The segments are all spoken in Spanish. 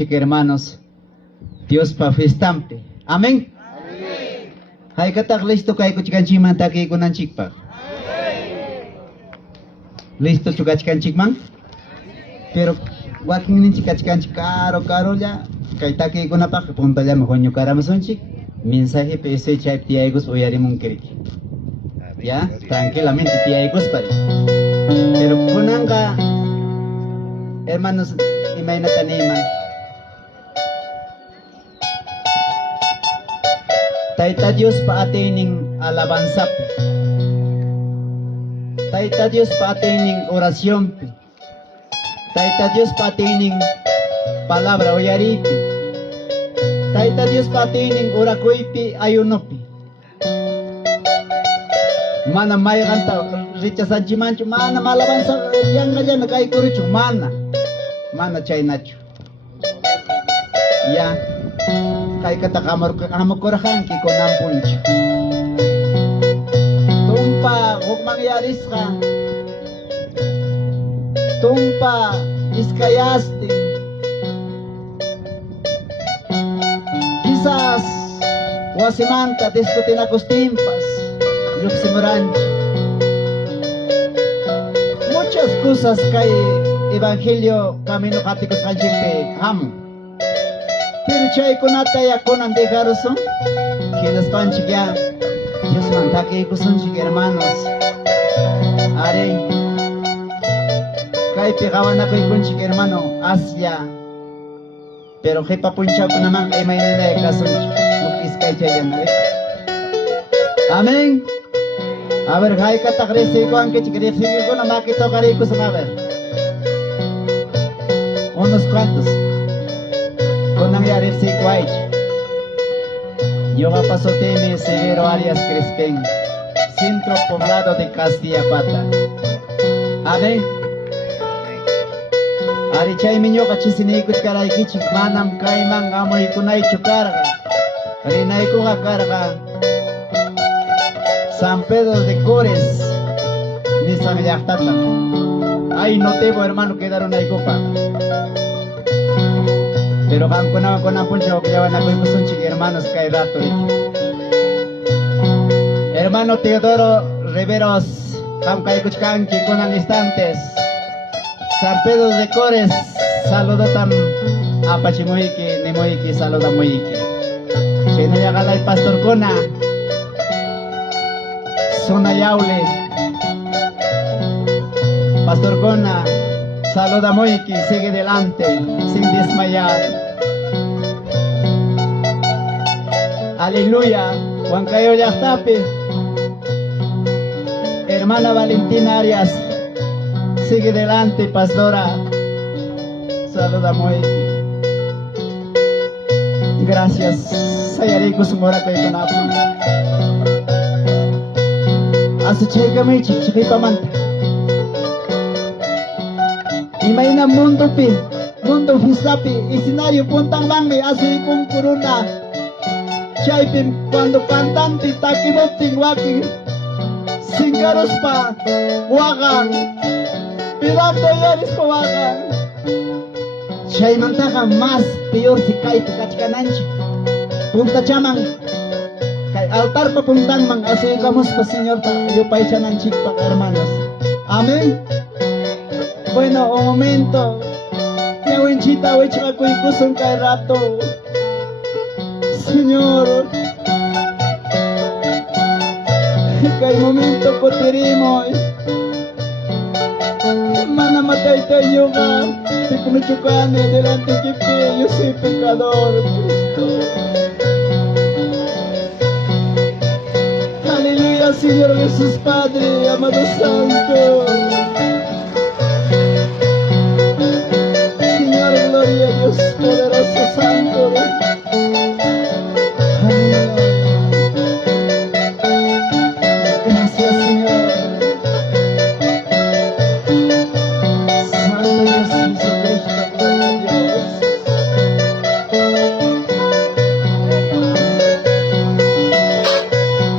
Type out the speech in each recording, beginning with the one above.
chica hermanos, Dios pa festampe. Amén. Hay que estar listo kay kuchikanchikman taki kunanchikpa. Listo chukachkanchikman. Pero wakin ninchik kachkanchik caro ya kay taki kunapaq punta ya mejor karamasonchik. Mensaje pese chay tiaigos oyarimun kiriki. Ya, tranquilamente tiaigos pare. Pero kunanga hermanos imainatan iman. Taita Dios pa ating alabanza. Taita Dios pa ating oración. Taita Dios pa ating palabra oyaripi. Taita Dios pa ating orakuipi ayunopi. Mana may kanta richa sanchimancho mana malabanza yang aja nakai kurichu mana chay nacho. Ya. Kay kata kamakurahan ki konampuncho. Tumpa huwag mangyaris ka. Tumpa iskayastin. Quizás wasimanta diskutin akos timpas. Yuksimurancho. Muchas cosas kay evangelio camino katikos kanchipe amo. Pero chay kunata ya kunan dejaron son que las panchikya Dios manda que son hermanos are kay pegawan ako ikon hermano Asia pero kay papuncha ko naman ay may nanay kason mukis kay chayan amén. A ver kay katakresi ko ang kichikresi ko na makito kari ko sa ver unos cuantos con nangyari si Kuwait. Yo pasoteme Severo Arias Crispén, centro poblado de Castilla Pata. Amén. Ari chay minyo kachisinikot karay kichik manam kaimang amoy kunay chukarga. Rinay ko kakarga. San Pedro de Cores, ni San Yachtata. Ay, no tebo hermano quedaron ahí copa. Pero kan con puncho que van a comer hermanos kay rato. Hermano Teodoro Riveros, kam kay kuchkan ki kunan instantes. San Pedro de Cores, saludo tam apachimuiki ni muiki saluda muiki. Sino ya galay pastor kona. Sona yaule. Pastor kona. Saluda muiki, sigue delante, sin desmayar. Aleluya, Juan Cayo Yastapi, hermana Valentina Arias, sigue delante, pastora. Saluda muiki. Gracias, sayarico sumora kay kunapo. Asu chega may chichiki pamanta. Imay na mundo fisapi, escenario puntang langme, así con corona. Chaypim, cuando cantante takimuting waking, singaros pa, wakan, pirando yaris pa wakan. Chay mantaja más peor si kay kachkananchi. Punta chamang, kay altar pa puntang mang, así kamos pa señor pa, yupay chananchik pa hermanos. Amén. Bueno, un momento. Ya winchita, wichka kuikusun kay rato. Señor. Kay momento ko tirimo. Mana matay tayo ka. Di kumichukan delante kipi. Yo soy pecador, Cristo. Aleluya, Señor Jesús Padre, amado Santo. Gloria a Dios poderoso santo. Gracias, Señor. Santo Dios Jesucristo, gloria a Dios.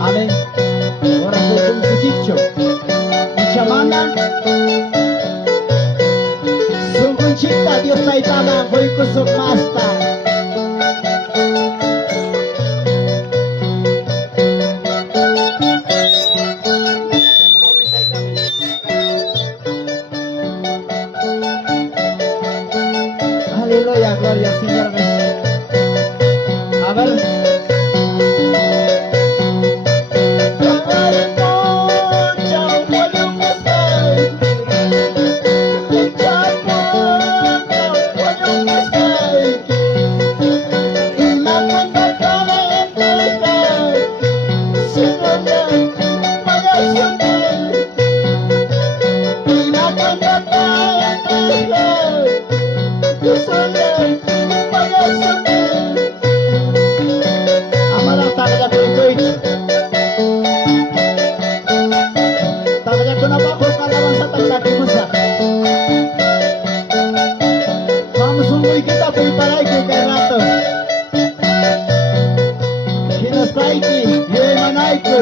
Amén. Ahora soy un cuchillo. Mi chamana. Dios taitama, voy con su más gloria al Señor. A ver. Vamos sungguh kita preparai ke kerato. Kinas taiki, yoi manaiku.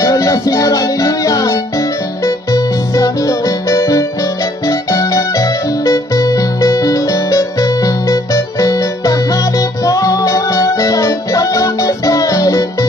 Gloria al Señor, aleluya. Santo. Bahari pon, yang kesai.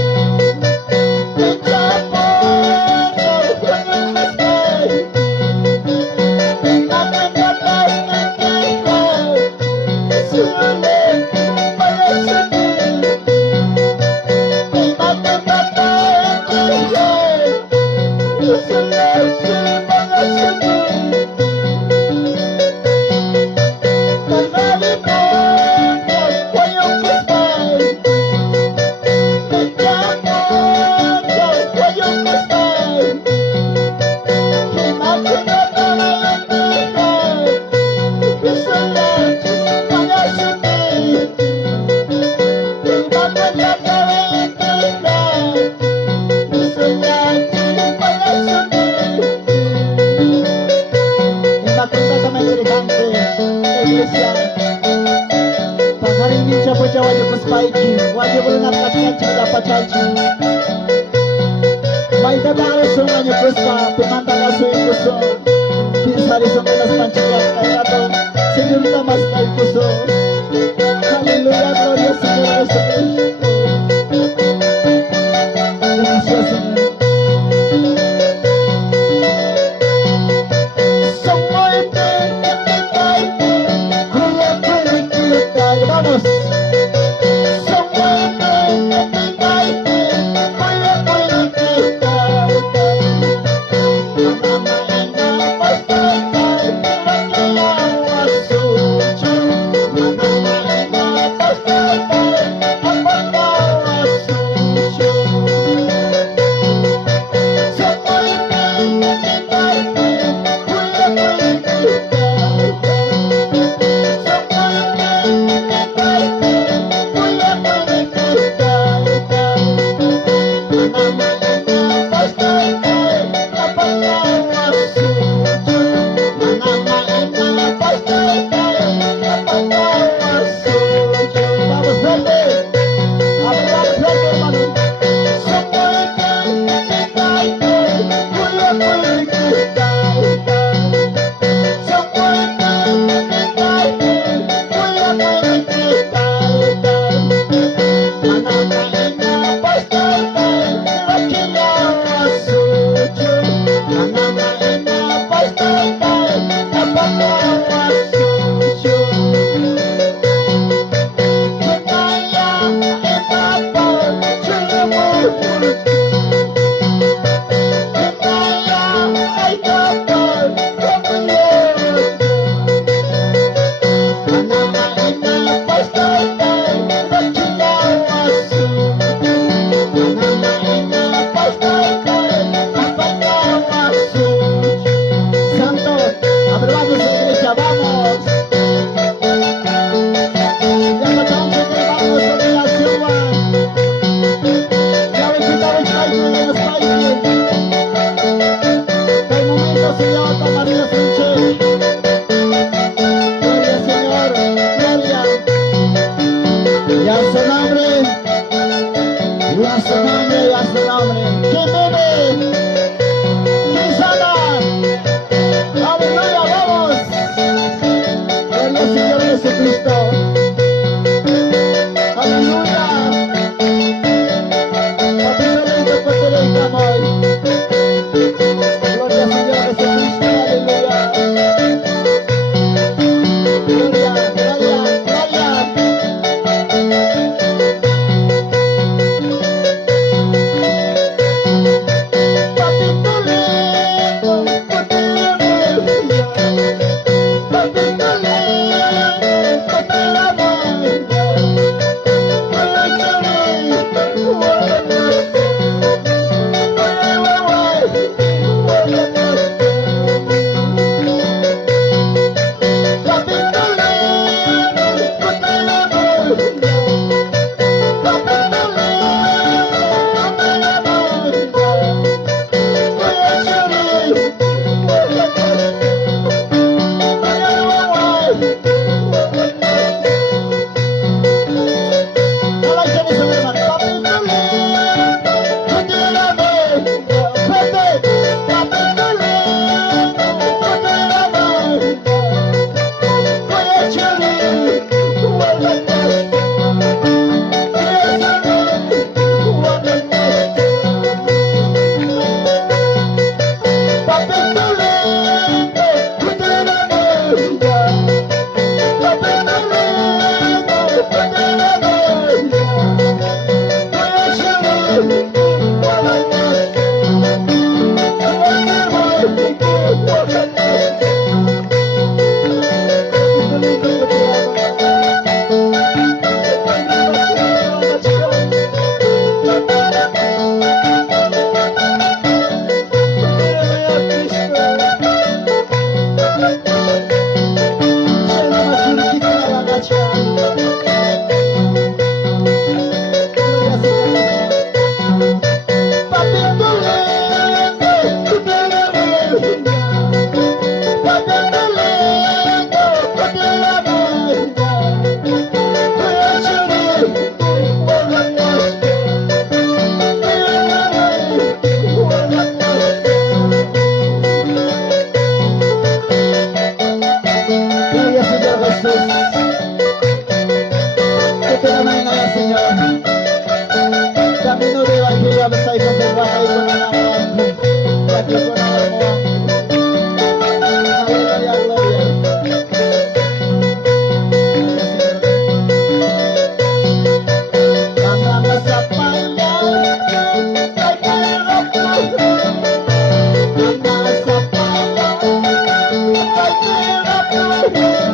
Wajib menangkapkan cerita pacaci. Baik datang semuanya puspa, pemantang asui kuso. Kisari semuanya pancaklah kata senyum sama sekali kuso. Haleluya, gloria Señor Jesucristo. Gracias Señor. Vamos. Jesús. Que te la mañana, Señor. Camino de Evangelio, besay con el guacay con la mano. Y aquí con la mano. Aleluya, gloria. Andamos a pelear, hay que romper. Andamos a pelear, hay que romper.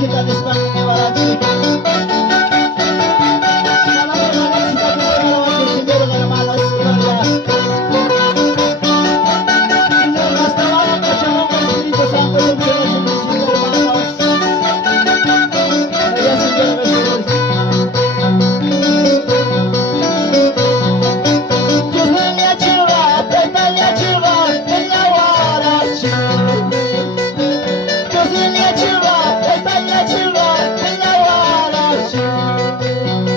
kita di sepangketiwala sedikit. Malam-malam kita berdoa sendiri karena malas keluarga. Lepas tawaran kacang Espiritu Santo yang sudah mga kaos. Kaya sendiri Espiritu. Juhanya curah, petanya curah, penyawara curah. Juhanya curah, petanya curah, penyawara curah.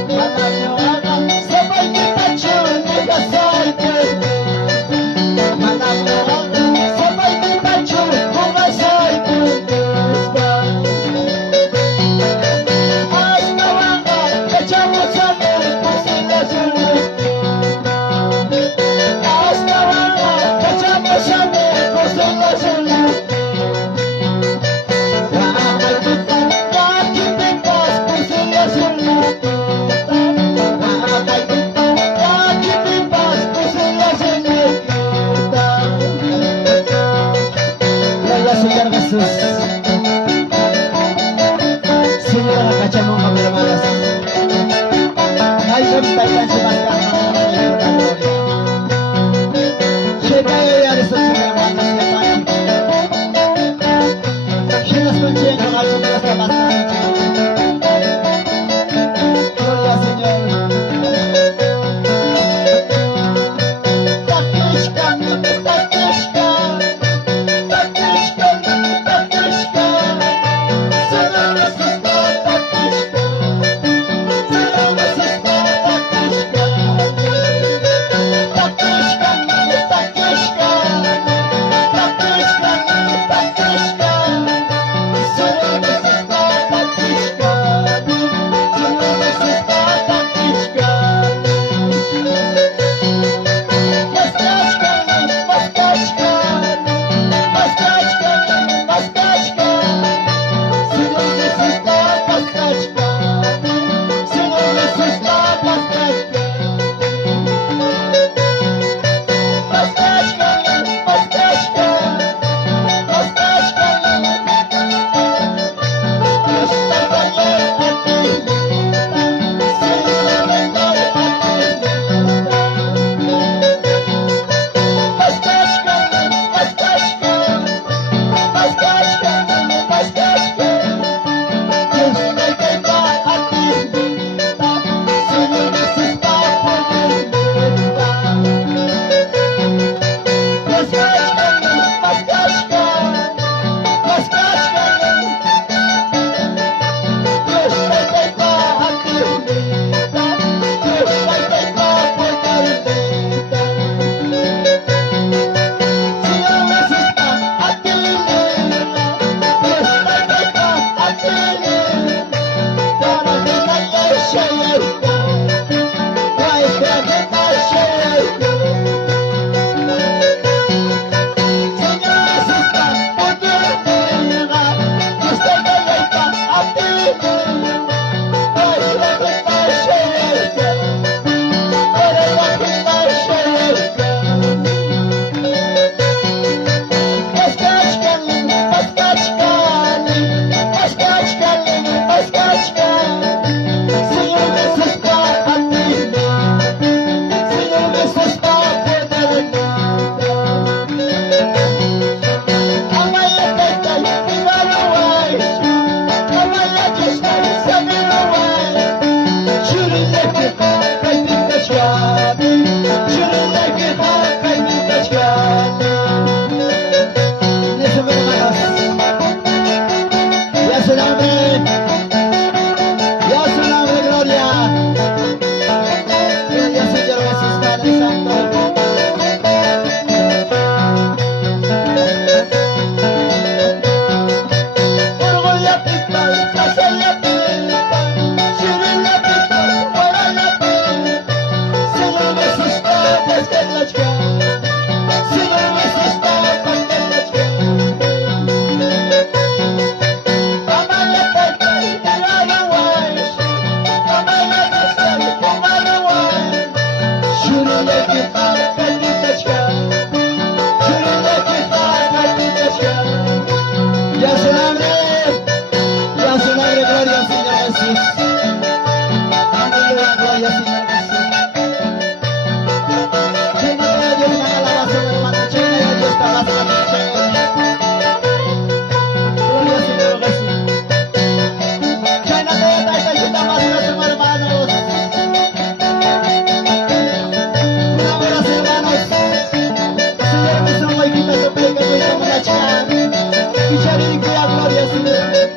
Matanya akan sabay kita curah, nagkasaykan. Matanya akan sabay kita curah, kumasaykan. Ay nawanga, kacamo sa mga kung sila sunod. Ay nawanga, kacamo sa mga kung sila sunod. Nakakay kita, nakipitas kung sila sunod. Nakakay kita, nakipitas kung sila sunod. Laya Señor Jesús. Señor, nakachamong kami malas. Ngayon tayo si Pastor siya tayo yari sa mga malas na tayo. Siya nas pansya ang mga sa Pastor. Gloria Señor. Taklishka, taklishka, taklishka, taklishka. Señor Jesús, taklishka. Señor Jesús, taklishka. Taklishka, taklishka, taklishka, taklishka. Señor Jesús, taklishka. Señor Jesús, taklishka. Maskachka, maskachka, maskachka, maskachka. Señor Jesús, maskachka. Señor Jesús, maskachka. Maskachka, maskachka, maskachka. Dios te bendiga a ti. Señor, bendiga a ti. Maskachka, maskachka, maskachka, maskachka. Dios te bendiga a ti. Señor Jesús, maskachka, maskachka, maskachka. Dios te bendiga a ti. Dios te bendiga Señor Jesús, a ti. Dios te bendiga a ti. Para que nadie se yerta. Para que nadie se yerta. Señor Jesús, por tu bendiga. Dios te bendiga a ti. Para que nadie se yerta. Para que nadie se yerta. Maskachka, maskachka, maskachka, maskachka. Señor Jesús, a ti. Señor Jesús, Amaya tetay, ibalaway. Amaya Diyos na Gloria al Señor Jesús. Aleluya, gloria al Señor Jesús. Llena de Dios la alabanza, hermano. Llena de Dios la alabanza. Gloria al Señor Jesús. Llena de Dios la alabanza, hermanos. Una hora, hermanos. Señor, me son muy quita tu pega, muy como la chica. Y ya le digo la gloria, Señor.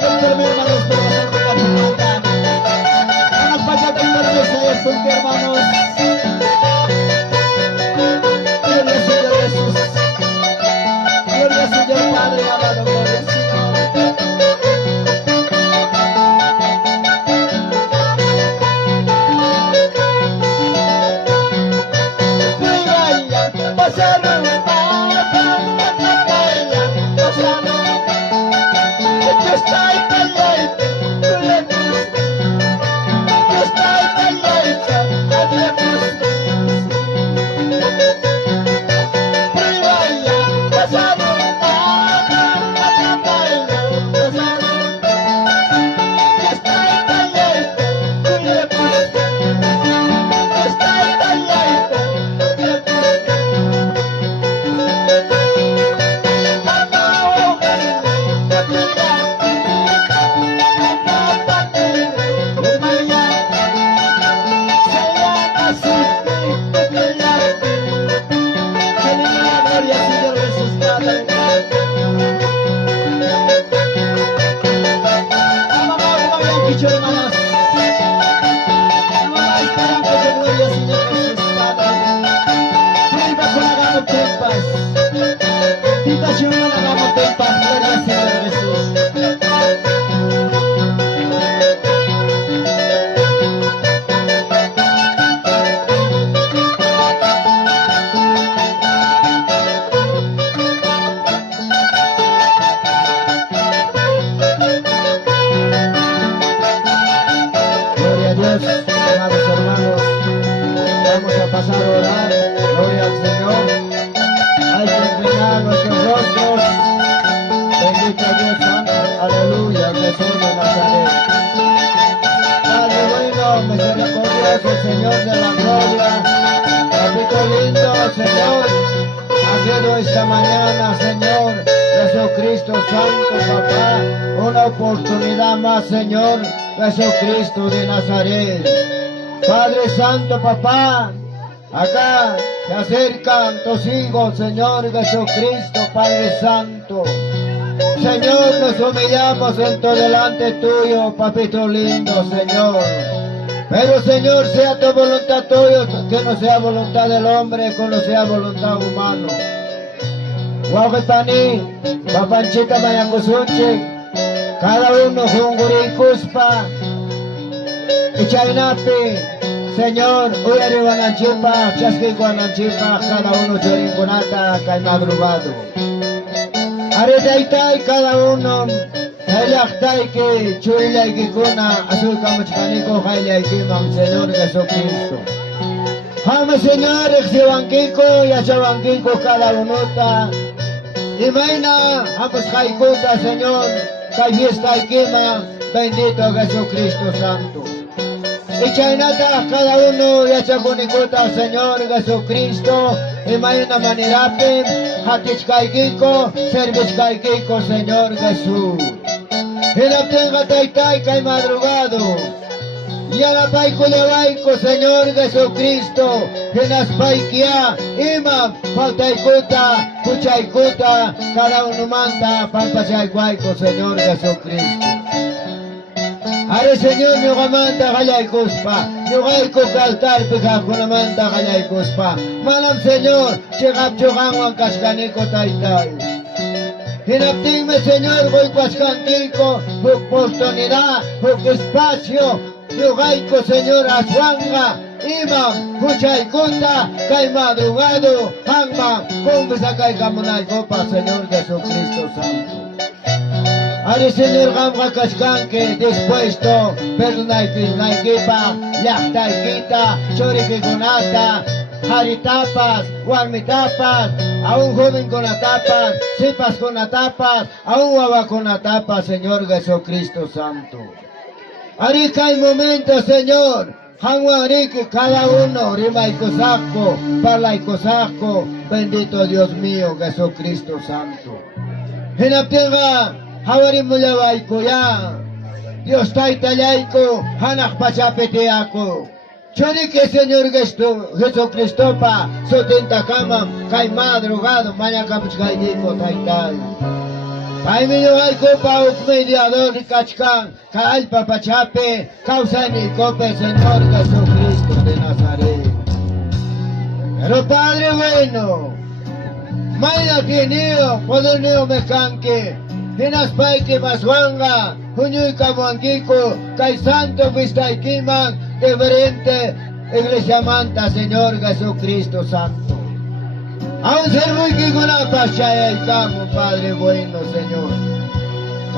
dokter mi hermanos, berkasih Tuhan. Anak baca dokter mi saya sungguh hermanos. Gloria Señor Jesús. Gloria Señor Padre amado, gloria Señor. Pasaron, pasaron. Just like the light, just like the light of the Christmas. Privaya, pasaron, pasaron. Just like the light of the Christmas. Just like the light of the hermanos, esperan que te gloria, Señor Jesús, Padre. Viva con hagamos en paz. Viva con hagamos en paz, gloria, Señor Jesús. Dios, amados hermanos, vamos a pasar a orar, gloria al Señor. Hay que inclinar nuestros rostros. Bendito Dios Santo, aleluya, Jesús de Nazaret. Padre bueno, misericordioso, Señor de la gloria, papito lindo, Señor, ha sido esta mañana, Señor, Jesucristo Santo, Papá, una oportunidad más, Señor, Jesucristo de Nazaret. Padre Santo, Papá, acá se acercan tus hijos, Señor Jesucristo, Padre Santo. Señor, nos humillamos en todo delante tuyo, Papito lindo, Señor. Pero, Señor, sea tu voluntad tuya, que no sea voluntad del hombre, que no sea voluntad humana. Wakitani, Papanchita Mayangusunchi, cada uno jungurikuspa, Ichainapi, Señor, Uyari Wananchipa, Chaski Wananchipa, cada uno Choringunata, Kai madrugado. Aridaitai cada uno, Hailaktai que Chuilai Kikuna, Azul Kamuchkaniko, Hailai Kimam, Señor Jesucristo. Jame Señor, Exibanquiko, Yachabanquiko, cada unota. Imaina, Apas Kaikuta, Señor, Fiesta y quema, bendito Jesucristo Santo. Y chainata cada uno y achacunicota, Señor Jesucristo, y maina manirape, hatichkaikiko, servichkaikiko, Señor Jesús. Y la tenga taitai que hay madrugado, y a la paikulevaiko, Señor Jesucristo, y las paikia, ima, faltaikuta, puchaikuta, cada uno manda, pampachaikuaiko, Señor Jesucristo. Are Señor, mi manda galaykuspa, mi gaiko kaltar pika kuna manda galaykuspa. Malam Señor, chegap chuganwan kaskaniko taitai. Hinaptingme Señor, voy pascantico, oportunidad, espacio, mi gaiko Señor aswanga. Imam, Puchaikunda, Kai madrugado, Hangma, Kumbisa Kai Kamunai Copa, Señor Jesucristo Santo. Ari Señor Gamga Kashkanke, dispuesto, Perdonai Kipa, Yachtai Kita, Choriki Gunata, Haritapas, Guarmitapas, a un joven con atapas, Sipas con atapas, a un guava con atapas, Señor Jesucristo Santo. Ari Kai momento, Señor. Hanguariki cada uno, rima y cosaco, parla y cosaco, bendito Dios mío, Jesucristo Santo. En la tierra, Hawari Mulawaiko ya, Dios taitalaiko, Hanach Pachapeteako. Chorique Señor Jesucristo pa, 70 cama, Kai madrugado, Maña Capuchkaidiko taitai. Paimino hay copa un mediador cachcan, caal papachape, causa ni cope Señor Jesucristo de Nazaret. Pero Padre bueno, Maya tenido, poder neo mecanque, dinas paike maswanga, huñuy kamuanquico, kai santo vistaikiman, diferente Iglesia Manta, Señor Jesucristo Santo. Aún ser muy que con la pachaya y camo, Padre bueno, Señor.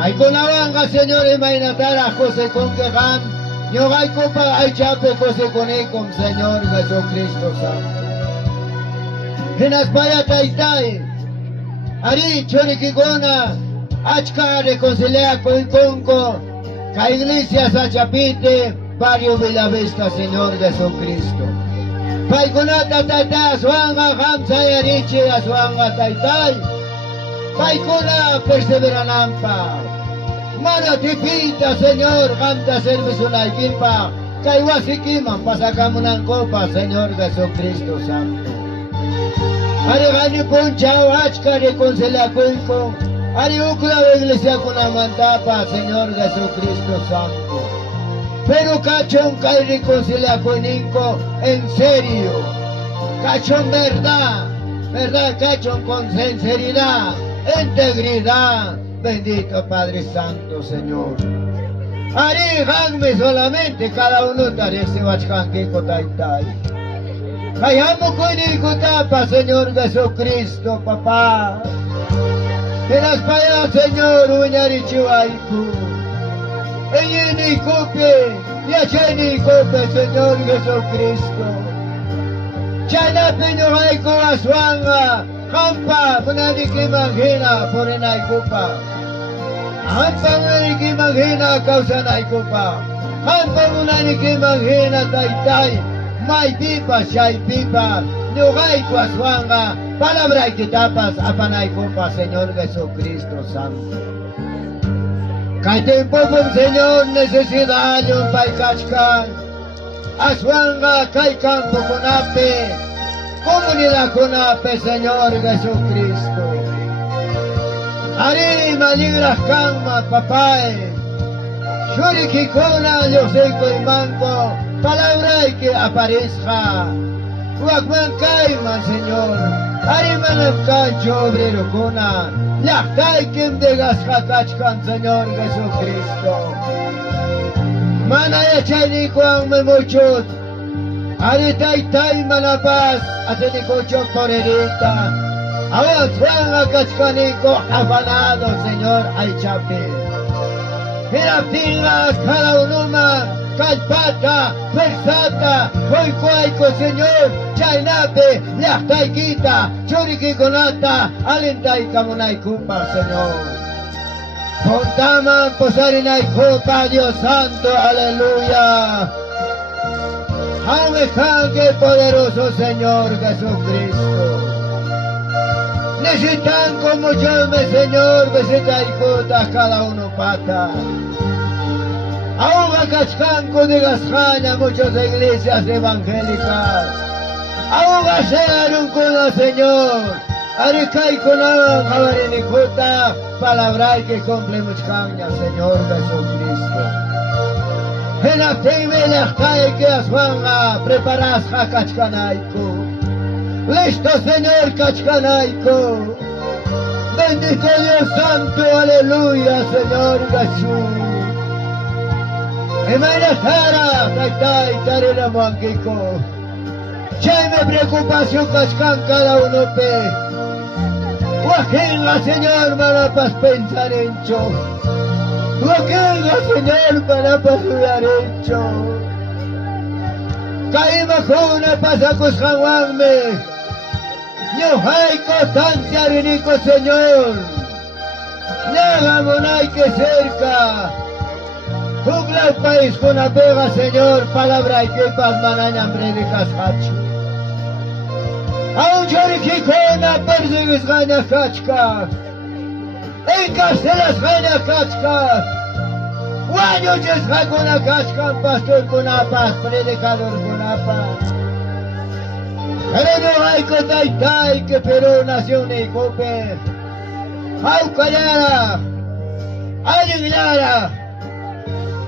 Hay con la vanga, Señor, y mainatara, José con quejam, yo hay copa, hay chape, José con ecom, Señor Jesucristo Santo. Dinas paya taitai, ari chorikigona, achka reconcilia con conco, ca iglesia Sachapite, barrio Villavista, Señor Jesucristo. Paikunata taitai, aswanga hamsa yarichi, aswanga taitai, paikuna perseveranampa. Mana tipita, Señor, hamta servisunaikipa, kaiwasikiman, pasakamunan copa, Señor Jesucristo Santo. Ari gani punchao achka reconcilia con Ari ukla iglesia kuna mantapa, Señor Jesucristo Santo. Pero cachón cae reconcilia con en serio. Cachón verdad, cachón con sinceridad, integridad. Bendito Padre Santo, Señor. Ari gangme solamente cada uno tare se wachkanke kotaitai. Kayamo con tapa, Señor Jesucristo, papá. Eras para allá, Señor, uñari chihuaiku. Ella ni cope, ya ni cope, Señor Jesucristo. Chana peño haiku aswanga, hampa, munani que imagina, por en aikupa. Hampa munani que imagina, causa naikupa. Hampa munani que imagina, taitai. May pipa, shay pipa, nugay kuaswanga, palabra y tapas, apanay copa, Señor Jesucristo Santo. Kay tiempo Señor, necesidad yung paikachkan, aswanga kay campo kunape, comunidad kunape, Señor Jesucristo. Ari maligras kangma, papay, shurikikuna, yoseiko y mango, palabra y que aparezca. Huacman caiman, Señor. Ariman cancho obrero cuna. Lactai quien de gascacachcan, Señor Jesucristo. Manaya chanicuan me muchos. Aritaitai manapaz. Atenicocho porerita. Ahora suena cachcanico afanado, Señor Aichapil. Mira pinga cada unuma. Calpata, Versata, Hoicuaico, Señor, Chainape, Liachtaikita, Choriquiconata, Alentai Camunai Kumpa, Señor. Pontaman, Posarinai Copa, Dios Santo, aleluya. Amejanque poderoso, Señor Jesucristo. Necesitan como llame, Señor, Besetaikota, cada uno pata. Ahoga Cachcanco de Gascaña, muchas iglesias evangélicas. Ahoga Searum con el Señor. Aricay con la Javarinicuta, palabra que cumple muchcaña, Señor Jesucristo. En la teme la que aswanga, preparas a Cachcanaico. Listo, Señor Cachcanaico. Bendito Dios Santo, aleluya, Señor Jesús. Emana Tara, Taitai, Tarela Manquico. Chame preocupación, Cascan, cada uno pe. Guajenga, Señor, para pas pensar en cho. Guajenga, Señor, para pas sudar en cho. Caima jona pasa cosjaguanme. Yo hay constancia, vinico, Señor. Nada monay que cerca. Jugla el país con la pega, Señor, palabra y que paz manañan predicas hacho. Aún chorikikona persigues gaña kachka. En castelas gaña kachka. Guaño ches con la kachka, pastor con la paz, predicador con la paz. Pero no hay que taitai que pero nación y cope. Aucalara, Aliglara,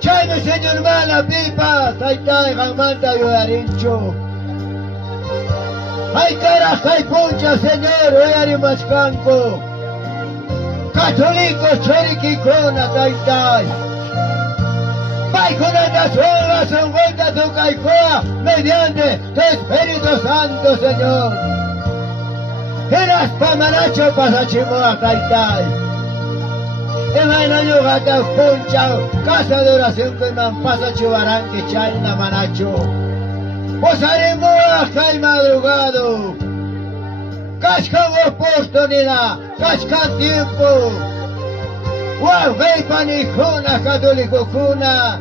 Chayno señor mala pipa, Taitai, Gamanta, Yodarincho. Ay cara, ay puncha, señor, Oyari Mascanco. Católico, Choriquicona, Taitai. Paicona da suela, son vuelta tu caicoa, mediante tu Espíritu Santo, Señor. Eras pamanacho pasachimoa, Taitai. Emanayo gata puncha, casa de oración que man pasa chubarán que chaina manacho. Posaremos hay madrugado. Cascan oportunidad, cascan tiempo. Wow, vei panicuna, católico cuna.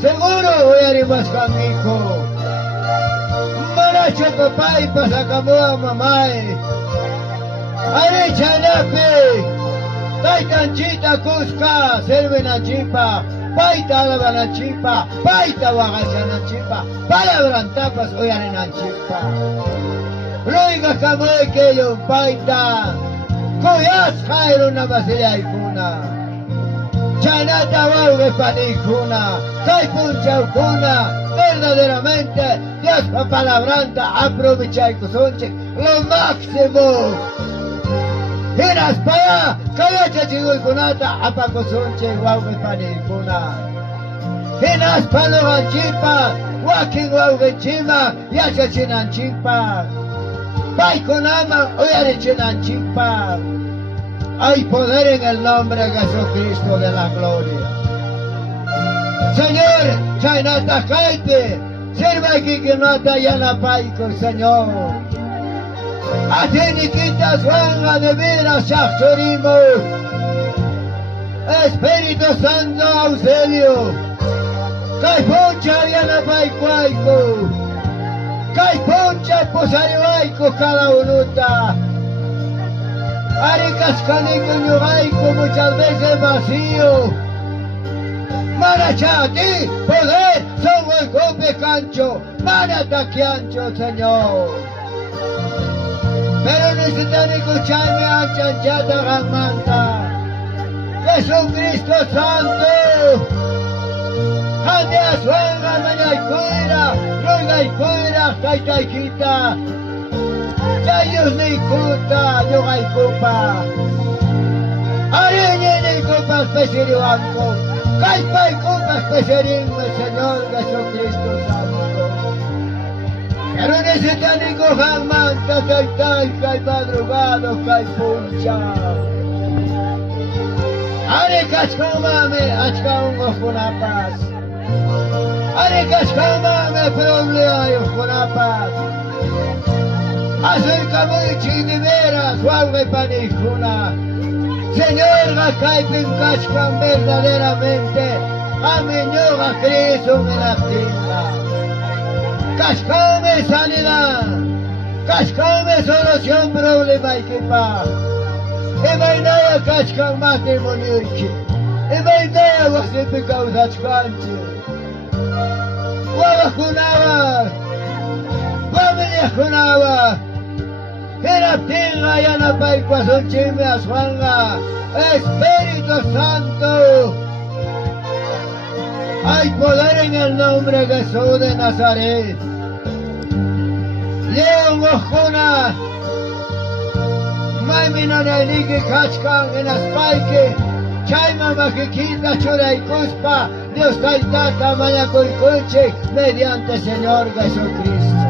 Seguro voy a ir más conmigo. Manacho papá y pasacamoa mamá. Arecha nape. Taitanchita Cusca, Servena Chipa, Paita Lavana Chipa, Paita Wagachana Chipa, Palabran Tapas Oyanena Chipa. Roiga Kamoy Keyo Paita, Koyas Jairo Navasilia Ikuna, Chanata Wauge Panicuna, Kaipuncha Ukuna, verdaderamente Dios Palabranta, aprovecha y cosonche, lo máximo. Eras para Kayacha Chigo Kunata, Apaco Sonche, Wauge Panicuna. Eras para Chipa, Waking Wauge Chima, Yacha Chinan Chipa. Paikonama, Oyare Chinan Chipa. Hay poder en el nombre de Jesucristo de la gloria. Señor, Chainata Kaite, sirva aquí que no atayana Paiko, Señor. Ateniquitas vanga de veras Shachorimo. Espíritu Santo auxilio. Caiponcha Diana Paicuaico. Caiponcha Posarihuaico cada unuta. Aricas Canico Ñugaico muchas veces vacío. Marachati, poder, son el golpe cancho. Manataquiancho, Señor. Pero necesitan escucharme a chanchata gamanta. Jesucristo Santo. Ande a suegra, mañaikuira, roigaikuira, kaitaikita. Chayos ni kuta, yogaikupa. Ariñe ni kupa espesiriwanko. Kaipai kupa espesirinme, Señor Jesucristo Santo. Pero necesitan y cojan manta, cai madrugado, cai puncha. Are cascomame, achcaungo junapas. Are cascomame, problema y junapas. Acercame chiniveras, suave panijuna. Señor, gacay pincachcan verdaderamente. Amenyoga Cristo en la tinta. Cascame sanidad, cascame solución problema y que paz. Emainaya cascan matrimonio y que. Emainaya wasipi causachcanche. Wabajunaba, wabajunaba. Era tinga yana paikwason chime aswanga. Espíritu Santo. Hay poder en el nombre de Jesús de Nazaret. León Ojuna, Maimina Nailiki Kachkan en Aspaike, Chaima Majikita Churaikuspa, Dios Taitata Mayakoikunche, mediante Señor Jesucristo.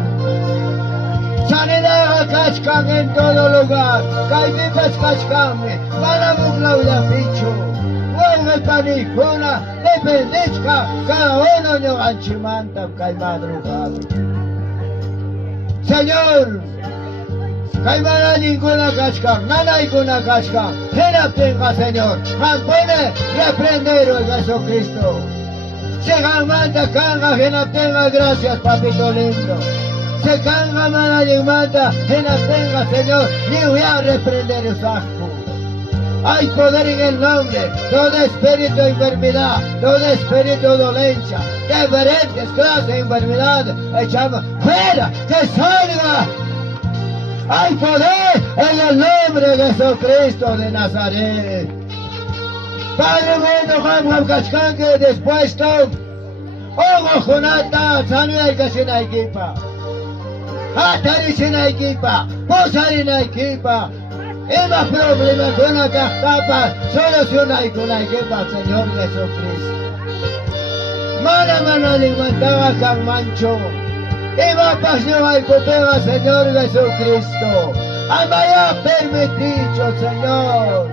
Sanidad Kachkan en todo lugar, Kaivipas Kachkan, Malamugla Pichu, Huelve Panicuna, Dependizca, cada uno de Anchimanta, Caimadrugado. Señor, Caimana ninguna casca, nada ninguna casca, tenga Señor, Jampone, reprendero en Jesucristo. Se manda canga, tenga gracias, papito lindo. Se canga, mana y manda, tenga Señor, ni voy a reprender el asco. Hay poder en el nombre, todo espíritu de enfermedad, todo espíritu de dolencia, diferentes clases de enfermedad, echamos fuera, que salga. Hay poder en el nombre de Jesucristo de Nazaret. Padre bueno, Juan Cachcán, que dispuesto, Ogo Jonata, Sanuel Casinaquipa, Hatari Sinaquipa, Posarinaquipa, Eva problema con la capa, soluciona y con la equipa, Señor Jesucristo. Mana alimentaba San Mancho. Eva pasión al copeva, Señor Jesucristo. Amaya permitido, Señor.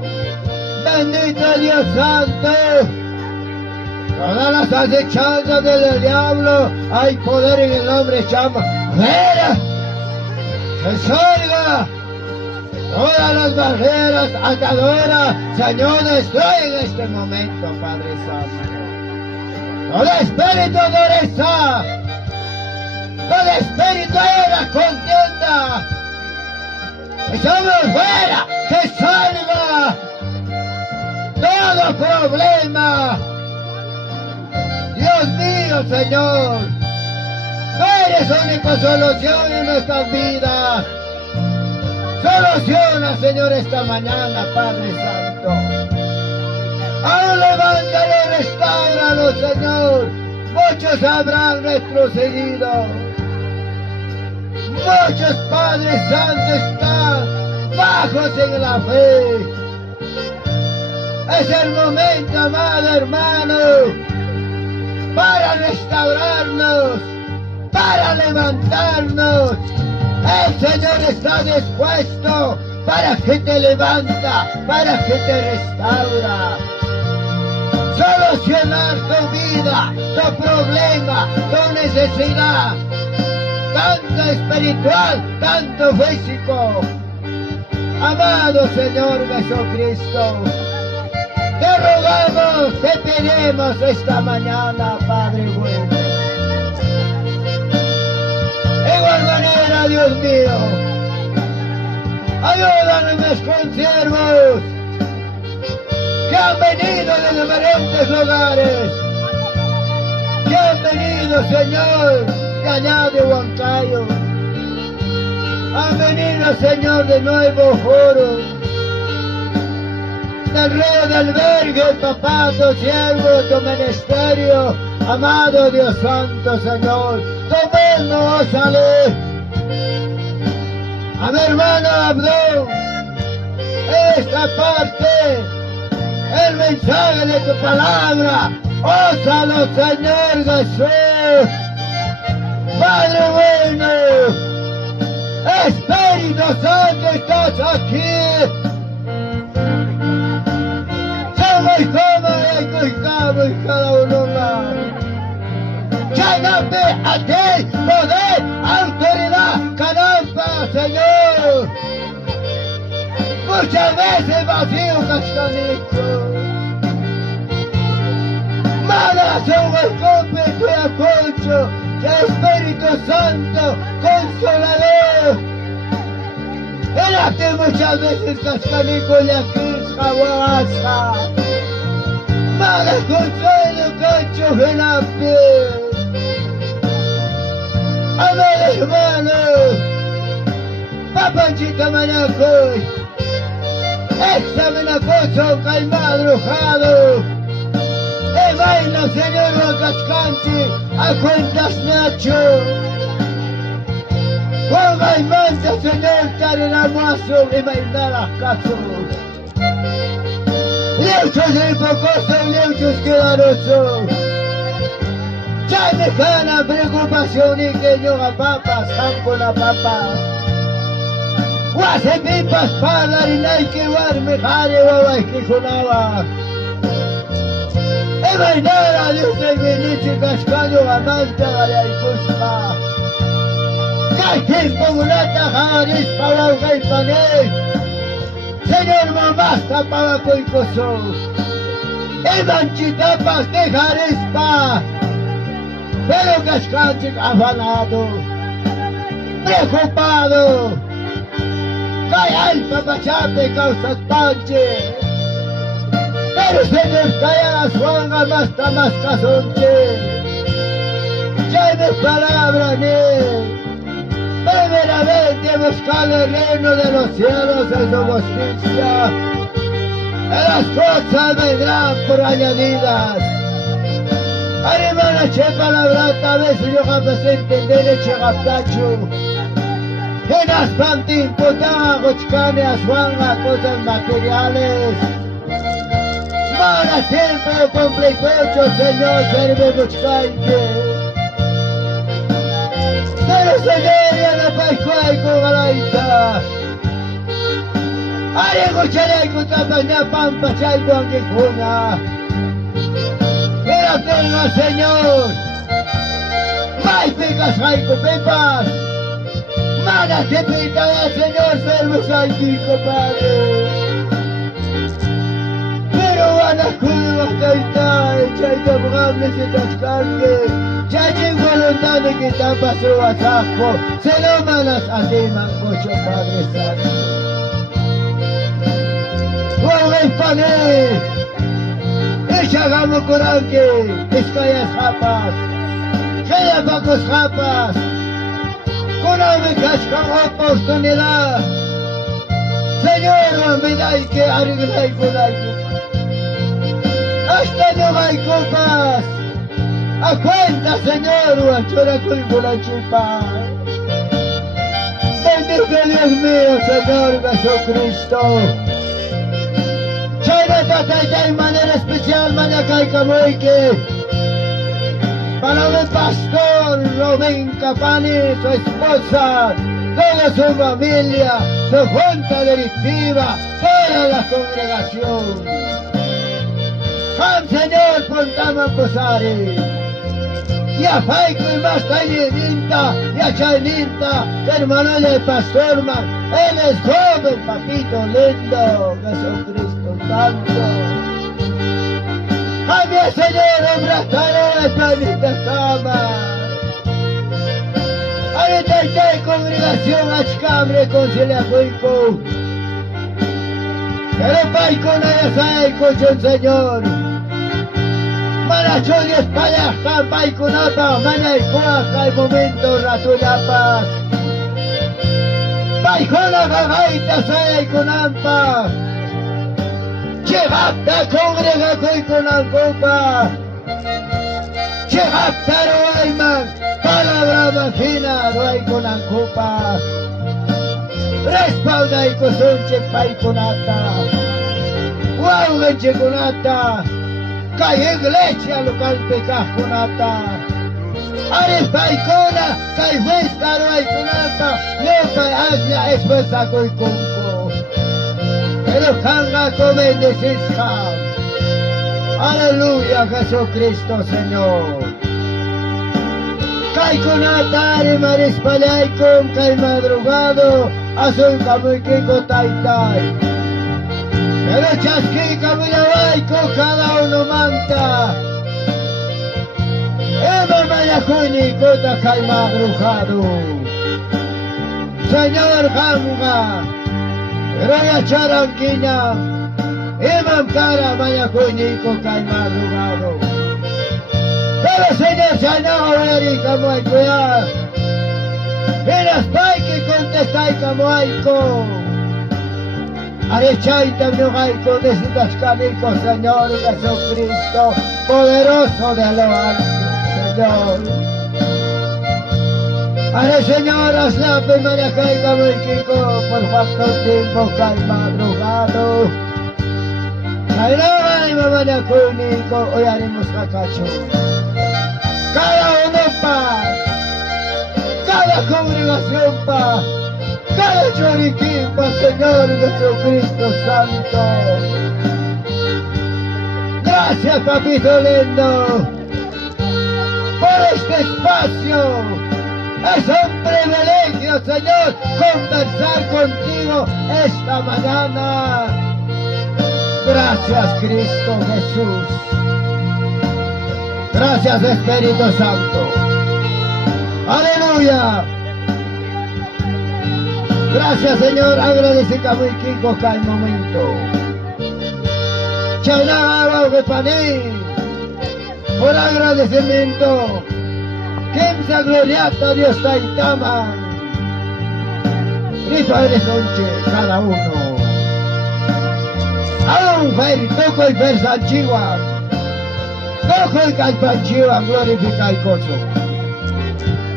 Bendito Dios Santo. Todas las acechanzas del diablo, hay poder en el nombre llama. ¡Fuera! ¡Que salga! Todas las barreras atadoras, Señor, destruye en este momento, Padre Santo. Todo espíritu de oreza, todo espíritu de la contienda, echamos fuera, que salga todo problema. Dios mío, Señor, tú eres única solución en nuestras vidas. Soluciona, Señor, esta mañana, Padre Santo. Aún levántalo, restáuralo, Señor. Muchos habrán retrocedido. Muchos, Padre Santo, están bajos en la fe. Es el momento, amado hermano, para restaurarnos, para levantarnos. El Señor está dispuesto para que te levanta, para que te restaura. Solucionar tu vida, tu problema, tu necesidad, tanto espiritual, tanto físico. Amado Señor Jesucristo, te rogamos, te pedimos esta mañana, Padre bueno. De igual manera, Dios mío, ayúdanos mis consiervos que han venido de diferentes lugares, que han venido, Señor, de allá de Huancayo, han venido, Señor, de Nuevo Foro, del Río del Vergue, papá, tu siervo, tu ministerio, amado Dios Santo, Señor, tu mismo salud. A mi hermano Abdón, esta parte, el mensaje de tu palabra, ósalo, Señor Jesús. Padre bueno, Espíritu Santo, estás aquí. Somos como y cada uno más. Llénate a ti, poder, autoridad, canampa, Señor. Muchas veces vacío, cascanico. Manda un espíritu y acolcho, Espíritu Santo, consolador. Érate muchas veces, cascanico, y aquí, jaguasa. Manda consuelo, cacho, gelape. Amado hermano, Papanchita Manacoy, Examenacoso, Calmadrojado, Evaina, Señor Huacachcanchi, a cuentas Nacho, Juan Gaimanta, Señor Carenamazo, Evaina las Caso, Leuchos de Hipocoso, Leuchos Quedaroso, ya me gana preocupación y que yo a papas, campo la papas. Guase pipas para y no hay que guarme jare baba y que jonaba. Evainara Dios de Beniche Cascaño amanta gala y cuspa. Caiquín pomulata jaris para y pané. Señor mamasta para coicoso. Evanchitapas de jarispa. Pero Cascanchic afanado, preocupado, cae alfa pachape causas panche, pero Señor cae a las juangas más casonche, ya no es palabra ni, primeramente buscar el reino de los cielos en su justicia, y las cosas vendrán por añadidas. Hermana, che palabra, a veces yo capaz de entender che captacho. En las pantin potá, gochcane, aswanga, cosas materiales. Para tiempo completo, Señor, serve gochcaike. Pero Señor, ya no paicuay con galaita. Are gocharay con tapaña, pampa, chay, guanguicuna. Mira, tenga, Señor. May picas, hay pepas. Mana, que pita, Señor, servos aquí, compadre. Pero van a curva, caita, chaita, mugables y tascarque. Chachi, voluntad de que te pasó a saco. Se lo manas a ti, mancocho, Padre Santo. Juega y pané. Echagamos coranque, escayas japas. Queda pacos japas. Con amicas con oportunidad. Señor, me da que arreglar con algo. Hasta no hay copas. A cuenta, Señor, a chora con la chupa. Bendito Dios mío, Señor Jesucristo. Chora de manera especial, Manacay Camoique. Para el pastor Rubén Capani, su esposa, toda su familia, su junta directiva, toda la congregación. Ham Señor, contamos posare. Ya faico y más ninta, ya chaininta, hermano del pastor man, él es joven, papito lindo, Jesucristo Santo. A mi Señor, abrazaré la planeta cama. Ahorita hay congregación, achcambre, conciliajuico. Pero paico no ya sabe, cochón Señor. Manacho Dios para acá, paico napa, mana y coaca, el momento, rato la paz. Paico la gagaita, sabe con ampa. Chegapta congrega con alcopa. Chegapta roayman, palabra magina, roay con alcopa. Respalda y cosonche paiconata. Guaugenche conata. Cae iglesia local pecajonata. Ares paicona, cae huesta roay conata. No cae asla esfuerza coiconco. Pero canga come desisca. Aleluya, Jesucristo Señor. Cai con atare maris palay con cai madrugado. Asoy camoy kiko taitai. Pero chasqui caminabay con cada uno manta. Eva mayakuni kota cai madrugado. Señor Ganga. Raya charanquina, imam cara maya coñico cae madrugado. Pero Señor Sanao veri como hay cuidar. Miras pai que contestai como hay co. Arechaita no hay con decidas canico, Señor Jesucristo, poderoso de lo alto, Señor. Are Señor, aslape manacay como el Kiko, por cuánto tiempo cae madrugado. Caerá y mamanacunico, hoy haremos cacacho. Cada uno pa, cada congregación pa, cada choriquín pa, Señor Jesucristo Santo. Gracias, papito lindo, por este espacio. Es un privilegio, Señor, conversar contigo esta mañana. Gracias, Cristo Jesús. Gracias, Espíritu Santo. Aleluya. Gracias, Señor. Agradecemos muy Kiko cada momento. Chaynara Paní, por agradecimiento. Quem se gloriata Dios Taitama. y Padre Sonche, cada uno. Aún Fer, toco y Fer Sanchiwa, toco y Calpanchiwa, glorifica y coso.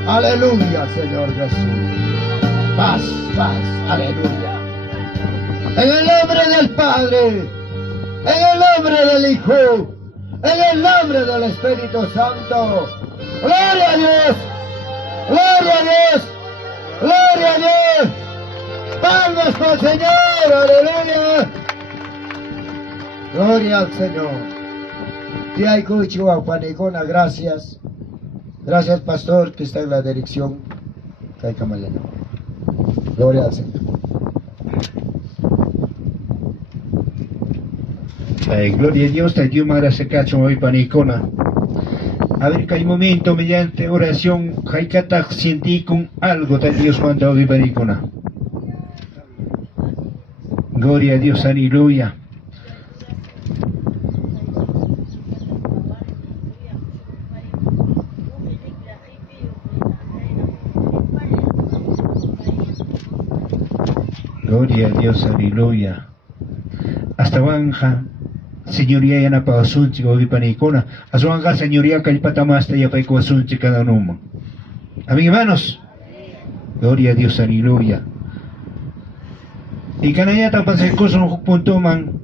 Aleluya, Señor Jesús. Paz, paz, aleluya. En el nombre del Padre, en el nombre del Hijo, en el nombre del Espíritu Santo. Gloria a Dios, gloria a Dios, gloria a Dios. Palmas por el Señor, aleluya. Gloria al Señor. Te hay cuchiwa, panicona, gracias. Gracias, pastor, que está en la dirección. Gloria al Señor. Gloria a Dios, te dio gracias cacho hoy panicona. A ver que hay momento mediante oración, Jaikata sentí con algo de Dios cuando hoy panicona. Gloria a Dios, aleluya. Gloria a Dios, aleluya. Hasta Banja, señoría ya na pagasunchi o vipanicona. Hasta Banja, señoría calpatamasta ya paikuasunchi cada uno. Amén, hermanos. Gloria a Dios, aleluya. Y canaya tapas cosa un punto man.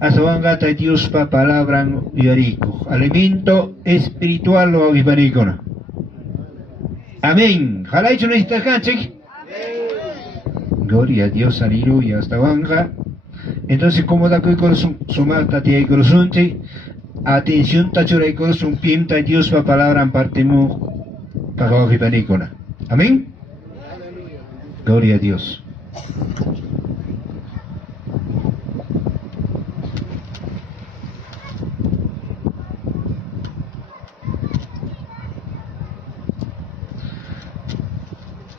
Hasta Banja, Dios pa palabra yarico. Alimento espiritual o vipanicona. Amén. Jalai no está canche. Gloria a Dios, aleluya, hasta Banja. Entonces, como da que corazón, sumata te hay corazón, atención, tachura y corazón, pinta Dios va palabra en parte mu, para que panicona. Amén. Gloria a Dios.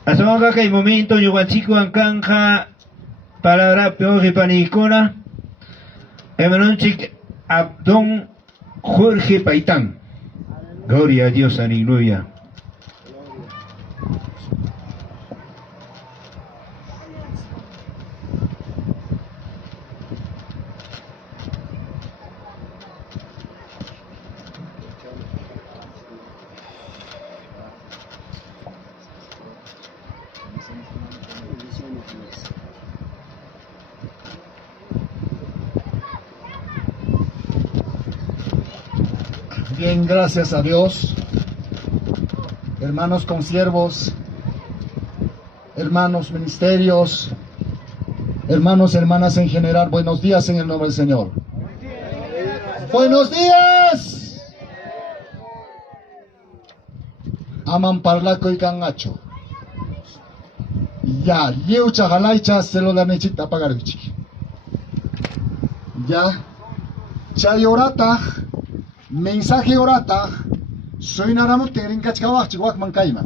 Hasta Banja que hay momento, yo chico en canja. Palabra peor que panicona. Emanonchik Abdón Jorge Paitán. Gloria a Dios, aleluya. Bien, gracias a Dios. Hermanos consiervos, hermanos ministerios, hermanos, hermanas en general, buenos días en el nombre del Señor. Buenos días. Aman parlaco y cangacho. Ya, yeucha jalaicha se lo da nechita pagar bichi. Ya, chayorata. Mensaje orata, soy naramo terin kachkawak chiwak mankaima.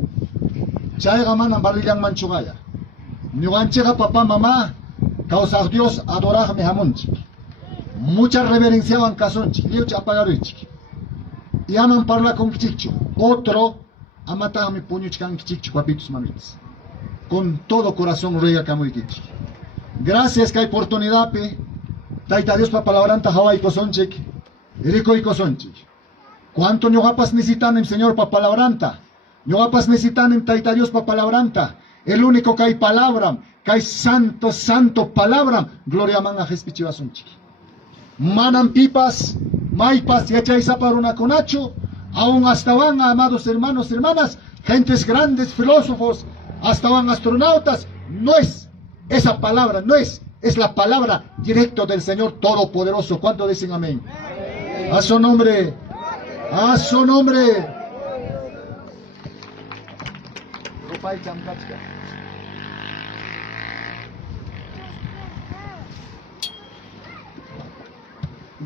Chayga manan barilang manchugaya. Niwanchega papá mamá, causa Dios adorar mehamonchi. Mucha reverencia van casonchi, liucha apagaruchi. Y aman parla con kichicho. Otro amata mi puñuchkan kichicho papitos mamitas. Con todo corazón ruega kamuikichi. Gracias que hay oportunidad pe. Taita Dios pa palabranta Hawaii kosonchik. Rico y cosonchi. ¿Cuánto ñogapas necesitan el Señor para palabranta? Ñogapas necesitan en Taita Dios para palabranta. El único que hay palabra, que hay santo, santo palabra. Gloria man a Jespichivasunchi. Manan pipas, maipas, y echáis para una conacho. Aún hasta van, amados hermanos, hermanas, gentes grandes, filósofos, hasta van astronautas. No es esa palabra, no es la palabra directa del Señor Todopoderoso. ¿Cuánto dicen amén? A su nombre, a su nombre.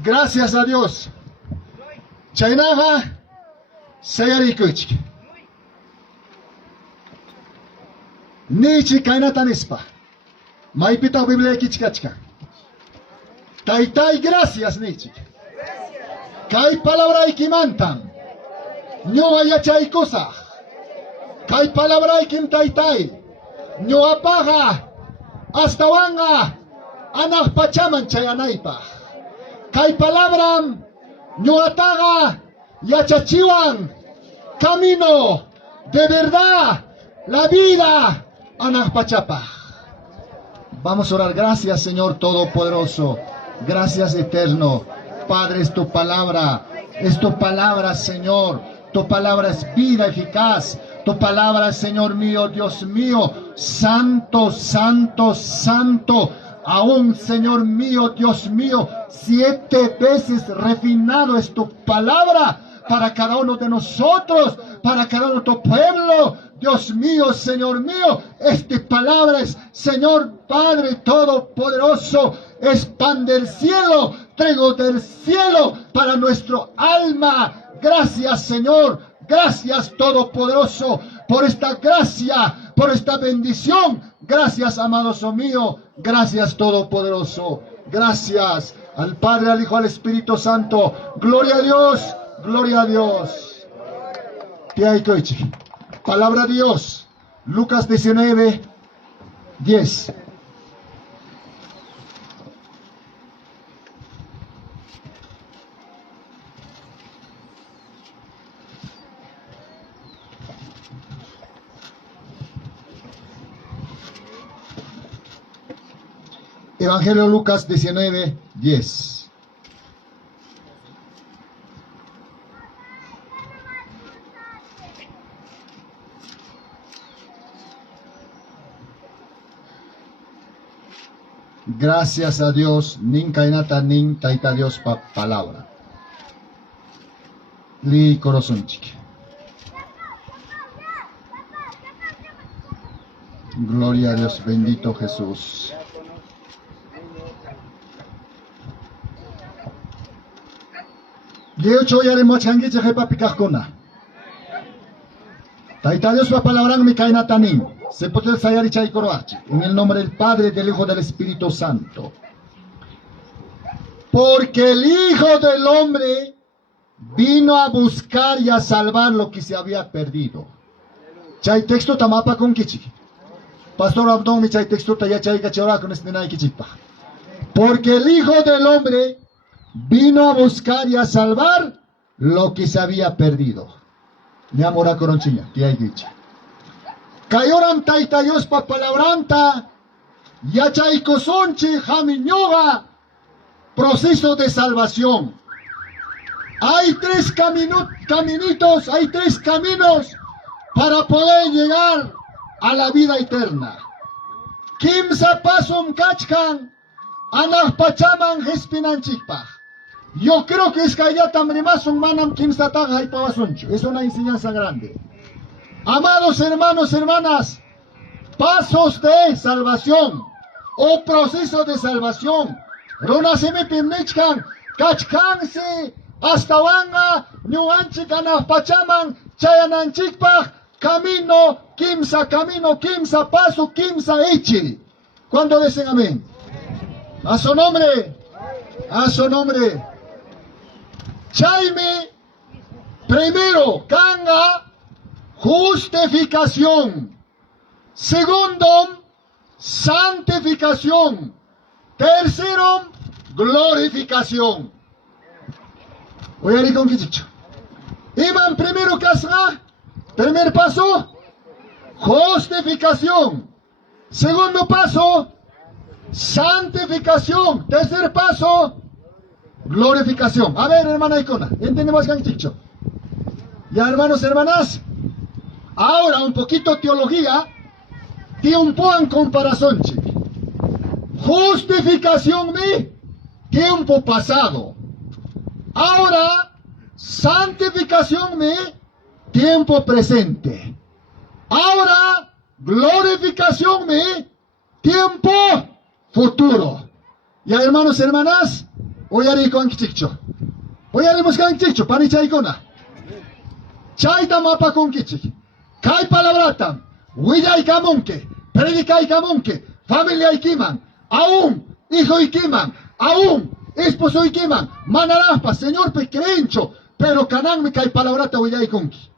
Gracias a Dios. Chainaga, sayarikuchki. Nichi kainatanispa. Maipita Biblia kichkachka. Taitai, gracias, Nichi. Kai palabra ikimantan. No vaya chay cosa. Kai palabra ikim taitai. ñuapaga, hasta wanga, anak pachaman chayanaipa. Kai palabram, ñuataga, yachachiwan, camino, de verdad, la vida, anak pachapa. Vamos a orar. Gracias, Señor Todopoderoso. Gracias, Eterno. Padre, es tu palabra, Señor. Tu palabra es vida eficaz. Tu palabra, Señor mío, Dios mío, santo, santo, santo. Aún, Señor mío, Dios mío, 7 veces refinado es tu palabra para cada uno de nosotros, para cada uno de tu pueblo. Dios mío, Señor mío, esta palabra es, Señor Padre Todopoderoso, es pan del cielo, trigo del cielo para nuestro alma. Gracias, Señor. Gracias, Todopoderoso, por esta gracia, por esta bendición. Gracias, amados mío. Gracias, Todopoderoso. Gracias al Padre, al Hijo, al Espíritu Santo. Gloria a Dios. Gloria a Dios. Palabra de Dios. Lucas 19, 10. Evangelio Lucas 19, 10. Gracias a Dios, nin kainata nin taita Dios palabra. Li corazonchik. Gloria a Dios, bendito Jesús. De hecho, ya le mochangi chejepa picajona. Taita Dios palabra mi kainata nin. Se puede ensayar y chaikoroachi. En el nombre del Padre, del Hijo, del Espíritu Santo. Porque el Hijo del Hombre vino a buscar y a salvar lo que se había perdido. Chay texto tamapa con kichi. Pastor Abdón mi chay texto taya chay cachora con este nai kichipa. Porque el Hijo del Hombre vino a buscar y a salvar lo que se había perdido. Mi amor a coronchiña, tía y dicha. Kayoram taita Dios pa palabranta, yachaiko sonche jamiñoga, proceso de salvación. Hay 3 caminitos, hay 3 caminos para poder llegar a la vida eterna. Kimsa pasum kachkan, anah pachaman hespinanchikpa. Yo creo que es que allá también más un manam kimsa taga y pavasoncho. Es una enseñanza grande. Amados hermanos, hermanas, pasos de salvación o proceso de salvación. Ronaseme pimnichkan, kachkanse, hasta wanga, ñuanchikana pachaman, chayananchikpaj, camino, kimsa, paso, kimsa, echi. ¿Cuándo dicen amén? A su nombre, a su nombre. Chaime, primero, kanga, justificación. Segundo, santificación. Tercero, glorificación. Voy a ir con Kichicho. Iban primero casga, primer paso, justificación. Segundo paso, santificación. Tercer paso, glorificación. A ver, hermana Icona, ¿entendemos con Kichicho? Ya, hermanos, hermanas. Ahora un poquito teología, tiempo en comparación, chico. Justificación de tiempo pasado. Ahora, santificación de tiempo presente. Ahora, glorificación de tiempo futuro. Ya, hermanos, hermanas, hoy haré con Kichicho. Hoy haremos con Kichicho, panicha icona. Chaita mapa con Kichicho. Kai palabratam, huilla y camonque, predica y camonque, familia y kiman, aún, hijo y kiman, aún, esposo y kiman, manaraspa, señor pequeño, pero canán me kai palabrata huilla y conqui.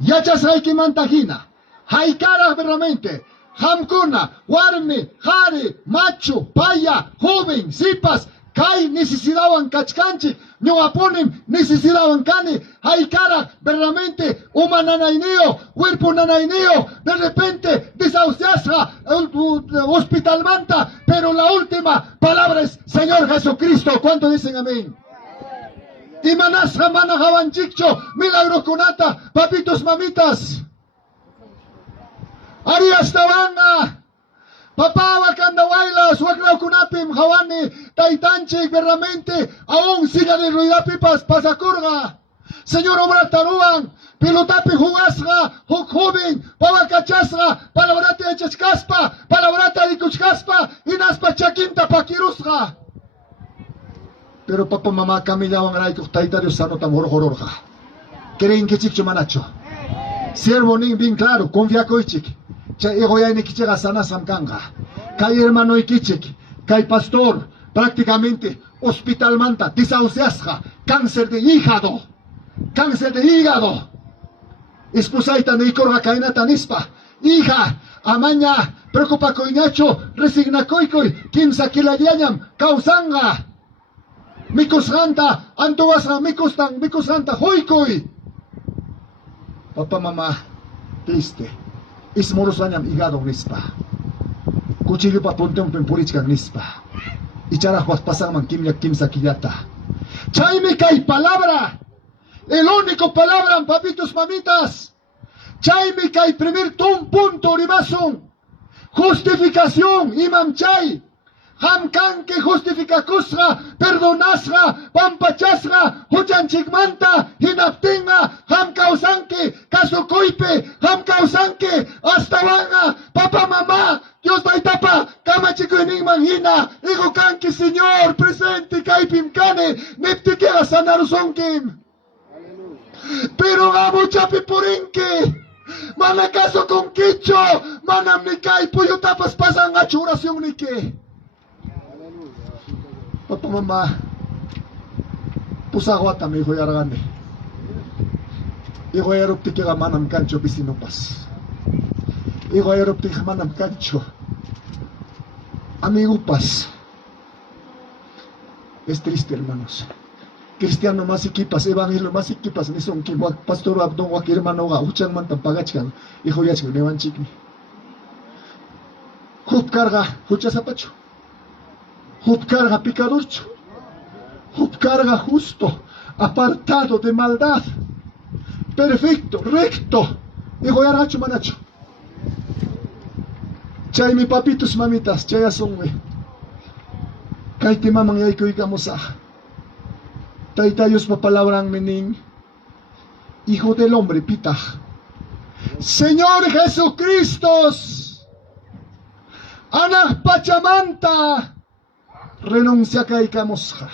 Yachas hay kiman tajina, hay caras veramente, hamkuna, warmi, hari, macho, paya, joven, sipas, kai necesitaban kachkanchik, ñuaponim necesitaban kani, hay cara, verdaderamente, humananainio, cuerpo nanainio, de repente desahuciasra, hospital manta, pero la última palabra es Señor Jesucristo. ¿Cuánto dicen amén? Y manasra manajaban chicho, milagro kunata, papitos mamitas. Arias tabanga, papá wakanda wailas, waklaw kunapim, hawani, taitanchik, verdaderamente, aún siga de ruidapi pasakurga. Señor obra taruan, pilotapi jugasga, joven, pawakachasga, palabrate echascaspa, palabrata dikuchkaspa, inaspa chaquinta pakirusga. Pero papá mamá camillaban raiko taitario sano tan horrorja. Creen que chicho manacho. Siervo ning bien claro, confía coichik. Cha ego ya ni kichega sana samkanga. Kai hermano ikichik, kai pastor, prácticamente hospital manta, desahuciasja, cáncer de hígado. Cáncer de hígado. Esposaita ne ikorga kaina tanispa. Hija, amaña, preocupa coinacho, resigna koikoi, kimsa kilayayam, kausanga. Mikusranta, antuasra, mikusranta, hoikoi. Papá, mamá, triste. Ismorosanyam hígado nispa. Cuchillo pa ponte un pempurichkan nispa. Icharajuas pasaman kimsa killata. Chaime kai palabra. El único palabra, papitos, mamitas. Chaime kai primer punto ribasun. Justificación, imam chay. Hamkan que justifica kusra, perdonasra, pampachasra, huchanchikmanta, hinaptinga, ham causanque, caso coipe, ham causanque, hasta vanga, papá, mamá, Dios da tapa, kama chico enigman hina, ego kanki señor, presente, kaipim kane, neptikera sanar sonkim. Pero amo chapi purinque, mana caso con quicho, manam ni kai, puyo tapas pasan a oración ni que. Papá, mamá, pusaguata mi hijo yargane. Hijo yarupti que manam cancho pisinopas. Hijo yarupti que manam cancho. Amigupas. Es triste, hermanos. Cristiano más equipas, evangelio más equipas, ni son que pastor abdón wak hermano ga, uchan mantan pagachkan, hijo yachkan, nevan chikni. Hup carga, hucha zapacho. Hup carga picadurcho, hup carga justo, apartado de maldad, perfecto, recto, hijo ya racho manacho. Chay mi papitos mamitas, chay asongwe. Kay ti mamang yay ko ikamusa. Taytayos papalabran mening, hijo del hombre pita. Señor Jesucristo, anak pachamanta. Renuncia kay kamusha.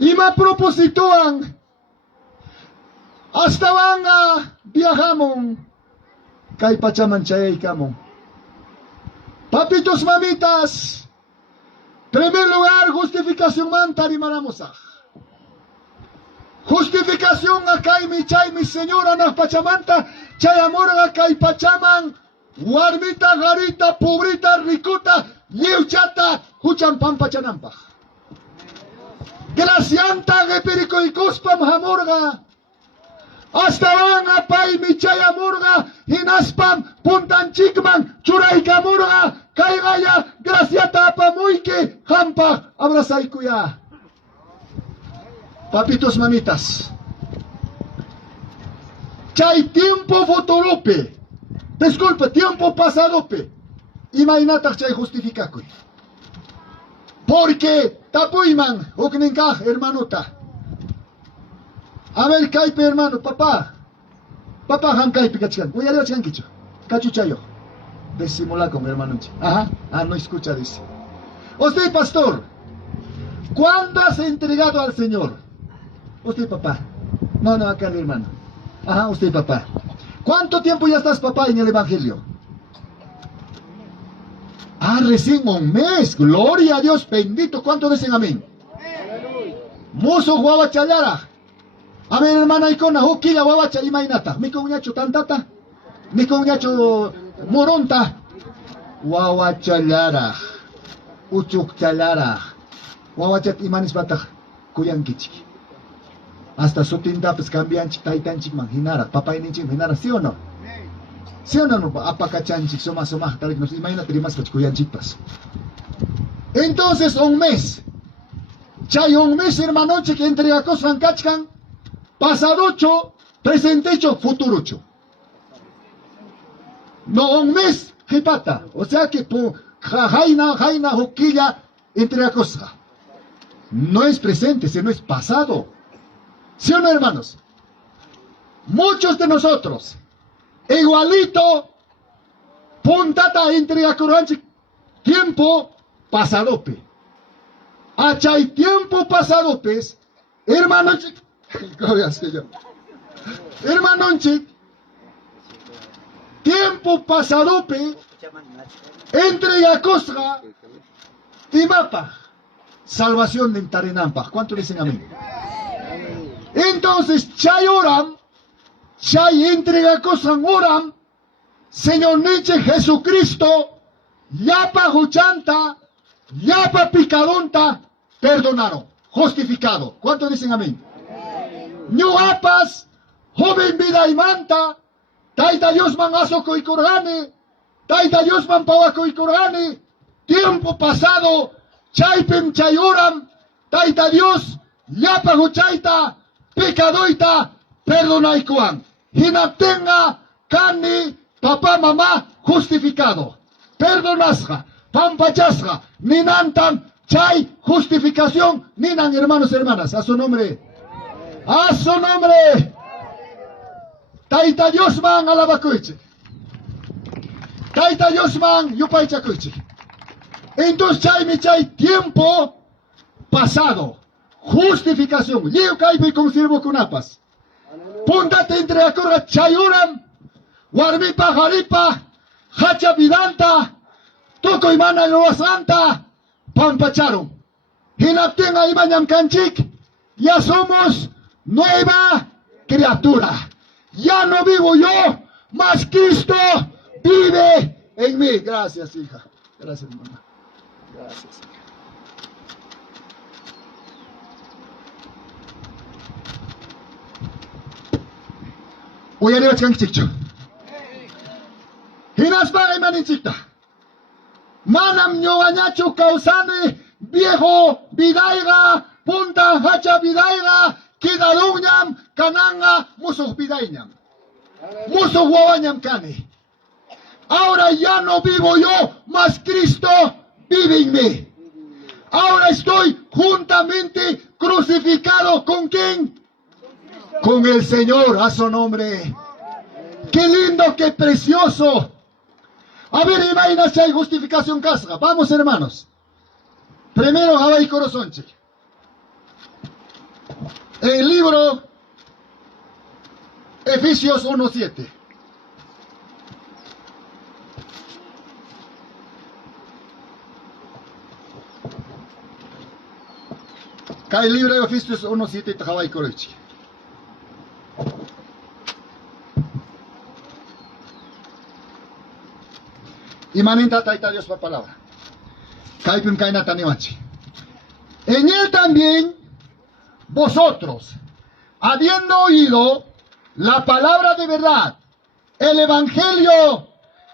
Ima propositoan hasta vanga viajamon kay pachamanchayay kamon. Papitos mamitas, primer lugar justificación mantari maramosa. Justificación akay mi chay mi señora na pachamanta chay amor akay pachaman warmita garita pobrita rikuta Liuchata, huchan pampa chanampa. Gracianta que perico y cospam hamorga. Hasta van a pay michaya morga, hinaspam, puntan chikman, churaika morga, kaigaya, graciata pamuike, hampa, abrazaikuya. Papitos mamitas. Chay tiempo fotorope. Disculpe, tiempo pasadope. Imagínate que justifica. Porque tapuiman, ukninkaj, hermanota. A ver, kaipe, hermano, papá. Papá, han kaipe, kachkan. Voy a ir a chanquicho. Cachuchayo. Desimula con hermano. Ajá, no escucha, dice. Usted, pastor, ¿cuándo has entregado al Señor? Usted, papá. No, acá el hermano. Ajá, usted, papá. ¿Cuánto tiempo ya estás, papá, en el Evangelio? Recién un mes, gloria a Dios, bendito. ¿Cuánto dicen amén? Muso guabachalara. Amén, hermana icona, hoquilla guabacha y mainata. Mi coñacho tantata. Mi coñacho Murunta. Wawachallara. Uchukchallara. Wawachat imanis bataq kuyankichik. Hasta sutintapas cambianchik taytanchik man hinara. Papayninchik hinara, ¿sí o no? ¿Sí o no? Apakachanchik suma tarik nos imagínate rimas kuyanchikpas. Entonces un mes. Chay un mes hermanochik entrega cosas kachkan. Pasadocho, presentecho, futurocho. No un mes, jipata. O sea que jaina, joquilla, entrega cosas. No es presente, sino es pasado. ¿Sí o no, hermanos? Muchos de nosotros, igualito, puntata entrega coranchi, tiempo pasadope. Achay tiempo pasadopes, hermanochik, hermanochik, tiempo pasadope, entrega cosra y mapa. Salvación de Tarenampa. ¿Cuánto dicen amén? Entonces, chay oram, chay entrega cosas oram, Señor Nietzsche Jesucristo, yapa juchanta, yapa picadonta, perdonaron, justificado. ¿Cuánto dicen amén? Ñuapas, joven vida y manta, taita Dios man asoco y corgane, taita Dios man pawaco y corgane, tiempo pasado, chaypem chayoram, taita Dios, yapa huchaita, pecadoita, perdonaikuan. Hinaptenga, cani, papá, mamá, justificado. Perdonasja, pampachasja, ninantam, chay, justificación, ninan, hermanos, hermanas, a su nombre. A su nombre. Taita Dios man alabakuiche. Taita Dios man yupaichakuiche. Entonces chay tiempo pasado. Justificación. Liu kaipi con sirvo kunapas. Puntate entre acorga chayuram. Warmipa jaripa. Hacha vidanta. Toko imana loa santa. Pampacharon. Hinaptenga imañam kanchik. Ya somos nueva criatura. Ya no vivo yo, mas Cristo vive en mí. Gracias, hija. Gracias, mamá. Gracias. Hoy arriba chicho. Hinas para imaninchita. Manam ñoañacho causane viejo vidaiga punta hacha vidaiga kidaluñam kananga musuh vidaiñam. Musuh wawañam kane. Ahora ya no vivo yo, mas Cristo vive en mí. Ahora estoy juntamente crucificado ¿con quién? Con el Señor, a su nombre. Qué lindo, qué precioso. A ver, imagina si hay justificación casca. Vamos, hermanos. Primero, Habai Corazonche. El libro Efesios 1:7. Cae el libro de Efesios 1:7 de Habai Corazonche. Y manenta taita Dios por palabra. Kaipim kainata niwachi. En él también vosotros, habiendo oído la palabra de verdad, el evangelio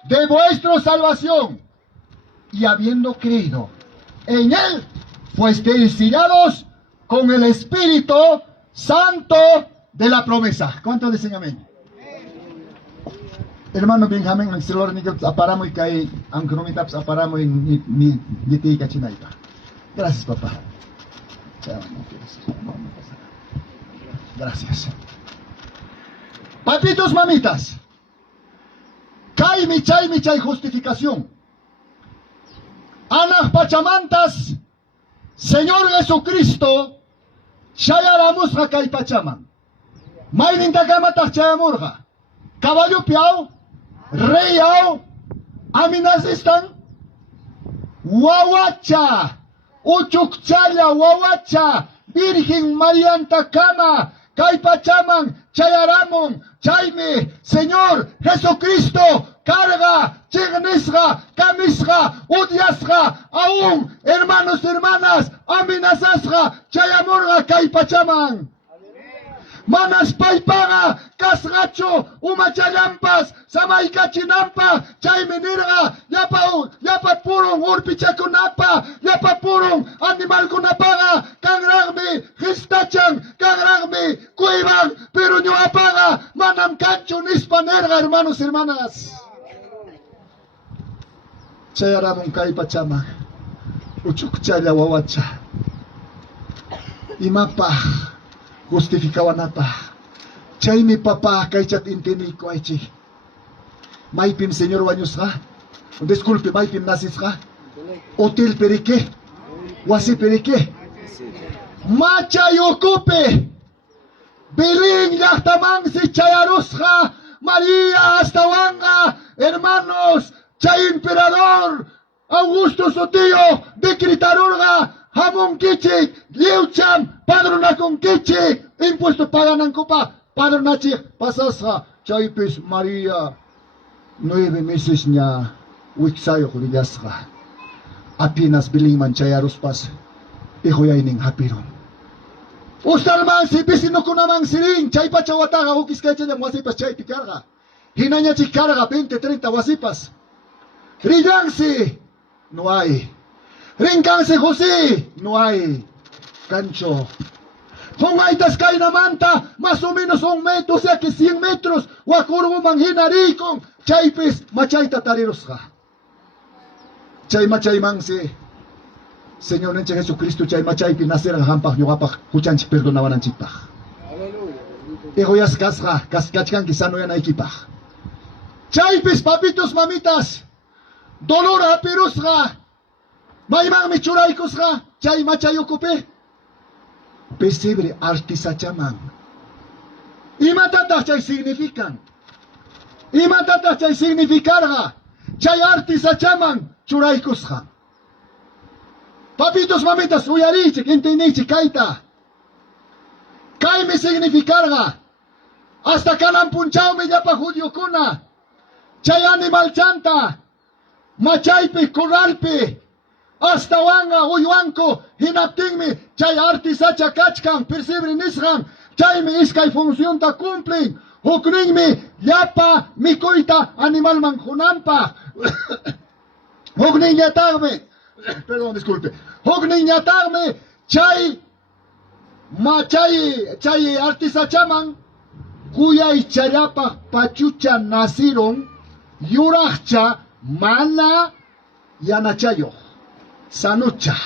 de vuestra salvación, y habiendo creído en él, fuisteis sellados con el Espíritu Santo de la promesa. ¿Cuántos dicen amén? Hermano Benjamín, ang silor ni aparamo kay ang krumitaps aparamo ni diti kachinaita. Gracias, papá. Gracias. Papitos, mamitas. Kay michay justificación. Anak pachamantas, Señor Jesucristo, shayaramos kay pachaman. May nindagamatach chayamurga. Caballo piao. Reyao, aminasistan, wawacha, uchukchaya, wawacha, Virgen Marianta Kama, Kaipachaman, Chayaramon, Chaime, Señor Jesucristo, carga, chignisga, camisga, odiasga, aún, hermanos, hermanas, amenazasga, chayamurga, kaipachaman. Manas paypaga, kasgacho, umachayampas, samaykachinampa, chayminirga, yapa purun, urpichakunapa, yapa purun, animalkunapaga, kanragmi, histachan, kanragmi, kuiban, pero ñuapaga, manam kanchu nispanerga, hermanos, hermanas. Chayaramun kaypachama, uchukchaya wawacha, imapa, justificawanapa. Chay mi papá kaychat intenico aychi. Maypim señor Wañusqa. Disculpe, maypim nasisqa. Hotel perique. Wasi perique. Machay ocupe. Belín llaqtamansi chayarusqa. María Astawanga. Hermanos, chay emperador Augusto Sotillo decretarurga. Hamon kichik, liucham, padronakon kichik, impuesto paganan copa, padronachik, pasasja, chaypis María, 9 meses ña, wiksayo juliasja, apenas bilingman chayaruspas, hijo yaining hapiron. Ustarman si pisino kunaman sirin, chaypacha wataga, ukiskaychayam wasipas chaypi carga, hinañachik carga, 20, 30 wasipas, rillansi, no hay. Rincanse José, no hay cancho. Hongaitas kainamanta, más o menos 1 metro, o sea que 100 metros, wakurgu manginarikon, chaypes, machaita tarirosja. Chay machay manse, Señor Nenche Jesucristo, chay machaypi nacer hampaj, ñogapaj, huchanchi perdonabananchipaj. Egoyas kasja, kaskachkan kisano yana equipaj. Chaypes, papitos, mamitas, dolor apirosja. Mayman mi churaykosqa, chay machay ocupe. Pesebre artisachaman. Imatataq chay significan. Imatataq chay significarqa. Chay artisachaman churaykosqa. Papitos, mamitas, uyarichik, entendeichik kayta. Kaymi significarqa. Hasta kanan punchawmi llapa judiokuna. Chay animal chanta. Machaypi, corralpi. Hasta wanga uywanko hinaptinmi chay artisacha kachkan percibre nisqan chaymi iskay función ta cumplen hukninmi llapa mikuyta animalman hunanpaq hukninñataqmi perdón disculpe hukninñataqmi chay artisachaman kuyay chayapaq pachucha nasiron yuraqcha mana yanachayoq sanucha,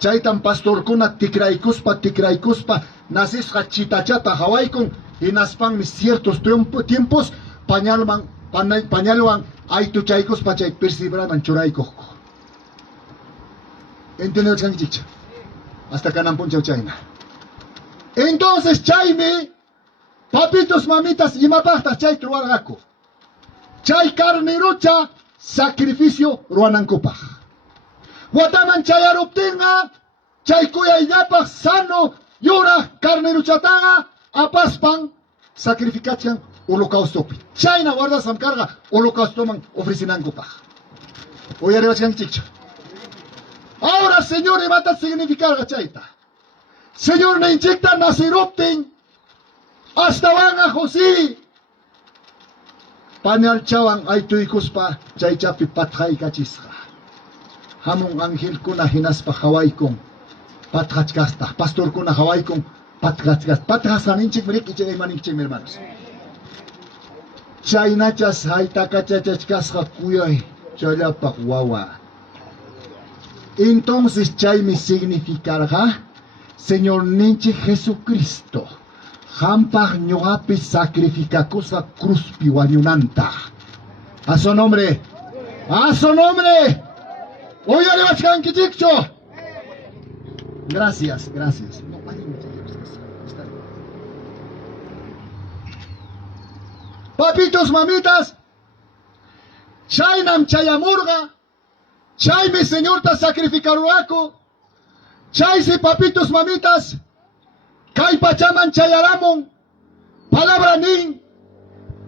chaytan pastorkuna tikraykuspa, nasisqa chitachata hawaykun, hinaspanmi ciertos tiempos, pañalwan aytuchaykuspa chay persibraman churaykuqku. ¿Entendechkankichikcha? Hasta kanan punchaw chayna. Entonces chaymi, papitos, mamitas, imapaqtaq chay ruwarqaku. Chay carnerucha, sacrificio ruwanankupaq. Wataman chayaruptinga, chay kuyayllapaq sano, yura carneruchataga, apaspan, sacrificachan holocaustopi. Chayna guardasam carga, holocaustoman ofrecinankupaq. Uyaribachkankichikcha. Ahora, Señor, imata significar chayta. Señor, neinchikta nasiruptin, hasta van a José. Pañal chawan aytuykuspa, chaychapi patjay kachisqa. Hamon ángel kuna hinaspa hawaykon patqachkasta, pastor kuna hawaykon patqachkasta. Patqasaninchik mirik ichaymaninchik hermanos. Chaynachas haytakachachachkasqa kuyay chayllapaq wawa. Entonces chaymi significarqa Señor ninchik Jesucristo hampaq ñuqapi sacrificakusqa cruzpi wañunanta. A su nombre. A su nombre. Oye, Levachkankichikcho. Gracias, gracias. Papitos, mamitas, chaynam chayamurga, chay mi señor ta sacrificaruaco, chay si papitos, mamitas, kay pachaman chayaramon, palabra nin,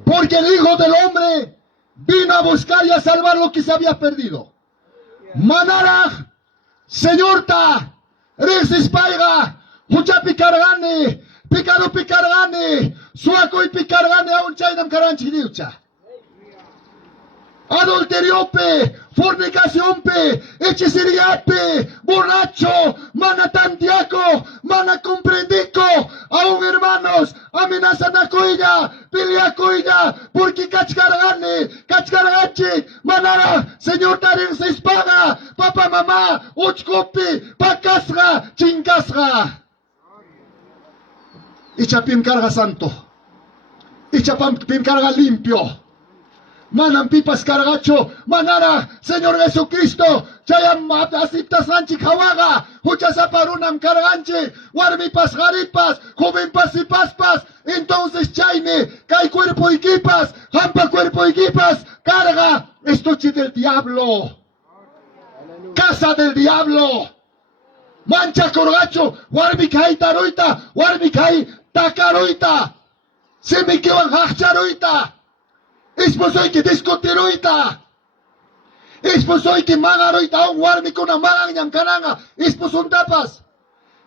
porque el Hijo del Hombre vino a buscar y a salvar lo que se había perdido. Manara, Señor ta, Resis Paiga, Hucha Picargani, Picaro Picargani, Suaco y Picargani a un chaynam caranchiliucha. Adulteriope, fornicaciónpe, hechiceriape, borracho, mana tantiaco, mana comprendico, aún hermanos, amenazan a coilla, pelea coilla, porque cachcargachi, manara, señor tarin se espaga, papá mamá, uchcopi, pacasga, chincasga. Ichapim carga santo, Ichapim carga limpio. Manan pipas cargacho, manara, Señor Jesucristo, chayam asiptas ranchi kawaga, huchas aparunam carganchi, warmipas jaripas, jovenpas y paspas, entonces chayme, cae cuerpo y quipas, jampa cuerpo y quipas, carga, estuche del diablo, casa del diablo, mancha corgacho, warmi kai taruita, warmi kai takaruita, se me quedan hacharuita. Esposoy que discutiroita. Esposoy que magaroita un warmi con una magang yankananga. Esposon tapas.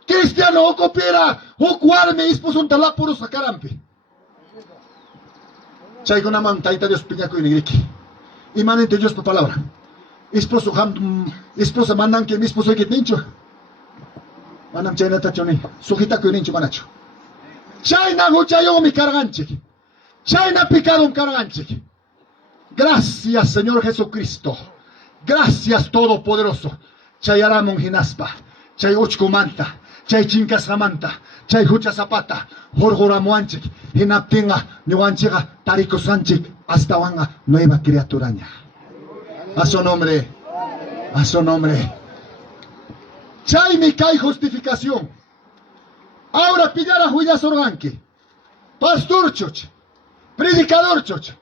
Cristiano o copera. O warmi esposon talapuros sakarampi. Chay con amam taita Dios piñaco y negriki. Imanente Dios por palabra. Esposo esposa mandan que mi esposo que nincho. Manam chayna tachoni. Sujita que nincho manacho. Chayna huchayo mi carganche. Chayna picado un carganche. Gracias, Señor Jesucristo. Gracias, Todopoderoso. Chay aramon hinaspa. Chay uchkumanta. Chay chincasramanta. Chay hucha zapata. Jorgoramuanchik. Hinaptinga. Niwanchiga. Tariko sanchik. Hasta wanga. Nueva criaturaña. A su nombre. A su nombre. Chay mi kai justificación. Ahora pillar a Juidas Organque. Pastor choch. Predicador choch,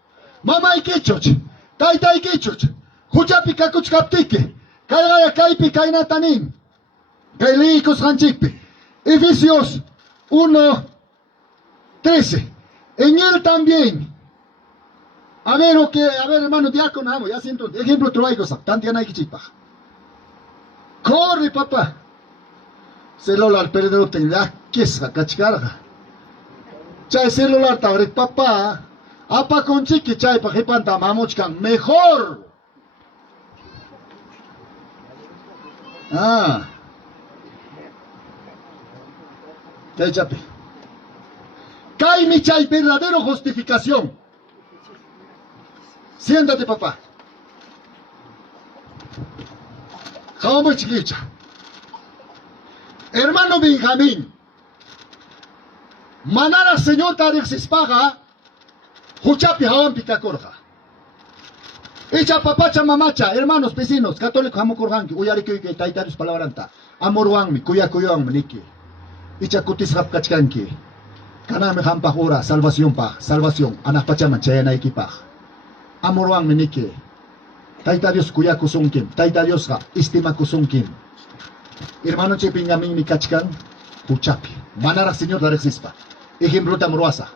mamá y quichoch, taita y quichoch, huchapi kakuchkaptike, kaigaya kaipi kainatanin, kailikos hanchikpi. Efesios 1:13. En él también. A ver, hermano diácono, amo, ya siento, ejemplo traigo, tan tiana y quichipa. Corre, papá. Celular, perdedor, tenga que sacachcarga. Chay celular tabret papá, apa con chiqui chay pa jipanta mamuchkan mejor. Chay chape. Cay mi chay verdadero justificación. Siéntate papá. Jaume chiquicha. Hermano Benjamín. Manara Señor Tarek Sispaga, Huchapi Hawan Picacorja. Echa papacha mamacha, hermanos, vecinos, católicos, Hamocorjanki, Uyariki, Taitarius Palavaranta, Amorwanmi, Kuyakuyan, Niki, Echa Kutis Rapkachkanki, Kaname Hampahura, salvación pa, salvación, Anapachaman, Chayana Ekipaj, Amorwanmi Niki, Taitarius Kuyakusunkim, Taitarius Istima Kusunkim, hermano Chepingamin Mikachkan, Huchapi, Manara Señor Tarek Sispa. Ejemplo tamroasa.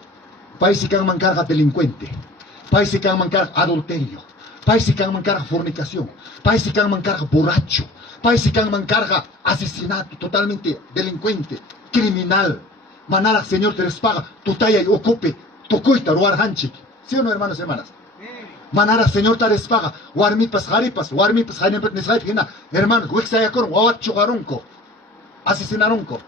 País que mancarga delincuente. País que mancarga adulterio. País que mancarga fornicación. País que mancarga borracho. País que mancarga asesinato totalmente delincuente, criminal. Manara Señor te les paga. Tu talla y ocupe. Tu coita ruarhanchik. ¿Sí o no, hermanos y hermanas? Manara Señor te les paga. Warmipas jaripas. Warmipas jaripas nesaypina. Hermanos, huexayacoron. Wawachugarunco. Asesinarunco.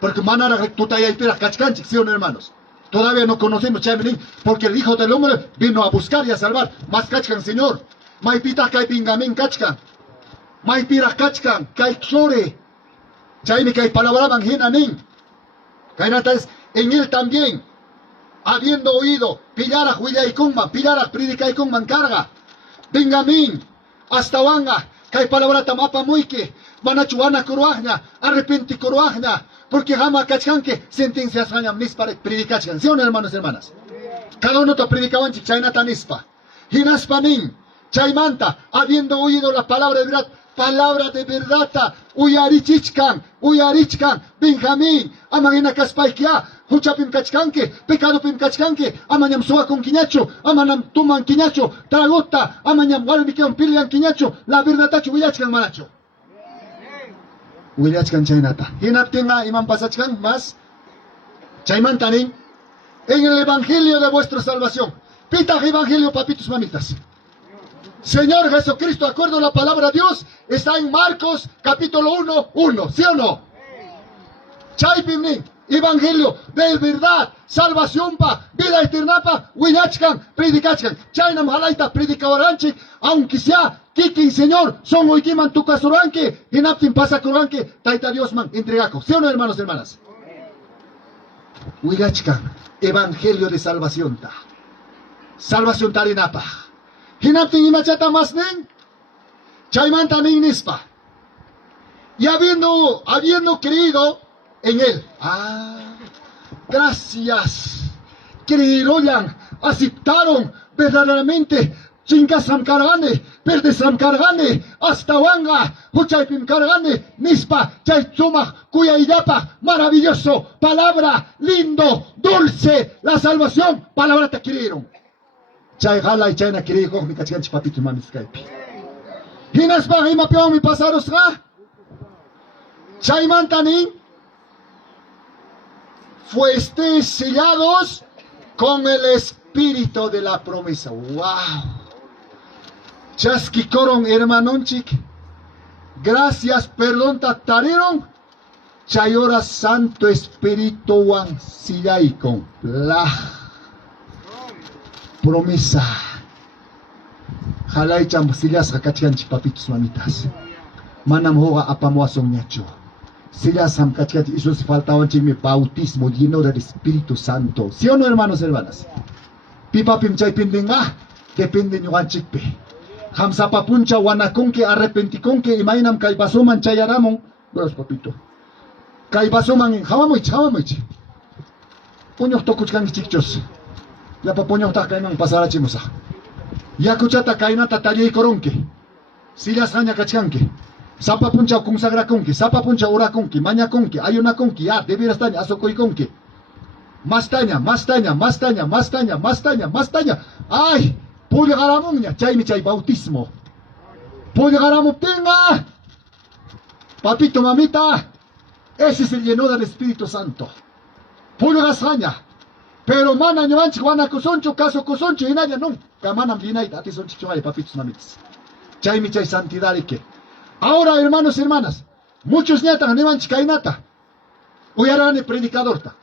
Porque manara tu talla y pera cachcanchik, ¿sí o no, hermanos? Todavía no conocemos Chaymenin, porque el Hijo del Hombre vino a buscar y a salvar. Más cachcan, Señor. Maipita kai pingamin cachcan. Maipira cachcan, kai xore. Chayme kai palabraban hinanin. Kainatas, en él también, habiendo oído, pillar a Huilla y Kunman, pillar a Predica y Kunman carga. Pingamin, hasta wanga, kai palabra tamapa muike. Manachuana coruajna, arrepenti coruajna. Porque jamás cachcanque sentencias hañam nispa predicachcan. ¿Sí o no, hermanos y hermanas? Cada uno te predicaban chayna tanispa. Hinaspanin, chaymanta, habiendo oído la palabra de verdad, palabra de verdad, uyarichkan, Benjamín, amangina kaspaikia, huchapim kachkanke, pecado pim kachkanke, amanyam suwa con quiñacho, amanam tuman quiñacho, tragota, amanyam walmikion pilian quiñacho, la verdad tacho, uyachkan manacho. Uyachkan chaynata. Hinaptinga imam pasachkan más, chaymantanin, en el evangelio de vuestra salvación. Pita evangelio, papitos, mamitas. Señor Jesucristo, acuerdo a la palabra de Dios, está en Marcos capítulo 1:1, ¿sí o no? Chaypimni, evangelio de verdad, salvación pa, vida eterna pa, winachkan, predicachkan, chaynam halaita, predikawaranchik, aunque sea Kikin, Señor, son hoykiman tu casuranque, hinaptin pasa curanque, taita Dios man, entregaco, ¿sí o no, hermanos, hermanas? Winachkan, evangelio de salvación ta, salvación tarinapa. Hinaptin imachata mas nen, chaymanta nen nispa. Y habiendo creído en él. Gracias. Creyeron, aceptaron verdaderamente. Chingasam kargane, perdesam kargane, hasta wanga, huchaypim kargane, nispa, chaytsumach, cuyaidapa, maravilloso, palabra, lindo, dulce, la salvación, palabra te creyeron. Chay gala y chayna kiri ko mi kachkan chipapito mami Skype. Hinas pa hima pion mi pasaros ra. Chay mantanin fuestes sellados con el espíritu de la promesa. Wow. Chaski koron hermanonchik. Gracias, perdón tatarieron. Chayora Santo Espíritu wan sillaikon. La promesa. Jalay cham sillas hakachkan papitos mamitas. Manam hoga apamuasong ñacho. Sillas ham kachkan eso se faltaban chimi bautismo lleno del Espíritu Santo. ¿Sí o no, hermanos, hermanas? Pipa pim chay pindinga, depende ñugan chikpe. Ham sapapuncha wanakonke arrepentikonke imainam kay basuman chayaramon. Gros papito. Kay basuman hamamoich. Puñok tokuchkan chikchos. Ya papuño ta kainan pasara chimusa. Ya kuchata kainata talle koronke. Sillas haña kachkanke. Sapa puncha consagra conque, sapa puncha ora conque, maña conque, ayuna conque, ya, de veras taña, asocoy conque. Más taña. Ay, puede garamuña, chay mi chay bautismo. Puede garamuptenga. Papito, mamita, ese es el lleno del Espíritu Santo. Puede gasaña. Pero mana ñoanchi guana cosoncho, caso cosoncho, y nadie no. Camanam linaita, ati son chichuay, papitos, mamitas. Chay mi chay santidad y que. Ahora, hermanos y hermanas, muchos ñatan neman chikainata. Uyarane predicadorta.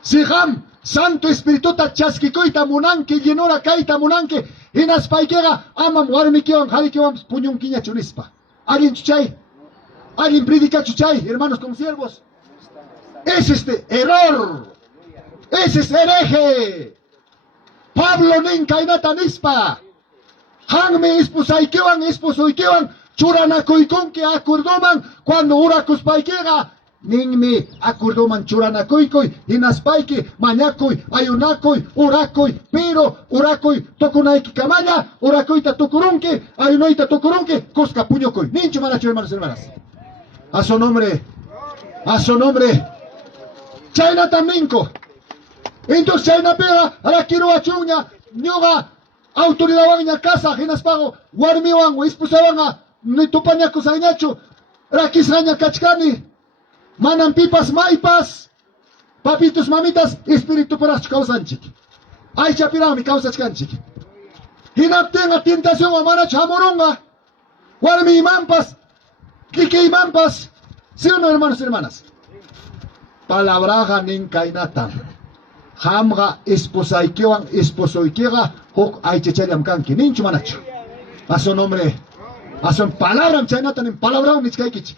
Siham, Santo Espíritu ta chaskikoita munanke, llenora kaita munanke, inas paikega, amam warmikiwan, harikiwan, puñun quiña chunispa. ¿Alguien chuchay? ¿Alguien predica chuchay, hermanos con siervos? Es este error. Ese es hereje. Pablo nin kainata nispa. Hanme esposaikewan, churanakoykon que acordoman cuando uracos paikega. Ninme acordoman churanakoykoy, inaspaike, mañakoy, ayunakoy, urakoy, pero urakoy tokunaiki kamaya, urakoyta tokurunke, ayunoita tokurunke, cosca puñokoy. Nincho manacho, hermanos y hermanas. A su nombre. Chayna taminko. Entonces chayna pega, a la quiero achuña, ñoga, autoridad waña casa, hinaspago, warmiwan, ispusaban a Nitupaña kusañacho, raquisaña kachkani, manan pipas maipas, papitos mamitas, espíritu para causanchik. Ay chapirami causa chkanchik. Hinaptenga tentación a mana chamoronga, warmi imampas, kike imampas, ¿sí o no, hermanos y hermanas? Palabraja nin kainata. Hamga esposaikewan, esposoikega, hok ay chechayam kanki, ninchu manacho. A su nombre. Hacen palabra, chaynatan en palabra, un nichkaikichi.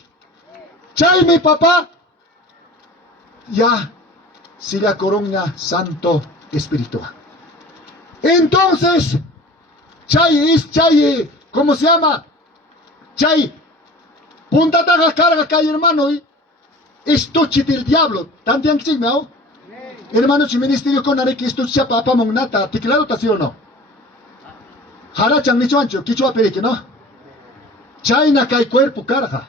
Chay mi papá, ya, si la corona Santo Espíritu. Entonces, chay, ¿cómo se llama? Chay, punta taga carga chay hermano, estuchi del diablo, tan bien que me hermano, si ministerio con areki estuchi papa mongnata, ¿te claro, ta sí o no? Harachan nicho ancho, quichua periki, ¿no? Chayna kay cuerpo carga.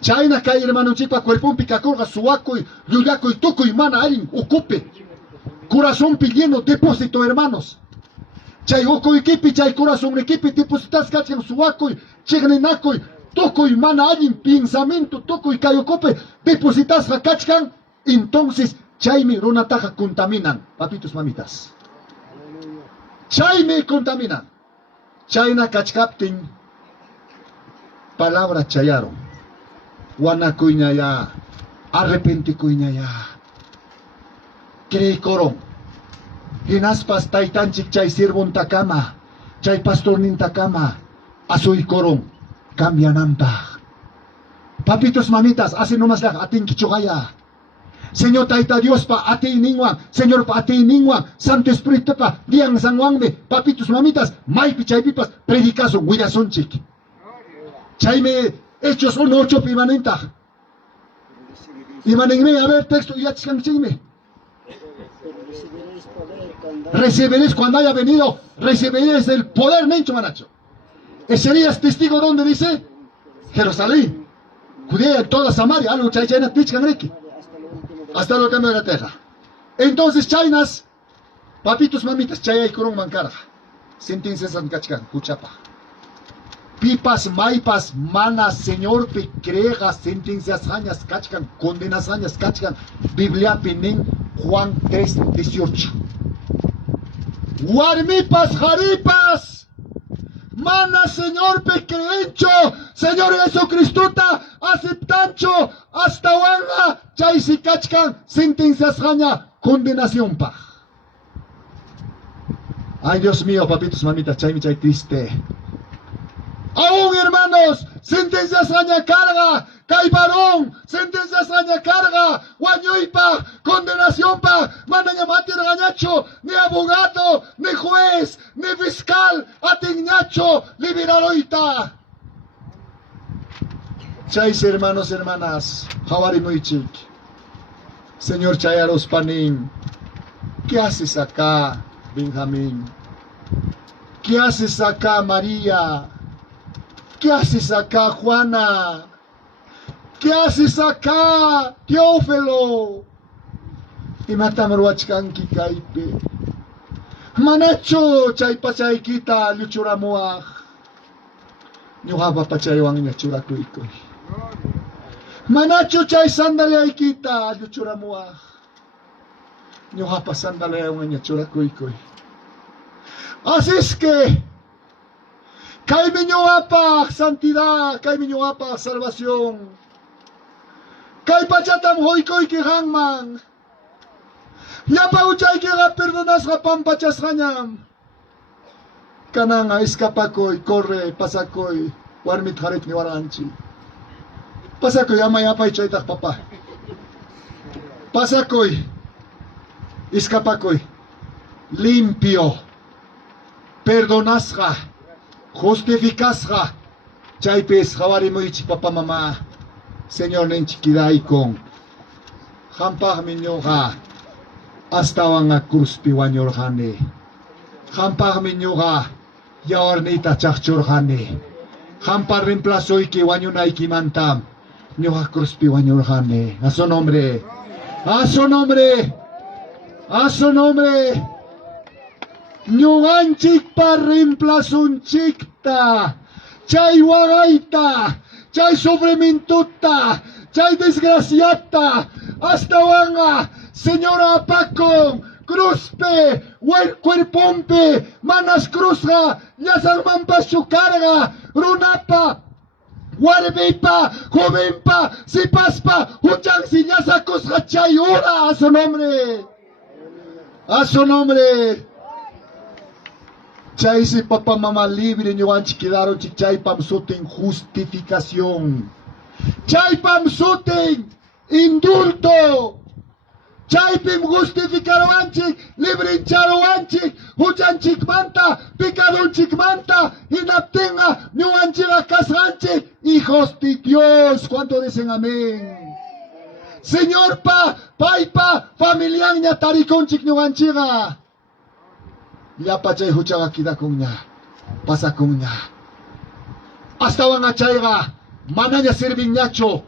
Chayna kay hermano chipa cuerpo picacorga suaco y yuyaco y toco y mana alguien ocupe. Corazón lleno, depósito hermanos. Chay oco y kipi, chay corazón equipi, depositas cachan suaco y chegnenaco y toco y mana alguien pensamiento, toco y cayo cope, depositas la cachcan, entonces chayme ronataja contaminan, papitos mamitas. Chayme contaminan. Chayna cachcaptin, palabra chayaron. Wanakuinya ya, arrepentikuinya ya. Krei korong. Hinaspas taitanchik chay sirvon takama, chay pastor nin takama, asoy korong, cambianampa. Papitos mamitas, hace nomás la ating kichugaya. Señor Taita Dios pa ati ningwang, Señor pa ati ningwang, Santo Espíritu pa, diang sangwangme, papitos mamitas, may pichay pipas, predicaso, huidasonchik. Chayme, Hechos 1:8 pimanenta. Imanengme, a ver, texto, yachkan chingme. Recibiréis cuando haya venido, recibiréis el poder, Mencho Manacho. Serías testigo donde dice Jerusalén, Judea, toda Samaria, algo chaychayna, tichkanreki. Hasta lo último de la tierra. Entonces, chainas, papitos, mamitas, chayay kurong mancara. Sentencias en kachkan, kuchapa. Pipas, maipas, manas, señor, pe creja, sentencias añas, kachkan, condenas añas, kachkan. Biblia pinin, Juan 3:18. Guarmipas, jaripas, mana, señor, pe creencho, Señor Jesucristo, aceptancho, hasta wanga, chay si kachkan, sentencias aña, condenación pa. Ay, Dios mío, papitos, mamitas, chay triste. Aún, hermanos, sentencias aña carga, kay varón, sentencias aña carga, guañoipa, condenación pa, manda llamate regañacho, ni abogado, ni juez, ni fiscal, atignacho, liberaroita. Chais, hermanos, hermanas, jawari muy chic. Señor Chayaros Panín, ¿qué haces acá, Benjamín? ¿Qué haces acá, María? ¿Qué haces acá, Juana? ¿Qué haces acá, Teófilo? Y matamruachkan kikaipe. Manacho, chay pachaykita, luchuramuaj. Nyuhaba pachaywang nyachurakuikoy. Manacho, chay sandaliaykita, luchuramuaj. Nyuhapa sandaliaywang nyachurakuikoy. Así es que, kay minyuapa santidad, kay minyuapa salvación. Kay pachatam hoykoy ki hangman. Yapa uchay ki ga perdonas ga pampachas kanyam. Kananga escapakoy, corre, pasakoy, warmit harit ni waranchi. Pasakoy, ama yapay chaytak papa. Pasakoy, escapakoy, limpio, perdonasga, justificasga. Chaypes, jawari mo ichi papa mama. Señor nenchikiday kong hampah minyoga hasta wanga cruz piwanyorhane hampah minyoga yaornita chachorhane hampah reemplazo iki wanyunay kimantam nyoga cruz piwanyorhane a su nombre, a su nombre, a su nombre. Nyuganchik pa reemplazon chikta chay wagaita, chay sobremintuta, chay desgraciata, hasta wanga, señora Paco, cruzpe, cuerpompe, manas cruzga, yasarmampa su carga, runapa, guarbepa, jovenpa, sipaspa, huchansi, yasacosga, chay ora, a su nombre, a su nombre. Chay si papá mamá libre ni wanchi quedaron chay pamsoten justificación. Chay pamsoten indulto. Chay pim justificaron wanchi libre charo wanchi huchanchik manta picadonchik manta inaptenga ni wanchi la casanchi hijos de Dios. ¿Cuánto dicen amén? Señor paipa familiar ña tariconchik ni wanchiga. Ya pachay huchaga kida kunya, pasa kunya. hasta van a chayga mananya sirviñacho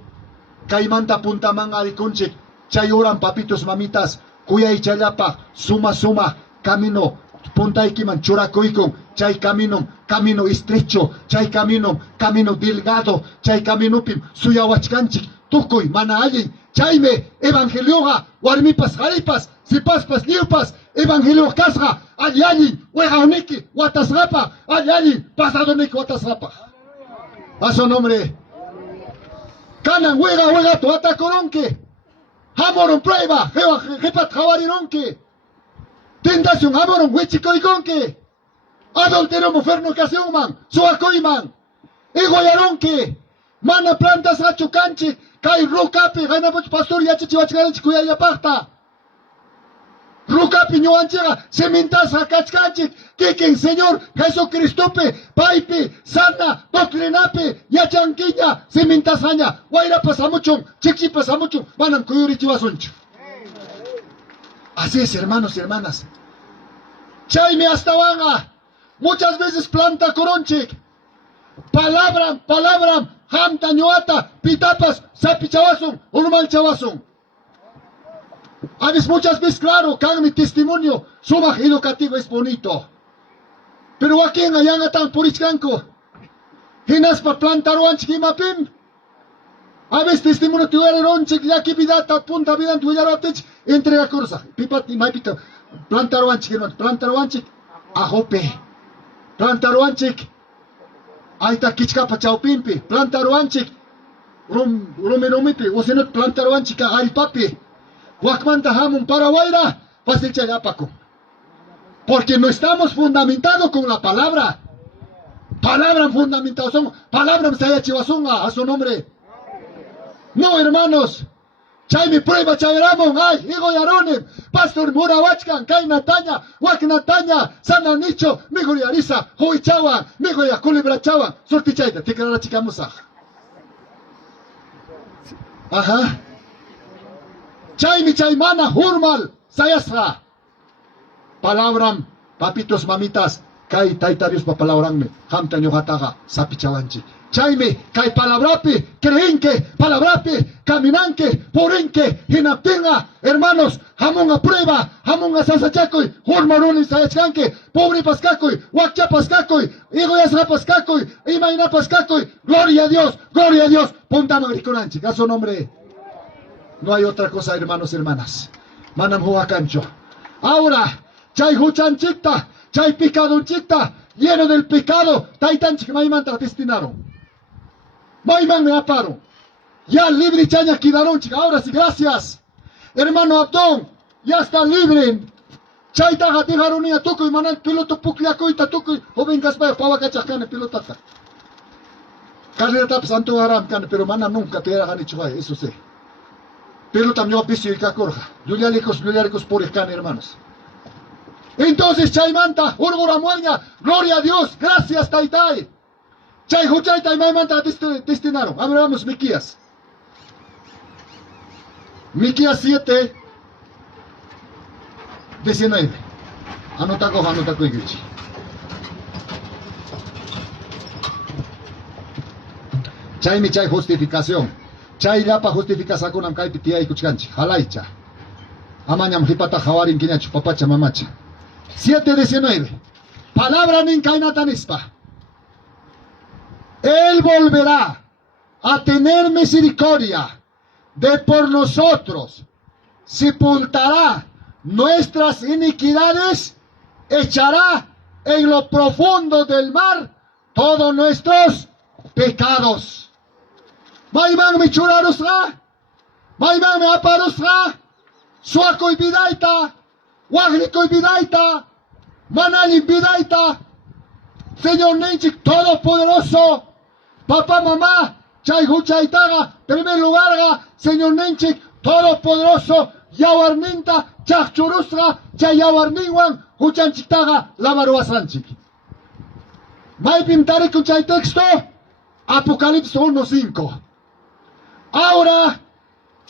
kaimanta puntaman arikunchik chay oran papitos mamitas kuyay chayapa suma camino puntaykiman churakuykun chay camino estrecho chay camino delgado chay caminopim suyawachkanchik tukuy mana allin chayme evangelioga warmipas qaripas sipaspas liupas evangelio kasqa allin weqawniki watasqapa allin pasadoniki watasqapa a su nombre kanan wega tu atakoronki hamoron prueba jepat jawarironki tentación hamoron huichikoykonki adulterio fornicaciónman suwakoyman igoyaronki mana plantas hachukanchik kay rukapi ganapuch pastor yachachiwachkanchik kuyayapaqta rukapi ñuwanchiqa cementasqa kachkanchik kikin Señor Jesucristopi paypi sana doctrinapi yachankiña cementasqaña wayrapas hamuchun chikchipas hamuchun manam kuyurichiwasunchu. Así es, hermanos y hermanas. Chaymi hasta wanga muchas veces planta koronchik palabram hamta ñuata pitapas sapichawasun urmalchawasun. A veces muchas veces claro kan mi testimonio sumaj educativo es bonito, pero aquí en allá tan purichkanko hinas pa plantaruanchik imapim a veces testimonio tuyaronchik yaki vidata punta vidan tuyaratech entrega cursa pipat imapita plantaruanchik ajope plantaruanchik aita kichkapa chawpimpi plantaruanchik ruminomipi osenot plantaruanchik agaripapi wakmanta hamun paraguayra fácil chayapaco porque no estamos fundamentados con la palabra fundamentados son palabras sayachiwasunga a su nombre. No, hermanos, chay mi prueba chayramon ay higo yaronem pastor murawachkan kay nataña wak nataña sana nicho migo yarisa hoy chawa migo ya culebra chawa sorti chayta tikrara chikamusa ajá chay mana hurmal sayasra palabram papitos mamitas kay tayta Dios pa palabranme hamta ñuqataqa sapichawanchi chaymi kay palabrapi creenke palabrapi caminanke porenke hinaptinga hermanos hamunga prueba hamunga sasachakuy hurmaruni sayachkanke pobre paskakuy wakcha paskakuy igoyasra paskakuy imayna paskakuy gloria a Dios puntaman rikunanchik a su nombre. No hay otra cosa, hermanos y hermanas. Manam huacancho. Ahora, chay huchanchikta, chay picadonchikta, lleno del pecado, taitanchik maimanta destinaron. Maiman me aparo. Ya libre chaña kidaronchik. Ahora sí, gracias. Hermano Abdón, ya está libre. Chay taga tijaronía tukuy manan piloto pukliakoita tukuy. Joven Gaspar, pawakachakane pilotata. Carrera tap santo aram kan, pero mana nunca te era ganichuay, eso sí. Pero también piso y cacorja. Yulialicos por escan, hermanos. Entonces, chaymanta, urgora mueña, gloria a Dios, gracias, taitai. Chay huchayta y maimanta destinaron. Ahora vamos, Miquías. Miquías 7, 19. Anota coigichi. Chay justificación. Chay llapa justificación kunam kay pitiya ikuchkanchi halaycha amañam hipata jawarin kiñachu papacha mamacha 7:19 palabra ninkainatanispa él volverá a tener misericordia de por nosotros sepultará nuestras iniquidades echará en lo profundo del mar todos nuestros pecados. Maimang mi churarusra, maimang mi aparusra, suakoy bidaita, wagnikoy bidaita, manalin bidaita, Señor Ninchik Todopoderoso, papá, mamá, chay huchaytaga, primer lugar, Señor Ninchik Todopoderoso, yawarninta, chachurusra, chay yawarninwan, huchanchiktaga, lavaruasanchik. Maipim tarik chay texto, Apocalipsis 1:5. Ahora,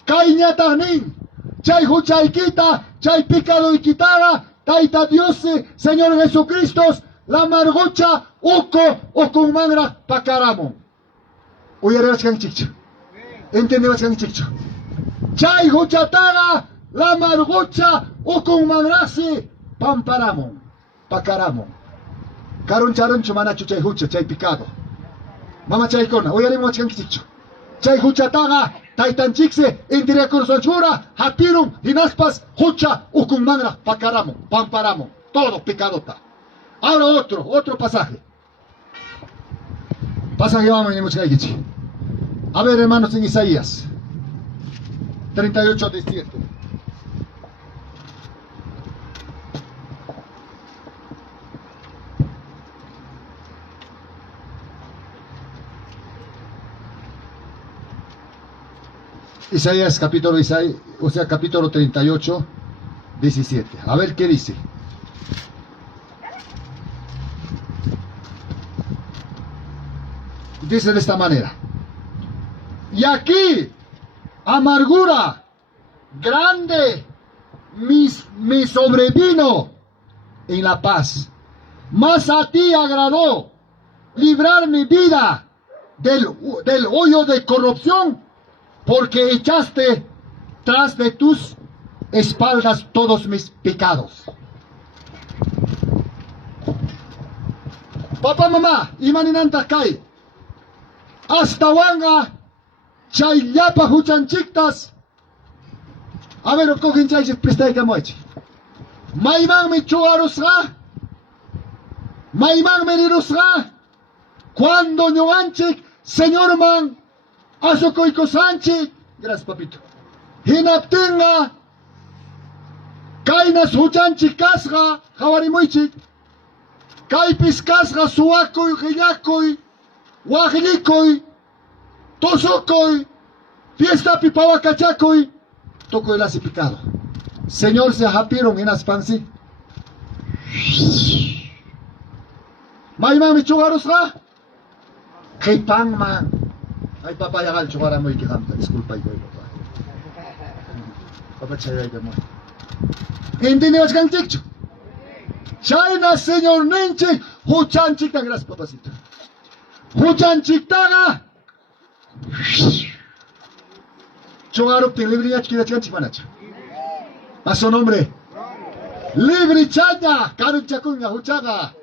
Cañatanin, Chay Huchaykita, Chay Picado y Quitada, Taita Dios, Señor Jesucristo, la margocha, uko mangra pakaramo. Uyarewas kang chicho. Entendewas kang chicho. Chay huchataga la margucha uko mangrasi pamparamo. Pakaramo. Karun charun chumana chay hucha chay picado. Mama chay kona uyaremos kang chicho. Chay huchataga taitan chikse indiria kursanchura hapirun hinaspas hucha uko mangra pakaramo pamparamo. Todo picadota. Ahora otro pasaje. Pasaje vamos en Muchaigichi. A ver, hermanos, en Isaías 38 desierto. Isaías capítulo 38, 17. A ver qué dice. Dice de esta manera: y aquí amargura grande me sobrevino en la paz, mas a ti agradó librar mi vida del hoyo de corrupción, porque echaste tras de tus espaldas todos mis pecados. Papá, mamá, imaninanta kai. Hasta wanga chayllapa huchanchiktas. A ver, cogen chay prestay kamoich. Maimang mi chuarusga. Maimang menirusga. Cuando ñoanchik, señor man, asokoiko sanchik. Gracias, papito. Hinaptinga. Kainas huchanchik kasga. Jawarimuichik. Kaipis kasga suakoy, gillakoy. Guajilicoy, Tosocoy, Fiesta Pipahuacachacoy, Toco el picado. Señor, se japieron en aspansi. Maimang mi chugarosra. Kipang man. Ay, papá, ya gal chugara mo ikikanta. Disculpa, ikaw, papá. Papá, chayay ka mo. Hindi niwas kang tikcho. Chayna, señor Ninchi, huchanchik na gracias, papacito. Huchanchiktaga Chugarup te libre ya chiquita chimanacha. A su nombre. Libre chaya, Karun chacuña, huchaga.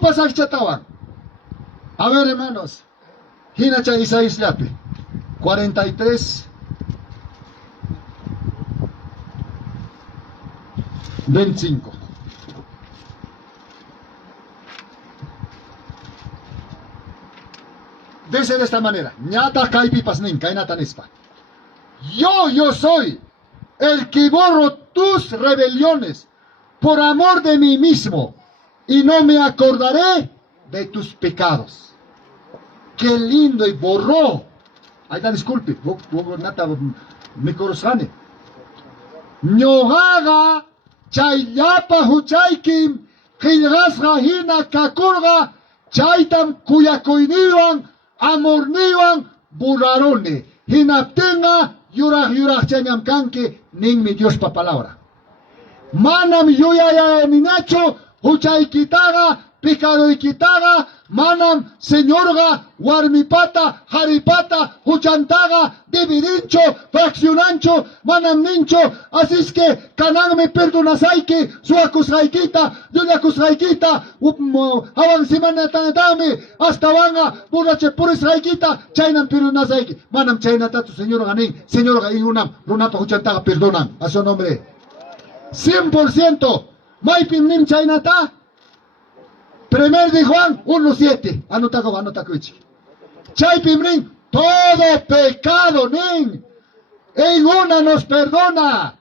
Pasak chatawan. A ver, hermanos. Hinacha Isaías Yape 43 25. Dice de esta manera: ñata kaipi pasnin, kainata nispa. Yo soy el que borro tus rebeliones por amor de mí mismo, y no me acordaré de tus pecados. Qué lindo, y borró. Ahí está, disculpe, nata mi corosane. Ñohaga chayapa huchaikim, hilgasga hina kakurga, chaitam kuyakoiniwan, amorniwan burarone. Hinaptenga yuraj chanyam kanke ning mi Dios pa palabra. Manam yuyaya minacho huchaikitaga picado ikitaga manam señorga warmipata haripata huchantaga dividincho fraccionancho manam nincho. Así es que canang me perdonasaike suakusraikita yuyakusraikita awan simana tanatame hasta vanga burache purisraikita chaynam perdonasaike manam chaynata tu señorga ning señorga inunam runapa huchantaga perdonan a su nombre 100%. Maipin nim chaynata. 1 de Juan 1:7. Anota kuichi. Chay pimrin, todo pecado nin. En una nos perdona.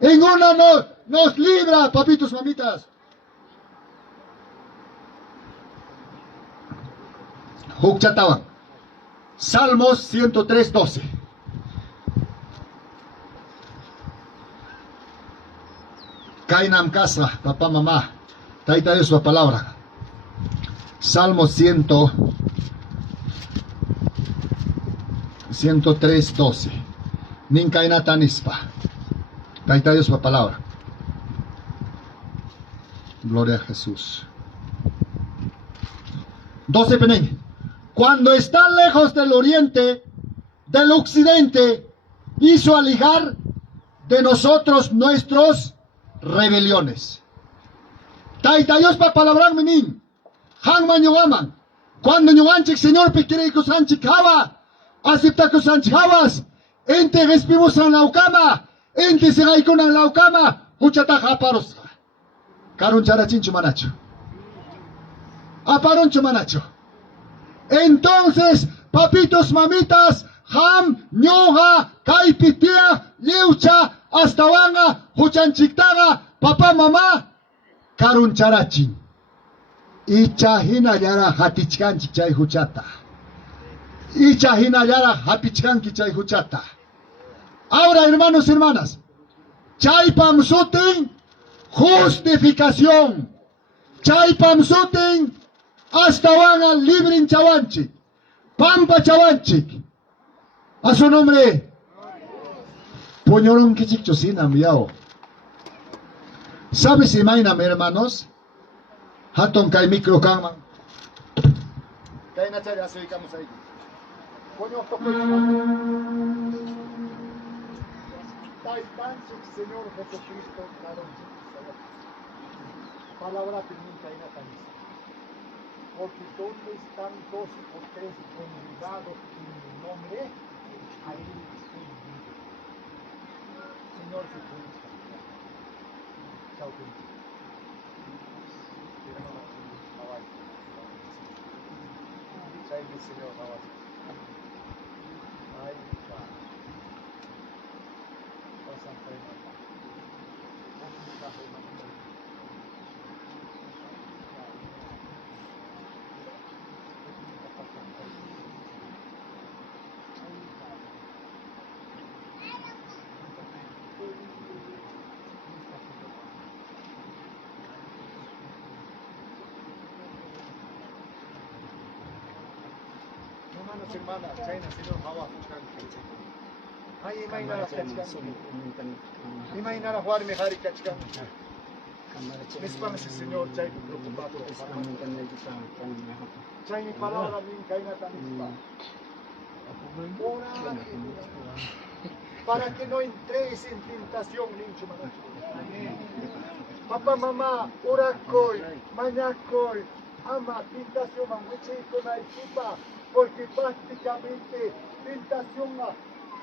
En una nos libra, papitos, mamitas. Hukchatawan. Salmos 103:12. Kainam casa, papá, mamá. Taita Dios la palabra. Salmo 103:12. Ninkainata nispa. Taita Dios la palabra. Gloria a Jesús. 12 peneng. Cuando está lejos del oriente, del occidente, hizo alejar de nosotros nuestros rebeliones. Taitayos pa palabran menin. Hangman yogaman. Cuando yoganchik señor pikire kusanchik hava. Acepta kusanchik havas. Ente respimos en la ukama. Ente se gaikon en la ukama. Huchata aparos. Karun charachin chumanacho. Aparon chumanacho. Entonces, papitos, mamitas, ham, ñoga, kaipitia, liucha, astawanga, huchanchiktaga, papá, mamá, karun charachin. Icha hinayara hatichkanchi chay huchata. Icha hinayara hatichkanki chay huchata. Ahora, hermanos y hermanas, chay pamsutin, justificación. Chay pamsutin, astawanga librin chawanchik. Pampa chawanchik. A su nombre. Poñorón kichik chosinam yao. ¿Sabes si mainam, hermanos? Hatton kay micro kangman. Kay na chari asoy kamo sa ito. Poño to Taitanchik, Señor Jesucristo, palabra nunca hay nada. Porque donde están dos o tres congregados en mi nombre, ahí estoy vivo. Señor Jesucristo. Chao, Cristo. Chao, mi Señor, Hawaii. Ay, Padre. Pasan por el alma. Hermanos, hermanas, China, Señor, Hawaii. Ay, imagina Imagina jugar mejor y cachcan. Mis Señor, chay preocupado. Chay mi palabra, mi caína tan para que no entréis en tentación, nincho manacho. Papá, mamá, oracoy, mañacoy, ama, tentación, mamuche y con aipupa, porque prácticamente tentación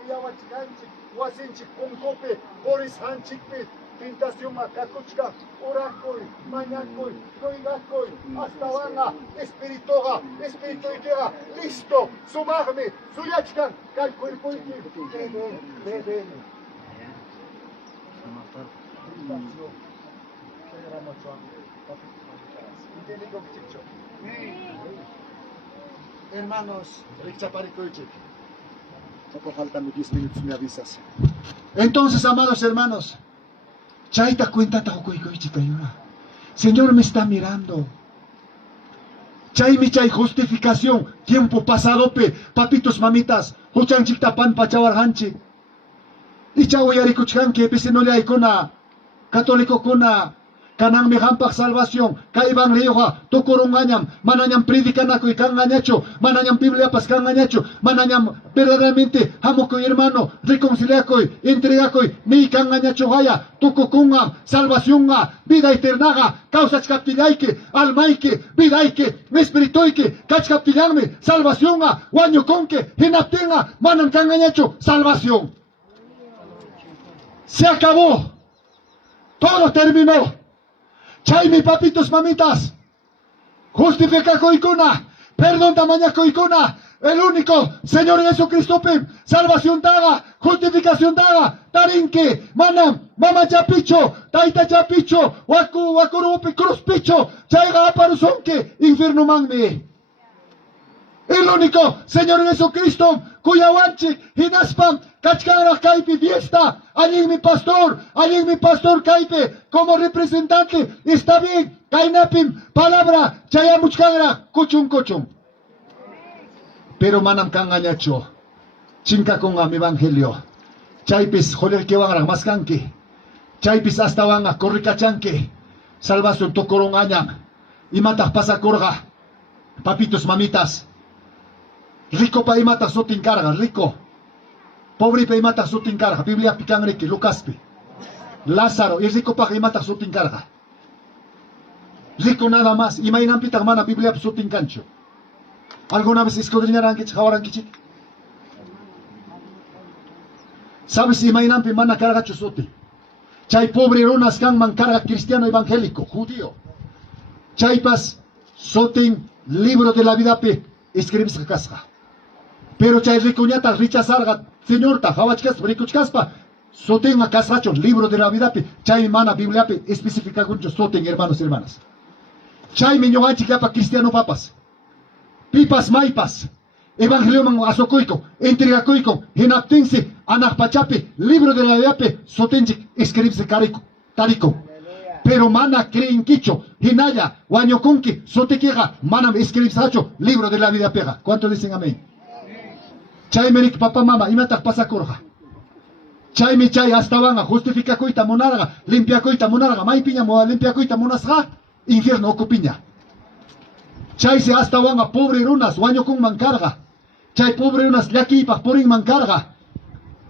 Yawachkanchik, Wasinchik, Konkope, Boris Hanchikpe, tentación Makakuchka, Orakoy, Mañakoy, Noigakoy, Astavanga, Espiritoga, Espiritoikega, listo, sumarme, Suyachkan, Kalkoipoiki, Beben. Tentación, era mucho hambre. Hermanos, Richaparicoichik. Poco faltan 10 minutos, me avisas. Entonces, amados hermanos, chaita cuenta Señor me está mirando. Chay mi chay justificación, tiempo pasado pe, papitos, mamitas, huchanchik tapan pachawarhanchik. Y chawayarikuchkan que pese no le hay cona, católico cona, kanang mehampak salvación, kaibang leyoha, tokoronganyam, mananyam predikanako y kangañacho, mananyam Biblia pas kangañacho, mananyam verdaderamente hamoko hermano, reconciliaco, entregaco, mi kangañacho haya, tokokungam, salvación vida eterna, causa chkaptilaike, almaike, vidaike, espirituike, kachkaptilangme, salvación guaño conque, hinaptenga, manam kangañacho, salvación. Se acabó. Todo terminó. Chay mi papitos, mamitas, justifica coicuna, perdón tamaña coicuna, el único Señor Jesucristo, salvación daga, justificación daga, tarinque, manam, mama chapicho, taita chapicho, wakurupi cruz picho, chaiga aparusonque, infierno manme. El único Señor Jesucristo, cuya wanchi, hinaspam, kachkara kaipe fiesta, allí mi pastor kaipe, como representante, está bien, kainapim, palabra, chayamuchkara, kuchum. Pero manam kangañacho, chinka con mi evangelio, chaipis, joler que van a mascanque, chaipis hasta van a corricachanque, salvación tocoron añam, y matas pasa corga. Papitos, mamitas, rico pa imata sutin carga, rico. Pobre pa imata sutin carga. Biblia pikang riki, Lucas pi. Lázaro, y rico pa imata sutin carga. Rico nada más. Y mainan pitang mana Biblia sutin cancho. ¿Alguna vez escudriñarán que chawaran kichik? ¿Sabes si mainan pi mana carga chusuti? Chay pobre runas kan man carga cristiano evangélico, judío. Chay pas sotin libro de la vida pe escribes casca. Pero chay ricuñata rechazarga, señor ta hawachkas ricuchkaspa. Sotin a casracho, libro de la vida pe, chay mana Biblia pe especifica guncho sotin hermanos y hermanas. Chay miñoganchi pa cristiano papas. Pipas maipas. Evangelio man asokoiko, entregakoiko, hinaptinsi, anakpachapi, libro de la vida pe, sotinchik escribes carico, tarico. Pero mana creen quicho, hinaya, guañoconqui, sotequega, manam escribsacho, libro de la vida pega. ¿Cuánto dicen amén? Chay merik papá mama, imatak pasakurja. Chay mi chay hasta vanga, justifica coita monarga, limpia coita monarga, mai piña moa limpia coita monasga, infierno ocupiña. Chay se hasta vanga, pobre runas, guañocon mancarga. Chay pobre runas, yaquipa, porin mancarga.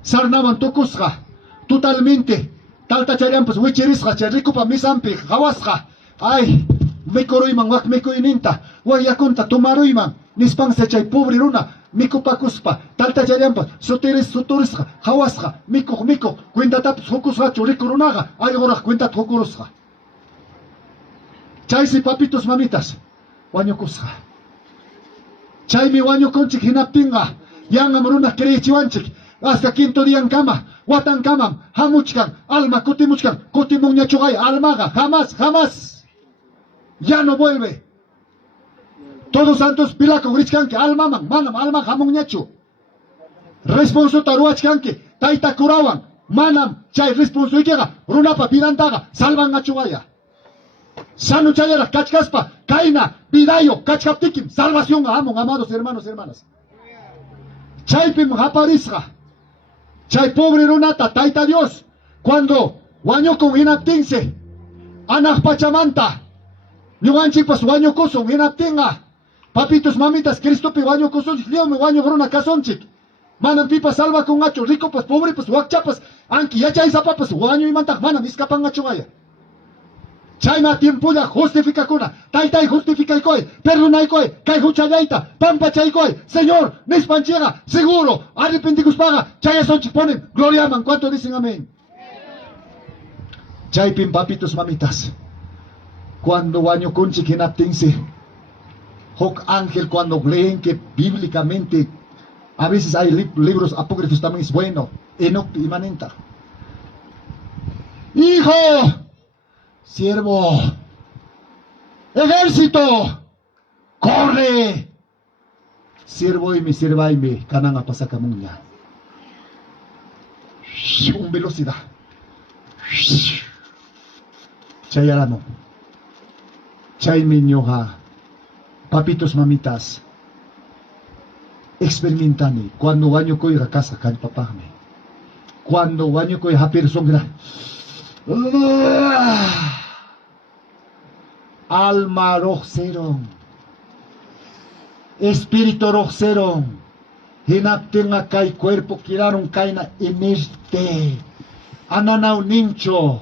Sarnaban tocusga, totalmente. Talta charian pues wichirisga, charico pa misampi, hawasga. Ay, mekoroiman, wak mekoininta, guayaconta, tomaroiman, nispang se chay pobre runa, miko pakuspa, talta charian pues, soteres, sotorisga, hawasga, miko, cuenta tapos, hokusga, choricorunaga, ay, ahora cuenta hokurusga. Chay si papitos mamitas, guañocusga. Chay mi guañoconchik hinaptinga, yang amoruna querechiwanchik, hasta quinto día en cama, watan kamam, hamuchkan, alma kutimuchkan, kutimuña chugay, almaga, jamás, ya no vuelve. Todos santos pilaco, grichkanke, almaman, manam, alma hamuñachu. Responso taruachkanke, taita kurawan, manam, chay responso ikega, runapa pidantaga, salvan a chugaya. Sanu chayara, kachkaspa, kaina, vidayo, kachkaptikim, salvación a amon, amados hermanos y hermanas. Chaypim haparisga. Chay pobre runata, taita Dios, cuando guaño con hinaptinse, anak pachamanta, ñuganchi pas guaño koson, hinaptinga, papitos mamitas, Cristo pi guaño koson, leo mi guaño gruna kasonchik, manan pipa salva con gacho, rico pas pobre pas wakchapas, anki ya chay zapapas, guaño y mantak, manam iskapan gacho gaya. Chay ma tiempuya justifica kuna, taitai justifica ikoy, perdona ikoy, kai huchayaita, pampa chay ikoy, Señor, nispanchiega, seguro, arrepenticus paga, chay son chiponen, gloria aman, ¿cuánto dicen amén? Chay pin papitos mamitas, cuando guaño conchi kinaptinse, hok ángel cuando leen que bíblicamente, a veces hay libros apócrifos también es bueno, Enoch y Manenta. Hijo, siervo, ejército, corre. Siervo y mi sierva y mi cananga pasakamunya. Con velocidad. Chayarano. Chay miñoja. Papitos mamitas. Experimentani. Cuando baño koy a casa kan papame. Cuando baño koy a persona. Alma roxeron, espíritu roxeron, hinapten acá y cuerpo quiraron caina inerte, anana un nincho,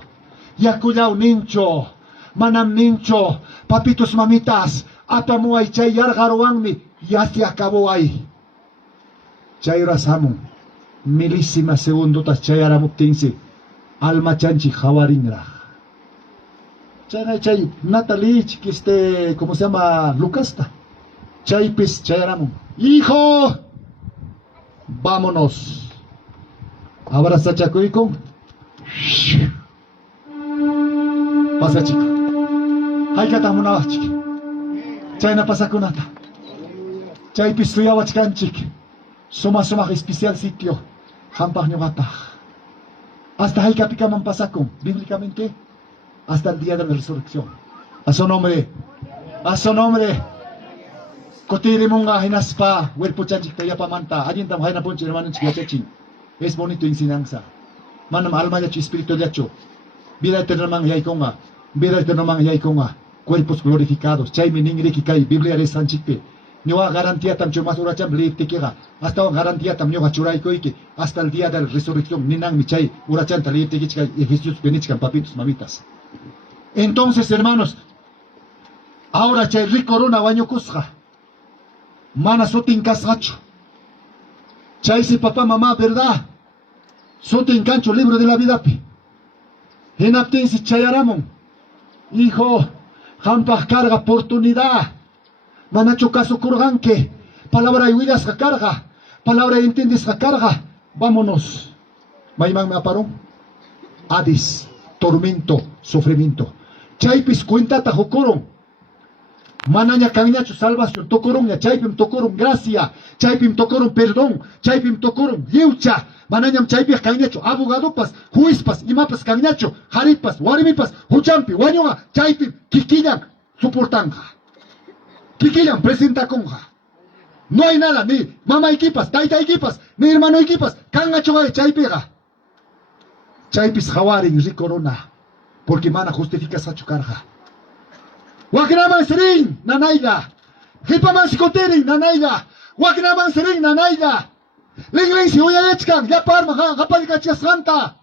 yacuya un nincho, manam nincho, papitos mamitas, apamu ay chay yargaroanmi, ya se acabó ahí. Chay rasamu, milísimas segundotas chay aramuptinsi, alma chanchi jawaringra. Chay Natalie, que ¿cómo se llama? Lucasta. Chay pis, chay aramo. Hijo, vámonos. Abraza chacoico. Pasa chico. Hay que tamunar chico. Chay na pasa kunata. Chay pis tuyawach kanchik. Suma especial sitio. Hampah nyogata. Hasta hay que picaman pasakon. Bíblicamente. Hasta el día de la resurrección. A su nombre. A su nombre. Kotiri munga hinaspa. Huerpo chanchik taya pamanta. Allí tam haina ponche hermano chiquiachechin. Es bonito enseñanza. Manam alma yacho espíritu yacho. Vida eterna man yaikonga. Vida eterna man yaikonga. cuerpos glorificados. Chaymi ningriki kay Biblia resanchikpi. Ñuqa garantía tam chumas uracham leiptikiqa. Hasta garantía tam ñuqa churaykoyki. Hasta el día de la resurrección. Ninanmi chay urachanta leiptikichka Efesios penichkan papitos mamitas. Entonces, hermanos, ahora chay ricorona wañukusqa. Mana sutin kasqachu. Chay si papá, mamá, ¿verdad? Sutin cancho libro de la vida pi. Hinaptin si chayaramon. Hijo, jampaj carga oportunidad. Manacho caso kurganque. Palabra y huidas la carga. Palabra y entiendes la carga. Vámonos. Maimán me aparó. Adis, tormento, sufrimiento. Chaypis cuenta tajocoron. Manaña cañacho salvación. Tocoron ya chaypim tocoron gracia. Chaypim tocoron perdón. Chaypim tocoron liucha. Manañam chaypim cañacho. Abogadopas, juizpas, imapas cañacho. Jaripas, warimipas, huchampi, wañoga. Chaypim, kikillan, soportanja. Kikillan, presenta conja. No hay nada, ni mamá equipas, taita equipas, ni hermano equipas. Cañacho de chaypega. Chaypis jawarin ricorona. Porque mana justifica sa chucarja. Wakraman sering nanayda. Hipaman sikoterin nanayda. Wakraman sering nanayda. Lingling si uyayechkan, ya parma, kapalika santa.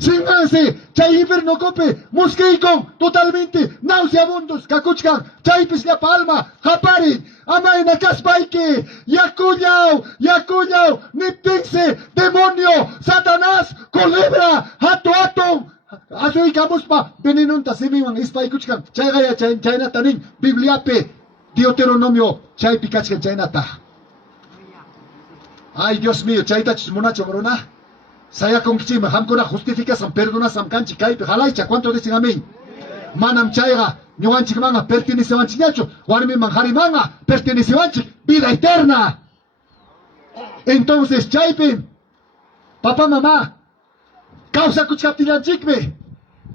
Singanse, chay inferno cope, mosqueicon, totalmente, nauseabundos, kakuchkan, chaypis ya palma, japarin, amay na kaspaike, yakuyaw, niptinse, demonio, satanás, culebra, hato, Asoy kamuspa, beninunta simiwan ispay kuchkan, chaygaya chaynata nin, Bibliape, Deuteronomio, chay pikachkan chaynata. Ay, Dios mío, chayta chismonacho morona. Saya con kichima, hamkona justificación, perdonación, canchi, kaipe, jalaicha, ¿cuánto dicen amén? Manam chayga, ñuanchik manga, pertenece wanchiñacho, warmi manjari manga, pertenece wanchik, vida eterna. Entonces, chaype, papá, mamá, causa kuchaptilanchikme,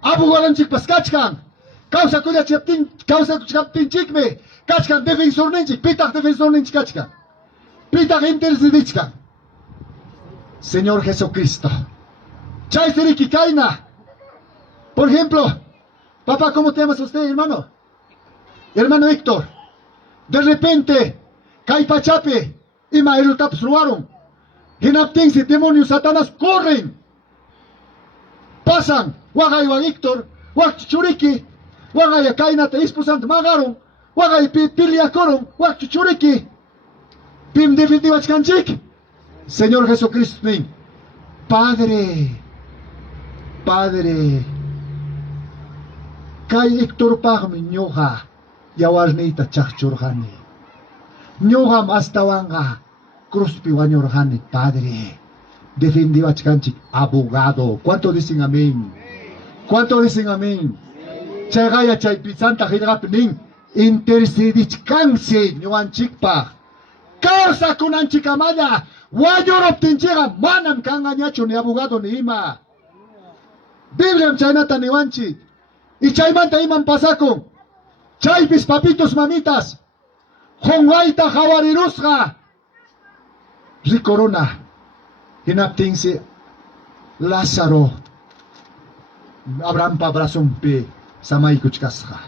abugolanchik paskachkan, causa kuchaptinchikme, kachkan defensor ninchik, pitach defensor ninchik kachkan, pitach intercedichkan. Señor Jesucristo. Chay seriki kaina. Por ejemplo, papá, ¿cómo te llamas usted, hermano? Hermano Héctor. De repente, kai pachape, y maerutap suaron. Hinaptinsi, demonios, Satanás, corren. Pasan, wagay wa Héctor, wag chuchuriki, wagay kainata ispusant magaron, wagay pilia koron, wag chuchuriki. Pim definitivas kanchik. Señor Jesucristo, Padre, kay Héctor pagmi ñoja, yawarnita chachurjani. Ñoja mastawanga, cruzpi wañorjani, Padre. Defendió a Chkanchik, abogado. ¿Cuánto dicen amén? ¿Cuánto dicen amén? Chagaya chaypisanta hidrapning, intercedichkanse, ñuanchikpa. Causa kunanchikamaya. Wayoroptinchega manam kangañacho ni abogado ni ima. Biblia chaynata ni wanchi. Y chaymanta iman pasako. Chaypis papitos mamitas. Hongaita jawarirusga. Ricorona. Hinaptinsi Lázaro. Abraham pa brasumpi. Samay kuchkasga.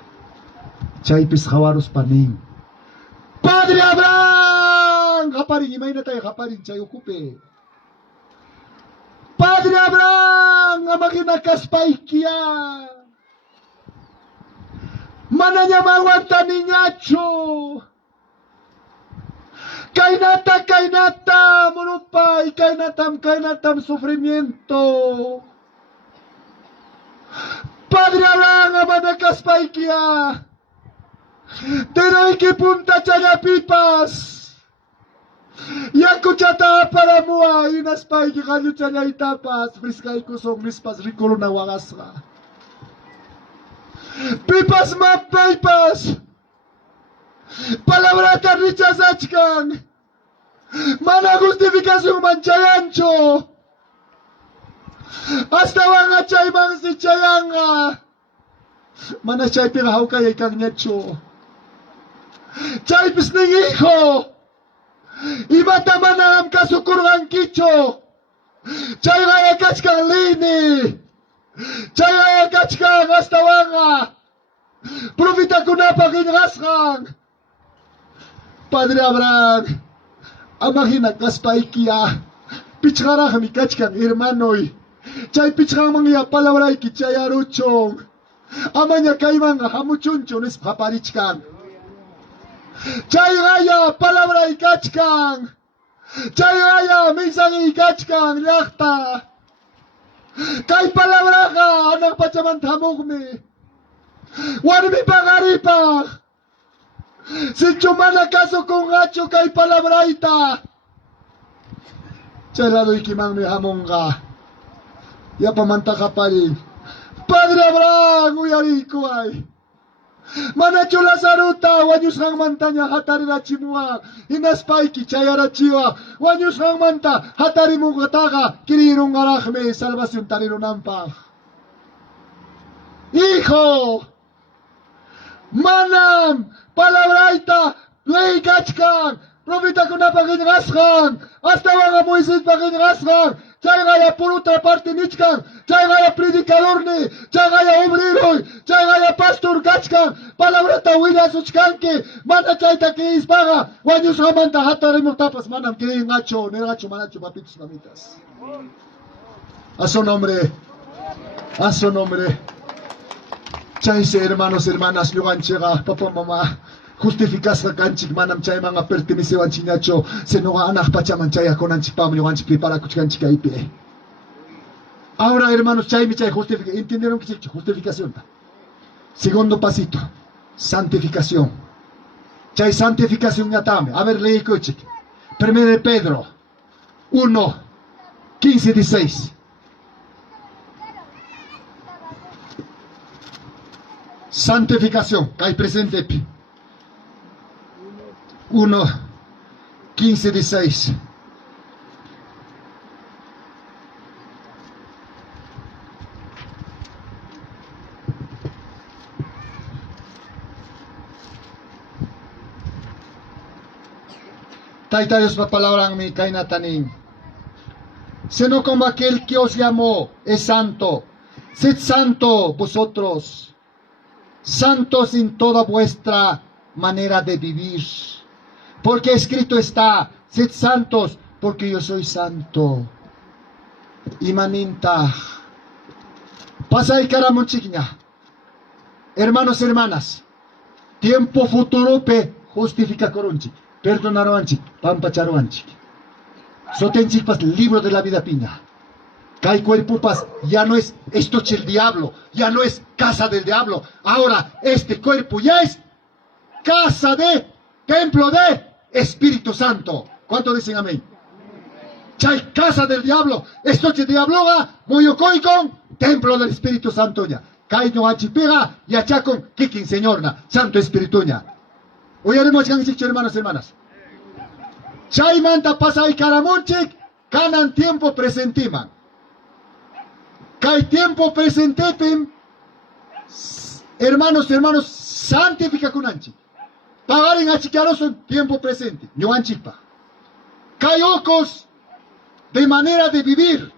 Chaypis jawarus panin. Padre Abraham, kaparin, imay na tayo kaparin, chay ukupe. Padre Abraham, amaginakas paikia. Mananyamawanta ninyacho. Kainata, monopay, kainatam, sufrimiento. Padre Abraham, amaginakas paikia. Teroy que punta chayapipas. Yakuchata para mua. Inas pay que kayo chayaytapas. Friskay kusong mispas rikolo na wagasra. Pipas mapaypas. Palabra tarrichasachkan. Mana justificación manchayancho. Hasta wanga chaymang si chayanga. Mana chay pirahaw kaya kanyacho. Chaypis ning hijo. Imata manam kasukurgan kicho. Chay gaya kachkan lini. Chay gaya kachkan hasta wanga. Profita napakingaskan. Padre Abraham, amahina kaspaikia, pichara mi kachkan hermanoi, chay pichara mangia palabra iki chay aruchong, amanya kaimanga hamuchunchon es paparichkan, chay gaya palabra ikachkan, chay gaya mensaje ikachkan lakta, kay palabra ka anak pachamantamugme, warmi pagaripa. Si chumana caso con gacho kay palabraita. Charado ikimang mi hamonga. Ya pamantaka pa rin. Padre Abraham, uyariko ay. Manacho Lazaruta, wanyus hang mantanya hatari na chimua. Inas paiki chayara chiwa. Wanyus hang manta hatari mo kataga. Kirirong arachme, salvación tarino nampa. Hijo, manam, palabraita, ley kachkan, profeta kuna pakingaskan, hasta wanga Moisés pakingaskan, chaya por otra parte nichkan, chaya predicador ni, chaya obrero, chaya pastor kachkan, palabrata willa suchkanke, mana chaita que ispaga, wanyus hamanta hatarimo tapas manam que ngacho, negacho manacho papitos mamitas. A su nombre, a su nombre. Chayse hermanos, hermanas, luganchega, papá, mamá, justificas la canchik manam chay manga pertenece a chinacho, se no anak pachaman chaya con anchipam, luganchik para kuchkanchika ipe. Ahora, hermanos, chay mi chay justifica, ¿entendieron qué es justificación? Segundo pasito, santificación. Chay santificación yatame. A ver, leí kuchik. Primero de Pedro 1, 15, 16. Santificación, que hay presente. 1, 15, 16. Taita Dios la palabra en mi kainatanin. Sino como aquel que os llamó es santo. Sed santo vosotros. Santos en toda vuestra manera de vivir, porque escrito está, sed santos, porque yo soy santo. Imaninta, pasa y cara chiquilla. Hermanos, hermanas, tiempo futuro pe justifica corunchi, perdonaroanchi, pampacharoanchi. Sotenchi pas libro de la vida piña. Kai cuerpo ya no es esto el diablo, ya no es casa del diablo. Ahora este cuerpo ya es casa de, templo de Espíritu Santo. ¿Cuánto dicen amén? Chay casa del diablo, esto el diablo va, moyokoi con templo del Espíritu Santo ya. Kai no achipega y acha con kikin señorna, Santo Espíritu ya. Hoy haremos hermanos, hermanas. Chay manta pasa y caramonchik, canan tiempo presentiman. Kai tiempo presente, hermanos, santifica con anchi. Pagar en achicaros son tiempo presente, no anchipa. Kai ocos de manera de vivir.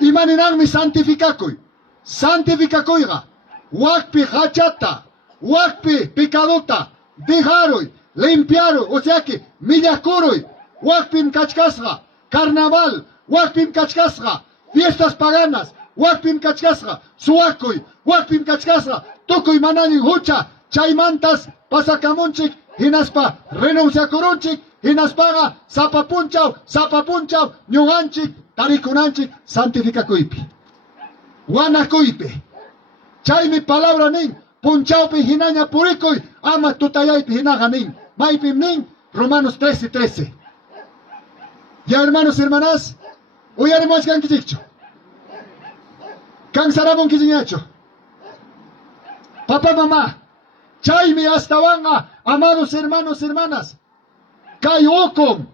Y maneran mi santificacoy. Santificacoiga. Wakpi hachata. Wakpi pecadota. Dejaroy. Limpiaroy. O sea que, millacoroy. Wakpim kachkasga. Carnaval. Wakpim kachkasga. Fiestas paganas. Wakpim kachkasga, suakoy, wakpim kachkasga, tokoy manani hucha, chaymantas, pasakamunchik, hinaspa, renuncia koronchik, hinaspaga, sapapunchaw, ñuganchik, tarikunanchik, santificakoypi. Wanakoypi. Chaymi palabra nin, punchawpi hinaña purikoy, ama tutayaypi hinaga nin, maypim nin, Romanos 13:13. Ya hermanos, hermanas, hoy haremos ganquichicho. Cansarabon kiziñacho. Papá, mamá, chayme hasta vanga, amados hermanos, hermanas. Kay okom,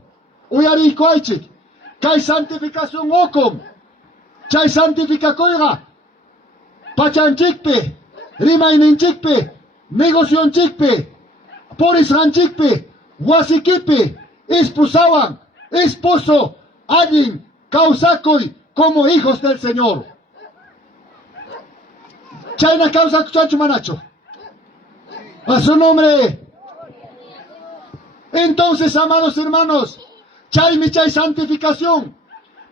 uyariko aychik. Kay santificación okom. Chay santificacoiga. Pachanchikpe, rimaininchikpe, negocianchikpe, porisganchikpe, wasikipe, esposaban, esposo, alguien, causacoy, como hijos del Señor. Chayna causa chacho manacho. A su nombre. Entonces, amados hermanos, chay mi chay santificación.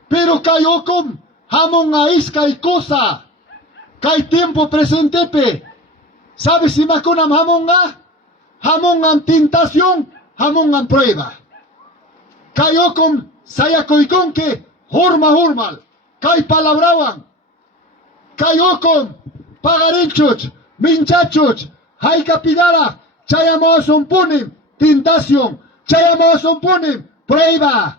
Pero kayokom, hamon a isca y cosa. Kay tiempo presente pe. ¿Sabes si makunam hamon a? Hamon an tentación, hamon an prueba. Kayokom, sayakoikon que, hurmal. Kay palabrawan. Kayokom, pagarinchuch, minchachuch, hay capidara, chayamason punim, tentación, chayamason punim, prueba.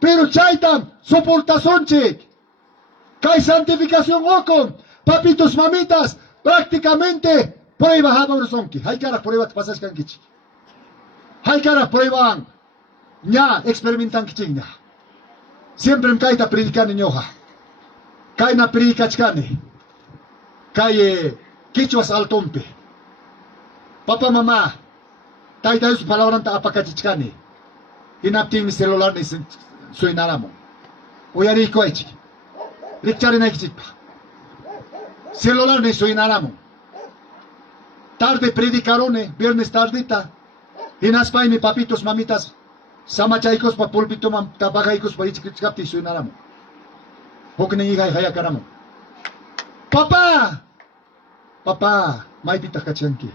Pero chaytam, soportación chik. Kay santificación okom, papitos mamitas, prácticamente prueba hababrosonki. Hay cara prueba te pasas kankichi. Hay cara prueba ña experimentan kichigna. Siempre en kaita predican en hoja. Kay na predicachkani. Kay quichuas altompe. Papa mamá, tayo su palabra ta apakachichkani. Inapting mi celular ni soy naramo. Uyari ko aichi. Rikchari na kichikpa. Celular ni soy naramo. Tarde predicarone, viernes tardita. Inaspay mi papitos mamitas. Samachaykos pa pulpito mam tabagaykos pa ichikapti soy naramo. Huwag nang igay haya karamo. Papá, may pitah kachanki.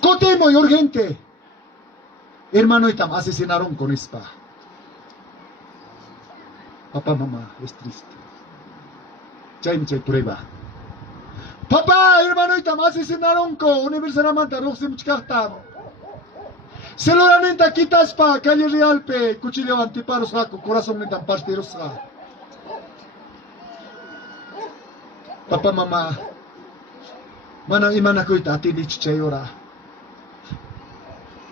Kote muy urgente. Hermano, itam asesinaron con espada. Papá, mamá, es triste. Chay prueba. Papá, hermano, itam asesinaron con Universidad Manta, Roxim Chkartam. Celularmente quitas pa, calle Real pe, cuchillo antiparos raco, corazón nentam pasteros raco. Papa, mamá, manang imana ko ita ati di chichayora.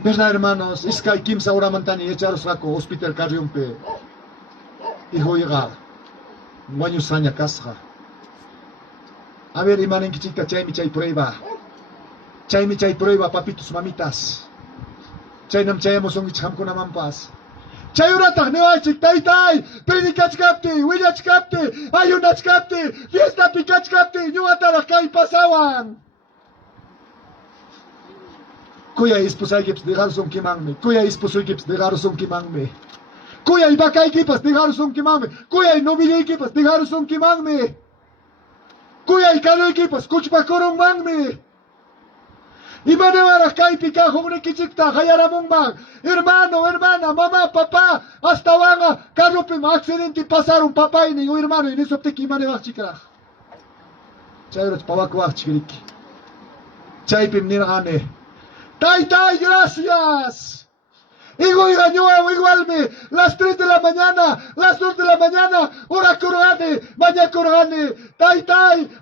¿Verdad, hermanos? Iskay kim sa ora mantani echaros ako hospital karyumpe. Hijo llega, guanyo sanya kasha. A ver, imanen kichika chay mi chay prueba. Chay mi chay prueba, papitos mamitas. Chay nam chayamos ang icham ko naman pas. Chayuratak ni Wachik, tay, predikachkapti, willachkapti, ayunachkapti, fiesta pikachkapti, nyuatarakay pasawan. Kuya ispusay kips de garson kimangme, kuya ispusoy kips de garson kimangme. Kuya ibakay kipas de garson kimangme, kuya nobilay kipas de garson kimangme. Kuya ikaloy kipas kuchpakorong mangme. Imanewara kay pika humne kichikta hayaramong mang. Hermano, hermana, mamá, papá, hasta wanga, karupim accidente pasaron papá y ni hermano y ni sopteki imanewak chikra. Chayrot pawakwak chikrik. Chaypim nirane. Tay, gracias. Igualme, las 3 de la mañana, las 2 de la mañana, hora corogane, mañana corogane, tay,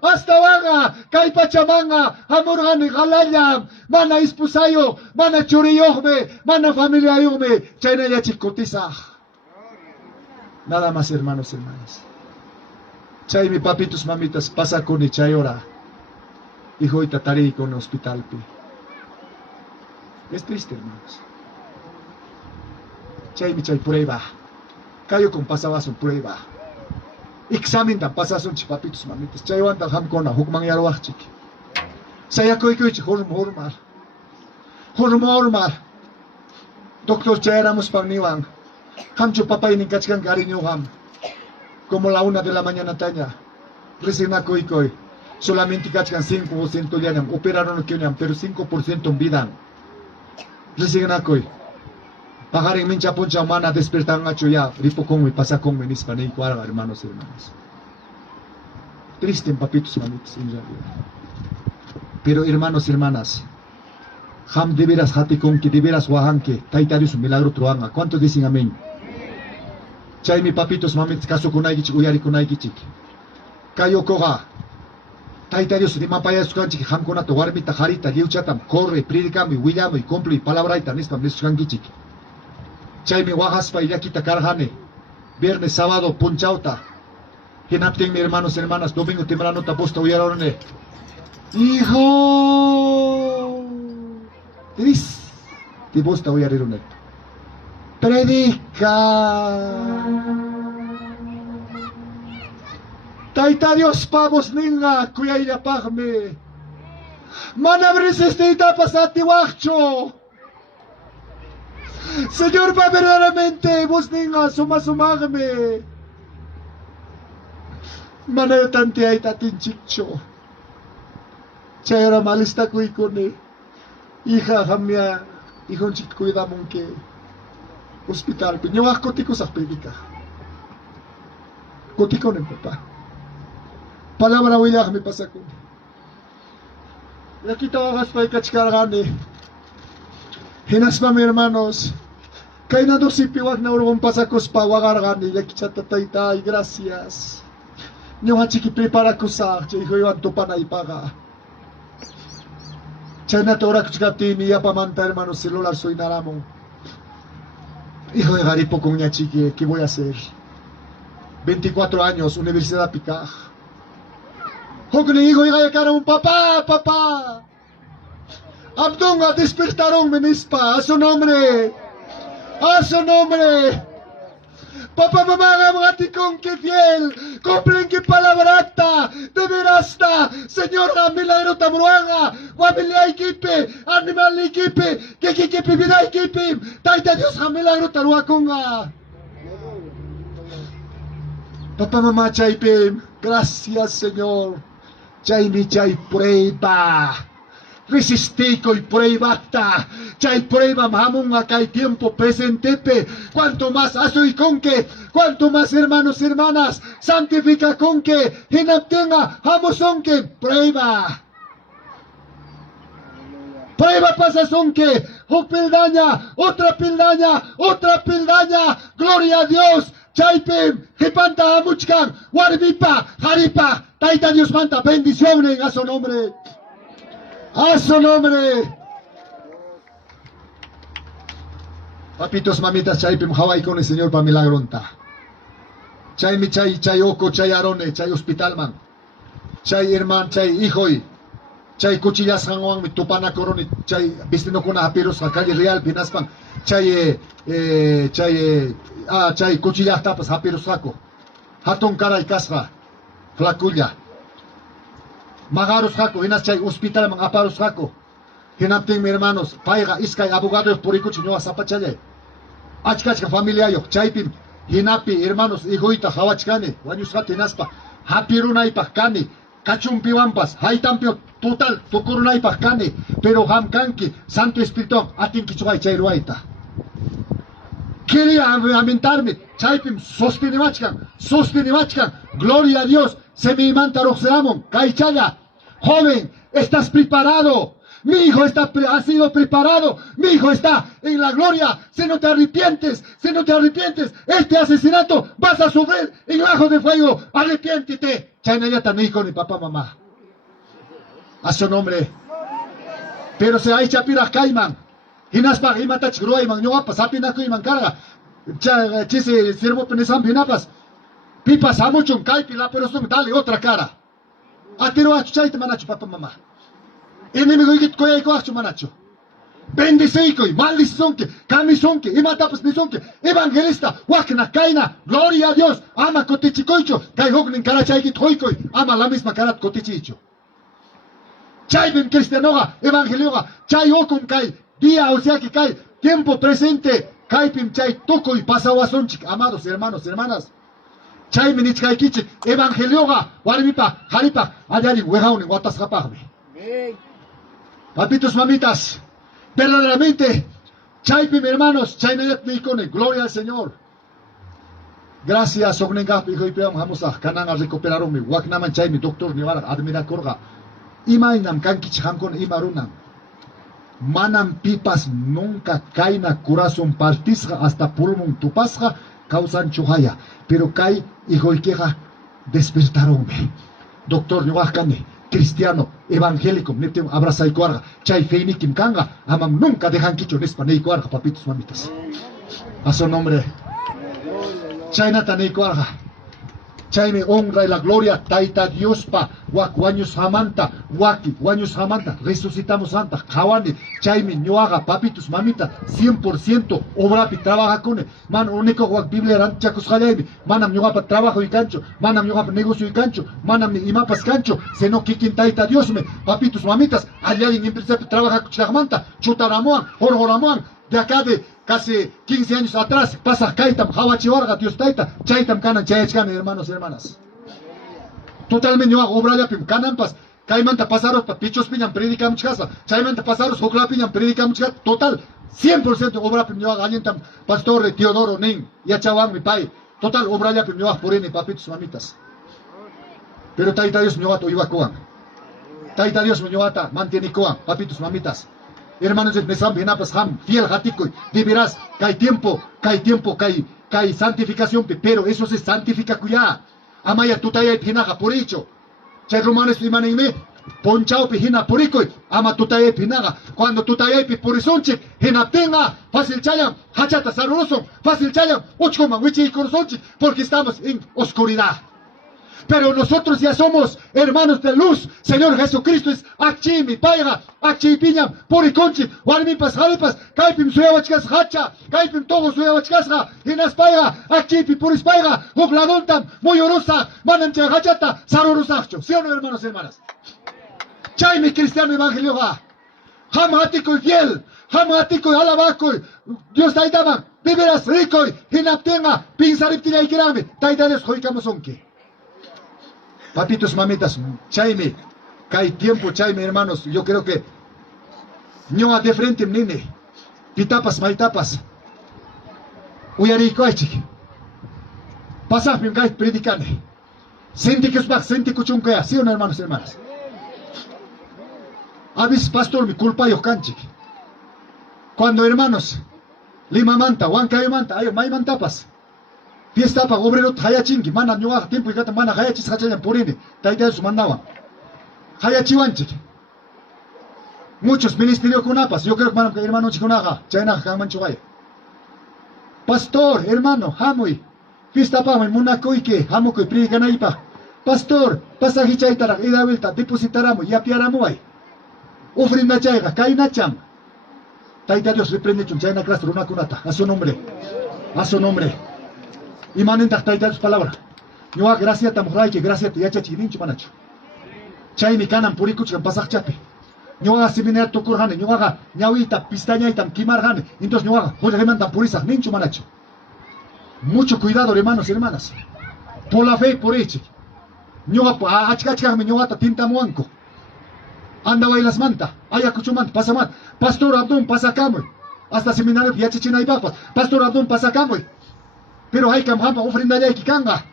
hasta vaga, kay pachamanga, amorgane, galayam, mana ispusayo, mana churiyogme, mana familia yogme, chayna ya chikotisa. Nada más, hermanos, hermanas. Chay mi papitos, mamitas, pasa con y chayora. Hijo y tatari con hospital, pi. Es triste, hermanos. Chay prueba. Kayo kung pasawason prueba. Examen dan pasason chipapitos mamitas. Chay wanta hamkona hukmang yarwak chik. Saya koy chik hormal. Doctor Chayaramos pagniwang. Hamcho papay ning kachkan karinyo ham. Como la 1 de la mañana tanya. Recién na koy. Solamente kachkan 5% lianam. Operaron que pero 5% en vida. Recién na koy. Pagaring mincha poncha mana despertar ngacho ya, ripo kong pasa kong menis panay kuara hermanos y hermanas. Triste en papitos mamitos en realidad. Pero hermanos y hermanas, ham de veras hati kong que de veras wahanke, taitarius un milagro troanga. ¿Cuántos dicen amén? Chay mi papitos mamitos kaso kunay gichik uyari kunay gichik. Kayo koga. Taitarius de mapayas kanchik ham konato warmita harita liuchatam corre, predicami, willamo y compli palabraita nispam neskan gichik. Chay mi wajas pa ilakita karjane. Viernes, sábado, punchauta. Hinapting mi hermanos y hermanas, domingo temprano taposta uyarone. Hijo. Tris. Tiposta uyarone. Predica. Taita Dios pavos ninga, cuya illa pagme. Manam resistita pasati wakcho. Señor, va verdaderamente, vos ninga, sumagame. Mana tanti ay tatin chicho. Chayra malista ko ikone. Hija kamya, ikon chit cuida que hospital. Pinyawak ko tiko sa pedika. Kotiko ng papá. Palabra wala kami pasako. Nakita ko kas pa ikachkaragani. Hinas pa mi hermanos. Kay na do si piwag na urong pasakos pa wagaragani. Yakita tatay, gracias. Nyo nga chiki prepara ko sa chay hoy to pa na ipaga. Chay na to orak chikati niya pamanta hermanos celular soy naramo. Hijo de garipo con niya chiki, ¿qué voy a hacer? 24 años, Universidad Picaj. Hogni hijo y cara un papá. Abdunga despertaron menispa, a su nombre. Papá, mamá, mga con que fiel, cumplen que palabrata, de verasta, Señor, milagro tamuanga, familia equipe, animal equipe, que vida equipe, taita Dios, milagro taruaconga. Papá, mamá, chaypim, gracias, Señor. Chay mi chay prueba. Resistico y prueba. Chay prueba, mamón, acá hay tiempo presente. Cuanto más aso y con que, cuanto más hermanos, hermanas, santifica con que, tenga, son que, prueba. Prueba pasa son que, otra pildaña, gloria a Dios. Chaypim, Jipanta, Amuchkan, Warbipa, Jaripa, Taita Dios manta, bendiciones a su nombre. A su nombre. Papitos, mamitas, Chaypim, Hawaii con el Señor para milagronta. Chay mi chay oko, chay arone, chay hospitalman. Chay herman, chay hijoy. Chay cuchillas hangwang, mi tupana coroni, chay vistino con apiros, a calle real, pinaspan. Chay cuchillas tapas, apiros saco. Hatun cara y casra, flaculla. Magaros saco, hinas chay hospital, man aparos saco. Hinapting mi hermanos, paiga, iskay, abogados, puricuchi, no a zapachale. Achkachka familia yo, chaypim, hinapi, hermanos, hijoita, hawachkane, wanyushat hinaspa, hapirunay pakani. Cachumpiwampas, haitampio total, tokurunay pakani, pero hamkanki, Santo Espíritu, atinkichuay chayruaita. Quería lamentarme, chaypim, sostenimachkan, gloria a Dios, se me manta roxeamon, kaichaya, joven, estás preparado. Mi hijo ha sido preparado, mi hijo está en la gloria, si no te arrepientes, este asesinato vas a sufrir en lago de fuego, arrepiéntete. Chaynayata mi hijo ni papá mamá, a su nombre. Pero se hay chapiras caiman, hinaspa himatach gruayman, ñoapas, apinaco y mancarga, chise sirvo penesam pinapas, pipas amuchun caipila, pero son dale otra cara. Atiro a chuchaite manacho papá mamá. Enemigo ikit koya iko acho manacho. Bendiceiko, maldizonke, camisonke, imatapas nisonke, evangelista, wakna kaina, gloria a Dios, ama kotichikoicho, kai hognin karachaikit hoikoi, ama la misma karat kotichicho. Chay ben cristianoga, evangelioga, chay okum kai, día o sea que kai, tiempo presente, kai pim chay toko y pasawasonchik, amados hermanos, hermanas. Chay minich kai kichik, evangelioga, warmipa, jaripa, ayari, wehauni, watasapagme. Papitos, mamitas, verdaderamente, chaypim hermanos, chaynayat nikone, gloria al Señor. Gracias, ognengap, hijo y peam, vamos a canang a recuperar mi waknaman chay mi doctor niwara, admira korga. Imainam kankich hankon imarunam. Manam pipas nunca caina corazón partisga hasta pulmón tupasga, causan chuhaya. Pero kai, hijo y queja, despertaronme. Doctor niwakane. Cristiano, evangélico, neptem abraza y cuarga, chay feini kim kanga, amam nunca dejan quicho nespa y cuarga, papitos mamitas. A su nombre. Chay nata y cuarga. Chayme honra y la gloria, taita Dios pa, wañus samanta, wañus samanta, resucitamos santa, jawani, chayme, ñoaga, papitus, mamita, 100% obrapi, trabaja con él, man, único Biblia ranchacos jalayme, manam ñoapa trabajo y cancho, manam ñoapa negocio y cancho, manam ni imapas cancho, seno kikin taita Dios me, papitus, mamitas, allá en empresa trabaja con chagmanta, chutaramuan, orgoramuan, de acá de casi 15 años atrás, pasa Kaitam, Hawachiwarga, Dios Taita, Chaitam Kanan, Chayachkan, hermanos y hermanas. Totalmente yo hago obra ya pim, Kanampas, Kaimanta pasaros, Pichos Piñan, predica muchas casas, Chaimanta pasaros, Jokla Piñan, predica muchas casas, total, 100% obra pim, yo hago Alientam, Pastor Teodoro Nin, Yachawan, mi pai, total obra ya pim, yo hago por ene, papitos, mamitas. Pero Taita Dios, mi vato, iba Koan. Taita Dios, mi vata, mantiene Koan, papitos, mamitas. Hermanos, me san benapas ham, fiel jatico, de veras, que hay tiempo, que hay santificación, pero eso se santifica cuya. Amaya tutaya y pinaga por hecho. Chay romanes pimanime, ponchao pijina por ico, ama tutaya y pinaga. Cuando tutaya y porizonche, tenga, fácil chayam, hachata saroso, fácil chayam, ochcoman, wichi y corazonche, porque estamos en oscuridad. Pero nosotros ya somos hermanos de luz. Señor Jesucristo es Achimi, Paiga, Achipiñam, Poriconchi, Walmipas, Jalipas, Kaipim Suyawachkas, Hacha, Kaipim Togo Suyawachkasga, Inas Paiga, Achipi, Puris Paiga, Gogladontam, Moyorosa, Manancha Hachata, Sarorusacho. ¿Sí o no, hermanos y hermanas? Chaimi cristiano evangelio va. Jamatico y fiel, Jamatico y alabaco, Dios taitama, de veras rico, Hinaptenga, Pinsariptina y Kirame, Taitanes Joikamosonke. Papitos, mamitas, Chaime, cae tiempo, Chaime, hermanos, yo creo que ñoa de frente, nene, pitapas, maitapas, uyarico, chiqui, pasas, mi gai, predicane, senti que es bax, senti cuchunquea, ¿sí o no, hermanos y hermanas? Avis, pastor, mi culpa, yo canchi. Cuando, hermanos, lima manta, huanca manta, ayo, mai mantapas. Fiesta para obrero hayachinki, mana ñuga tiempo y gata mana hayachis hachayan porine, taita su mandaba. Hayachiwanchik. Muchos ministerios con apas, yo creo que man hermano chikunaga, chayna kamanchugay. Pastor, hermano, hamui. Fiesta para mi munakoike, hamuko y priganaipa. Pastor, pasajichaitara, ida vuelta, depositaramos, ya piaramuay. Ofrenda chayga, kainacham. Taita Dios reprende chun, chayna clase una kunata, a su nombre. A su nombre. Y manden taita sus palabras. Yo gracias a que gracias a yacha chirincho manacho. Chay mi canan puricuch pasak chape. Yo haga seminar to kurhane, yo haga ñawita pistaña y tam kimarhane. Entonces yo haga, oye, mandan purisak nincho manacho. Mucho cuidado, hermanos y hermanas. Por la fe y por hecho. Yo haga achkachkame, yo haga tinta muanco. Anda bailas manta, aya cuchumanta, pasa man. Pastor Abdón pasa camoy. Hasta seminario yacha china y papas. Pastor Abdón pasa camoy. Pero hay que ofrenda ya kanga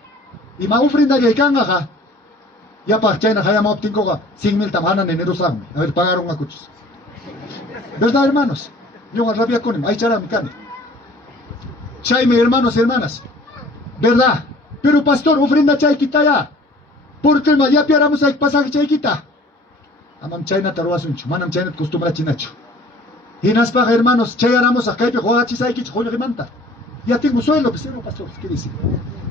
y ma ofrenda ya kanga ya para China haya ma optingo 100,000 tamanan en enero sang a ver pagaron a cuchos, ¿verdad, hermanos? Yo a rabia con él ahí chara mi carne Chaime, hermanos y hermanas, ¿verdad? Pero pastor ofrenda chay quita ya porque el ya piaramos hay pasaje chay quita amam China taruasuncho manam China costumbre chinacho y nas paga, hermanos, chay aramos acá y joachis hay que joyo manta. Ya tengo sueldo, pues, pastor, ¿qué dice?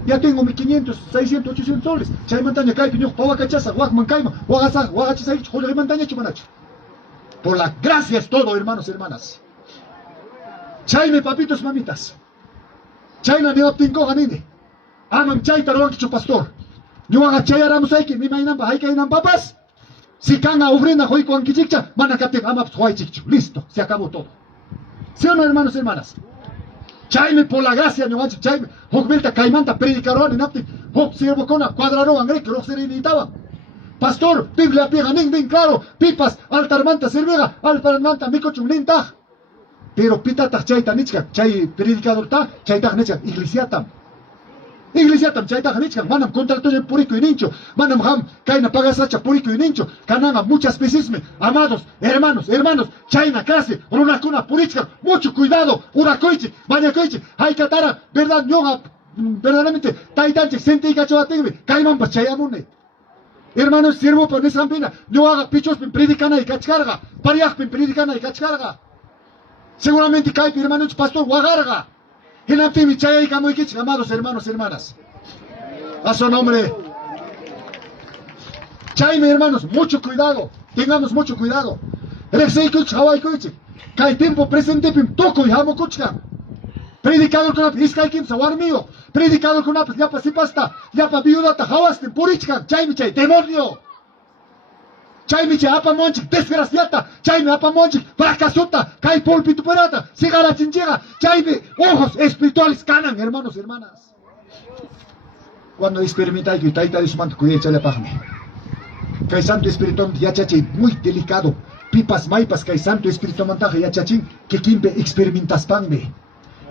Ya tengo 1.500, 600, 800 soles. Chay montaña cae, piño, pawa cachaza, guac mancaima, guagasa, guagachisa, joder, montaña chumanacho. Por la gracia es todo, hermanos y hermanas. Chayme, papitos, mamitas. Chayna me optinco ganine. Amam chay taroan kicho pastor. Yo haga chay aramos aiki, mi mainan pa, haika inan papas. Si kanga ofrenda, hoy con kichicha, manacate, amaps, hoy chicho. Listo, se acabó todo. ¿Sí o no, hermanos y hermanas? Chaime por la gracia, no manches, chaime. Hok velta caimanta predicaron en apti. Hok sirvo con cuadraron angre que los serenitaban. Pastor, Biblia pega bien claro. Pipas, altarmanta cervega, altarmanta micochumlinta. Pero pitata chaita nichka, chay predicador ta, chaita nichka, iglesiatam. Iglesiatam chaita nichka, manam contrato de purico y nincho. Manam ham, kaina pagasacha purico y nincho. Cananga muchas especisme. Amados, hermanos, chaina clase, runacuna purichka, mucho cuidado, uracoichi, bañacoichi, hay catara, verdad, ñoga, verdaderamente, taitanche, sente y cachoa tigre, caiman pa chayamune. Hermanos, sirvo por esa campina, yo haga pichos predicana y cachcarga, pariaj predicana y cachcarga. Seguramente cae, hermanos, pastor, guagarga. En Aptimi, chay y camoiquich, amados hermanos, hermanas. A su nombre. Chayme, hermanos, mucho cuidado. Tengamos mucho cuidado. Kai tiempo presente pim toco y hamo kuchka. Predicador con apis kai kim sawar mío. Predicador con apis yapa sipasta. Yapa viuda ta hawaste purichka. Chayme chay demonio. Chayme chay apa monchik desgraciata. Chayme apa monchik fracasuta. Kai pulpito perata. Sigara chinchega. Chayme ojos espirituales canan, hermanos, hermanas. Cuando experimentáis que taita de su manto cuide chale pagme. Kai Santo Espíritu yachachi muy delicado. Pipas maipas kai Santo Espíritu mantaja yachachin que kimbe experimentas panme.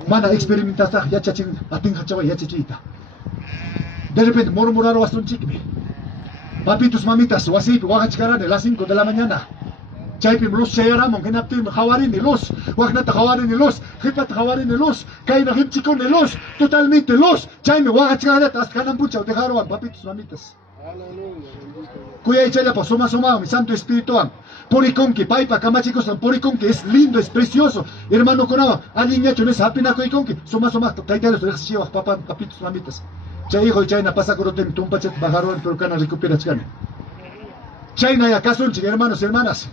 Mana experimentas yachachin atinja chawa yachachita. De repente murmurar o un chikme. Papitos mamitas wasipi wagachkarane las 5 de la mañana. Chaypim luz chayaramon kenaptim jawarini luz. Wagnata jawarini luz. Hipat jawarini luz. Kaina hipchikone luz. Totalmente luz. Chayme wagachkarane hasta kanampucha o dejaron papitos mamitas. Cuya echaya pa soma mi Santo Espíritu poriconque paipa camachicos poriconque es lindo, es precioso, hermano conaba aliñacho no es apina coiconque soma taitaros rexivas papa papitos mamitas chay hijo chayna pasa coroten tumpachet bajaron pero cana recupera chane chayna ya casunchi hermanos hermanas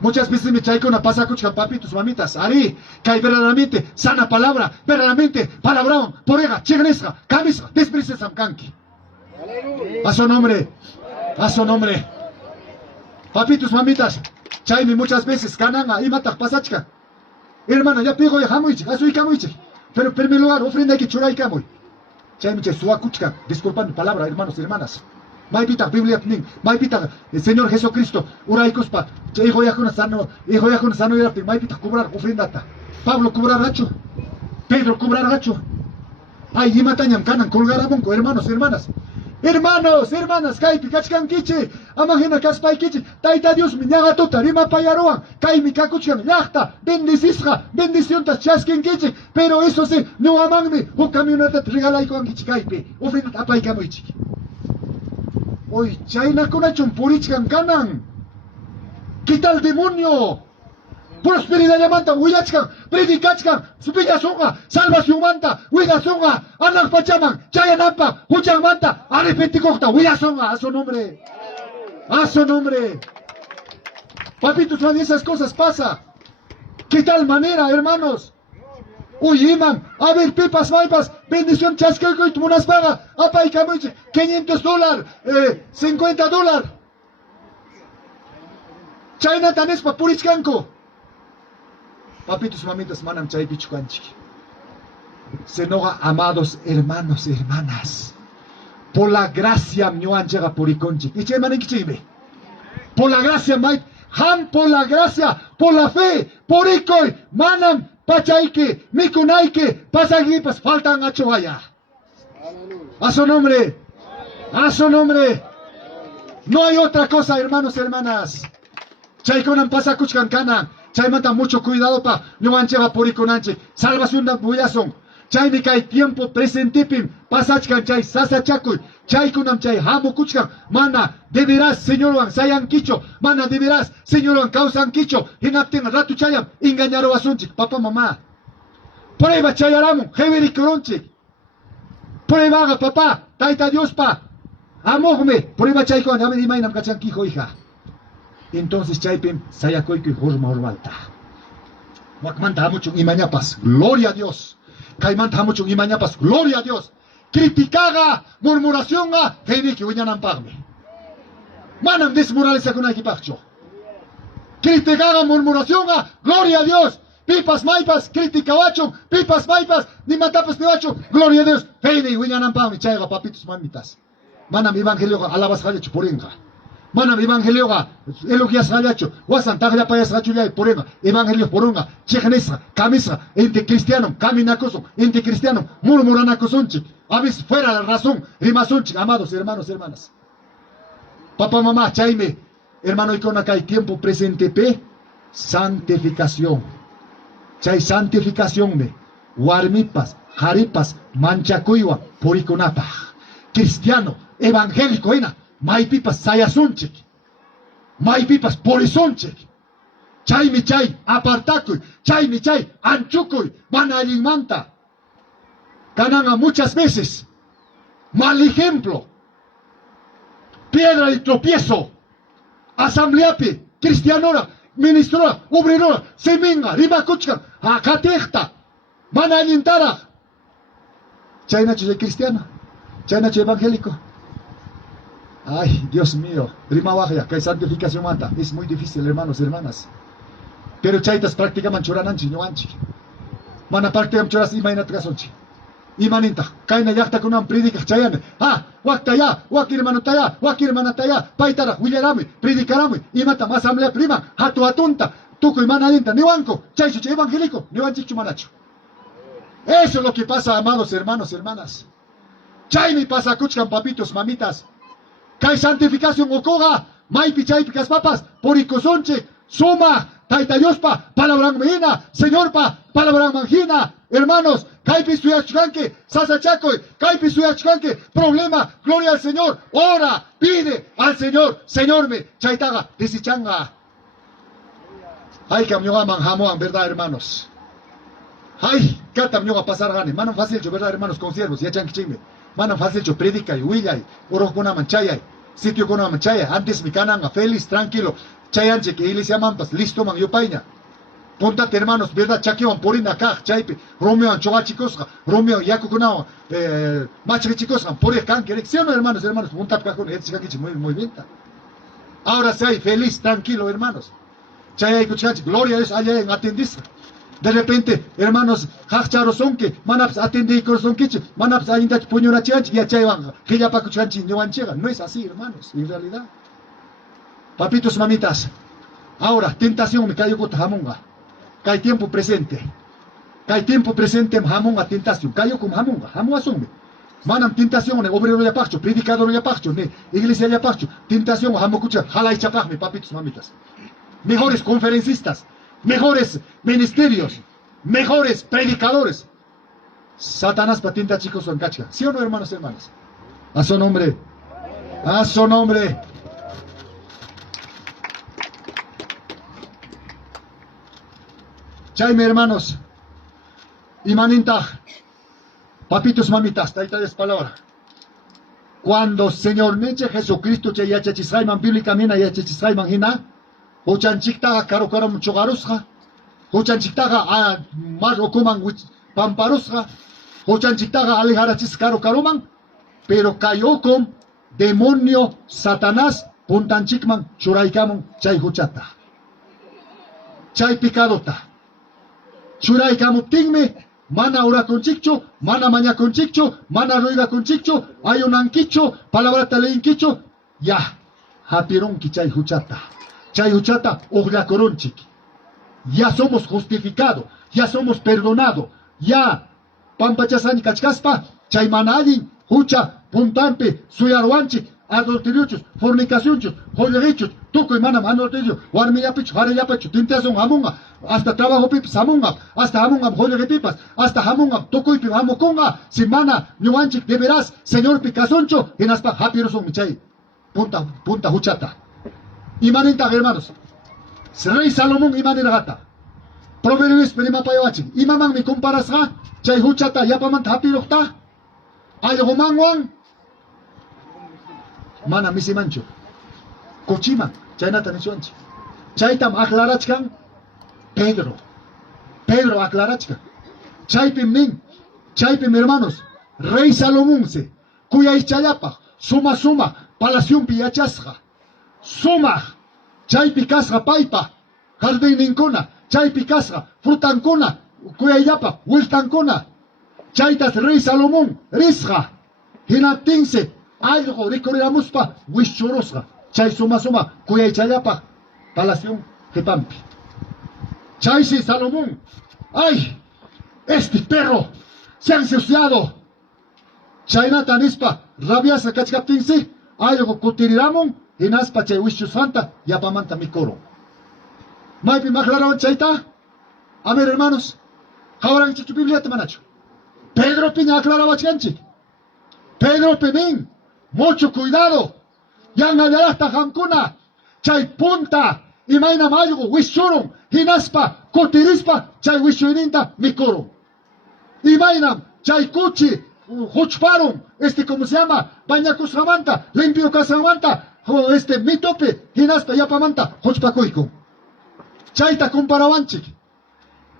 muchas veces me chay con una pasa con papitos mamitas ari cay verdaderamente sana palabra verdaderamente palabrón porega chignesca camisa desprecia samcanqui. A su nombre, a su nombre. Papitos, mamitas, chayme muchas veces, cananga, y mata pasachka. Hermana, ya pigo ya jamuiche, asu y camuiche. Pero en primer lugar, ofrenda que churay camuy. Chayme che suacuchka, disculpando palabra, hermanos y hermanas. Maipita, Biblia, maipita, el Señor Jesucristo, uraicuspa, che hijo ya con sano, y maipita cobrar ofrendata. Pablo cobrar gacho, Pedro cobrar gacho. Ay, y matañam canan, colgar a bonco, hermanos y hermanas. Hermanos, hermanas, kaipi kachkan kichi, amajena kaspay kichi, taita Dios miñaga tota, rima payaroan, kai mi kakuchkan, yachta, bendicisja, bendición tas chasken kichi, pero eso sí, no amanme, o camioneta regalay con kichi kaipi, ofrenda apay kamuichi. Oy, chayna kunachon purichkan kanan, quita el demonio. Prosperidad manta, huyachkan, predicachkan, supilla songa, salvación manta, huida songa, anak pachaman, chayanampa, huchan manta, arrepenticocta, huida songa, a su nombre. A su nombre. Papitos, esas cosas pasa. ¿Qué tal manera, hermanos? Uy, imam, a ver, pipas, maipas, bendición, chasqueco y tumunas paga, apa y camuche, $500, $50. Chayna tanespa, purichkanko. Papitos, mamitas, manam chay pichucanchi. Senoga, amados hermanos y hermanas. Por la gracia, mñuan llega puriconchi. ¿Y chay manen kichibe? Por la gracia, mait. Ham, por la gracia, por la fe, puricoy, manam, pachaike, mikunaike, pasagipas, faltan a chovaya. A su nombre. A su nombre. No hay otra cosa, hermanos y hermanas. Chay conan pasa kuchkankana. Chay manta mucho cuidado pa, no ancheva poriconanche, salvación da buyazón. Chay me cae tiempo presente pim, pasachkan chay, sasachakuy, chay kunam chay, hamo kuchkan, mana, de veras, señor Juan, sayan kicho, mana, de veras, señor Juan, causan kicho, hinapten ratu chayam, engañaro asunchik, papá, mamá. Prueba chayaramo, heveri koronchik. Prueba haga, papá, taita Dios pa, amogme, prueba chay con, ya me di mainam kachan kijo, hija. Entonces chaypim sayakoyki horma hormalta. Wakmanta mucho imañapas, gloria a Dios. Caimanta mucho imañapas, gloria a Dios. Criticaga, murmuración a, que uñanan pagme. Manam desmoraliza con equipacho. Criticaga, murmuración a, gloria a Dios. Pipas maipas, criticabacho, pipas maipas, ni matapas nevacho, gloria a Dios. Que uñanan pagme, chayga papitos mamitas. Manam evangelio alabas halecho porenga. Manam evangelio ga elogias galacho, wasan taglia payas gachulia porenga, evangelio poronga, chegnesra, camisa, ente cristiano, caminacoso, ente cristiano, murmuranacosonchi, a veces fuera la razón, rimasonchi, amados hermanos, hermanas. Papá, mamá, chaime, hermano icona hay tiempo presente pe, santificación. Chay santificación me, warmipas, jaripas, manchacuiwa, poriconapa, cristiano, evangélico, maipipas sayasunchik, maipipas porisonchik, chay mi chay apartacuy, chay mi chay anchucuy, manta. Cananga muchas veces mal ejemplo, piedra de tropiezo, asambleapi, cristianora, ministrora, obrerora, seminga, riba kuchkan, akatechta, mana alintara. Chayna chuy cristiano, chayna chuy evangélico. Ay, Dios mío, rima baja, que santificación mata, es muy difícil, hermanos, hermanas. Pero chaytas prácticamente chorananchi, no anchi. Mana prácticamente choras imainat kasonchi. Imaninta, kaina yakta kunan predica chayame. Wakta ya, hermano taya, hermana taya, paitara, willarame, predicarame, imata, asamblea prima, hatu atunta, tuco y manalinta, niwanko, chaycho, evangélico, niwanchichu manacho. Eso es lo que pasa, amados hermanos, hermanas. Chaymi pasa, kuchkan papitos, mamitas. Kai santificación okoga, maipi chaypicas papas, poricosonche, suma, taita Diospa, palabra mejina, Señor pa, palabra manjina, hermanos, kaipi suyachkanke, sasachakoy, kaipi suyachkanke, problema, gloria al Señor, ora, pide al Señor, Señor me, chaitaga, desichanga. Ay, camioga manjamoan, ¿verdad, hermanos? Ay, katam yoga pasar gane, manan fácil, ¿verdad, hermanos, consiervos, ya chanquichime. Mana fácil yo predica y huilla y oro con una manchaya sitio con una manchaya antes mi cananga feliz tranquilo chayanche que iglesia mampas listo man yo paina pontate hermanos verdad chaquiwan porina acá chaipe Romeo anchoa chicos Romeo yaco con agua macho chicos por el canque ¿sí o no, hermanos punta con muy bien ahora sí feliz tranquilo hermanos chayay kuchachi gloria a Dios allá en atendista. De repente, hermanos, hacharo sonke, manaps atendí corazonquiche, manaps ainda puñona chanchi, ya chayvan, que ya paco chanchi, no es así, hermanos, en realidad. Papitos, mamitas, ahora, tentación me cayó con jamonga, cae tiempo presente, jamonga, tentación, cayó con jamonga, jamonga son, manam tentación, obrero ya pacho, predicador ya pacho, iglesia ya pacho, tentación, jamocucha, jala y chapajme, papitos, mamitas, mejores conferencistas, mejores ministerios, mejores predicadores. Satanás patinta chicos son cacha. ¿Sí o no, hermanos, hermanas? A su nombre. A su nombre. Chaime, hermanos. Imaninta. Papitos, mamitas. Taita es palabra. Cuando Señor Meche Jesucristo che ya chachisaiman bíblicamente ya chachisaiman hina. Huchan chiktaga karo chogarusja, huchan chiktaga mar okuman pamparusja, huchan chiktaga alejarachis karo karoman, pero cayó con demonio Satanás puntan chikman churaikamon chay huchata. Chay picadota. Churaikamuptingme, mana ora con chicho, mana maña con chicho, mana ruiga con chicho, hay un anquicho, palabra talein quicho, ya, hapirón chay huchata. Chayuchata ogla koronchik. Ya somos justificados, ya somos perdonados, ya pampachasani kachkaspa, chaymanadin, hucha, puntampe, suyarwanchik, adulteriuchos, fornicacionchos, joyerichos, tuco y manam adulterio, warmiyapicho, hareyapacho, tentación hamunga, hasta trabajo pipas hamunga, hasta hamunga, joyeripipas, hasta hamunga, tuco y hamokonga, simana, nuanchik, de veras, señor picasoncho, en aspa, hapiroson michay, punta huchata. Imanita, hermanos, Rey Salomón imanita gata. Proverbios prima payawachi. Imamang mi comparasga, chay huchata yapaman tapirokta. Ay humangwang. Mana misimancho. Cochiman, chay nata nichuanchi. Chaytam aclarachkan Pedro aclarachkan. Chaypim hermanos, Rey Salomón se, cuya ichayapa, suma, palación piyachasga. Suma, chaypi kasra paipa, jardininkuna, chaypi kasra, frutankuna, kuyayapa, wiltankuna, chaytas Rey Salomón, risga, hinaptinse, algo recorreramuspa, wishchurosga, chay suma, kuyay chayapa, palación jepampi. Chaysi Salomón, ay, este perro se ha ensuciado. Chaynata nispa, rabiasa kachkaptinse, algo kutiriramon, Inaspa chay wishu santa, yapamanta mi coro. Maipi maclarawan chayta. A ver, hermanos, ahora en tu Biblia te manacho. Pedro piña aclaraba chanchi. Pedro penin, mucho cuidado. Yang ayarasta hamkuna, chay punta, imaina mayo, wishurum, hinaspa, kotirispa, chay wishuininta mi coro. Imainam, chay kuchi, Huchparon, ¿cómo se llama? Bañacus ramanta, limpio casamanta, mitope, hinasta yapamanta, huchpacuico. Chaita comparawanchik.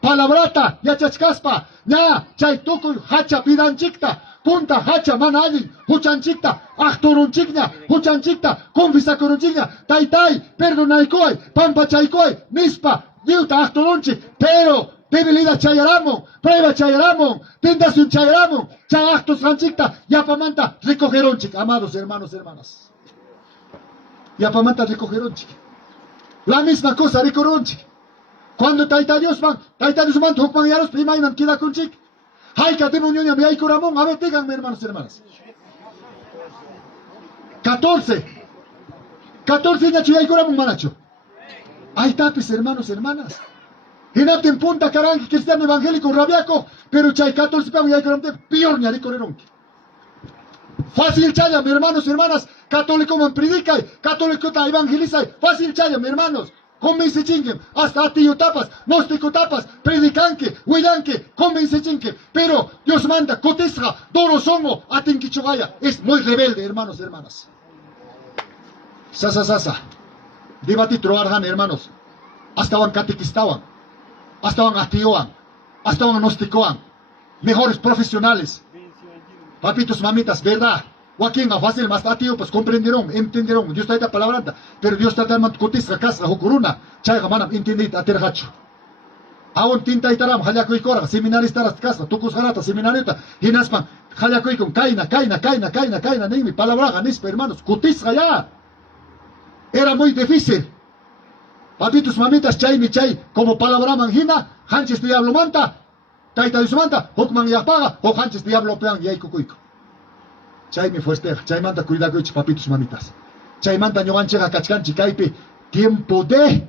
Palabrata, yachachkaspa, ya, chay tukuy, hacha pidanchikta, punta hacha mana allin, huchanchikta, achturunchikña, huchanchikta, confisakurunchikña, taytay, perdonaykoy, pampachaykoy, nispa, diuta achturunchik, pero debilidad chayaramon, prueba chayaramon, tentación chayaramon, chay actos ranchikta, yapamanta, recogeronchik, amados hermanos, hermanas. Yapamanta recogeronchik. La misma cosa recogeronchik. Cuando Taita Dios man, hukman yaros primainan queda con chic. Haika demonioña me hay coramón, a ver, díganme hermanos, hermanas. 14 años y hay coramón manacho. Ahí tapis, hermanos, hermanas. Hinate en punta caranqui, cristiano evangélico, rabiaco, pero chay 14 peón y hay coramón, peor ni correronqui. Fácil chaya, mi hermanos, hermanas, católico man predica, católico ta evangeliza, fácil chaya, mi hermanos. Convence chingue, hasta atillo tapas, gnóstico tapas, predicanque, huillanque, convence chingue, pero Dios manda, cotesra, doro songo, atinquichogaya, es muy rebelde, hermanos, hermanas. Sasa, debatitro arjan, hermanos, hasta van catequistaban, hasta van atilloan, hasta van gnosticoan, mejores profesionales, papitos, mamitas, verdad. Joaquín, a fácil, más tío, pues comprenderán, entenderán. Dios está palabra, pero Dios está dando cotisra, casa, jocuruna, chayga, manam, entendit, atergacho. Aún tinta y taram, jalaco y cora, seminarista las casa, tucus jarata, seminarista, hinaspan, jalaco y con caina, nimi, palabra, nispa, hermanos, cotisra ya. Era muy difícil. Papitos, mamitas, chay, como palabra manjina, hanches diablo manta, taita de su manta, hokman y apaga, o hanches diablo pean y hay cucuico. Chay mi fuester, chay manda cuidado papitos mamitas. Chay manda ñoganchega cachcanchi caipi. Tiempo de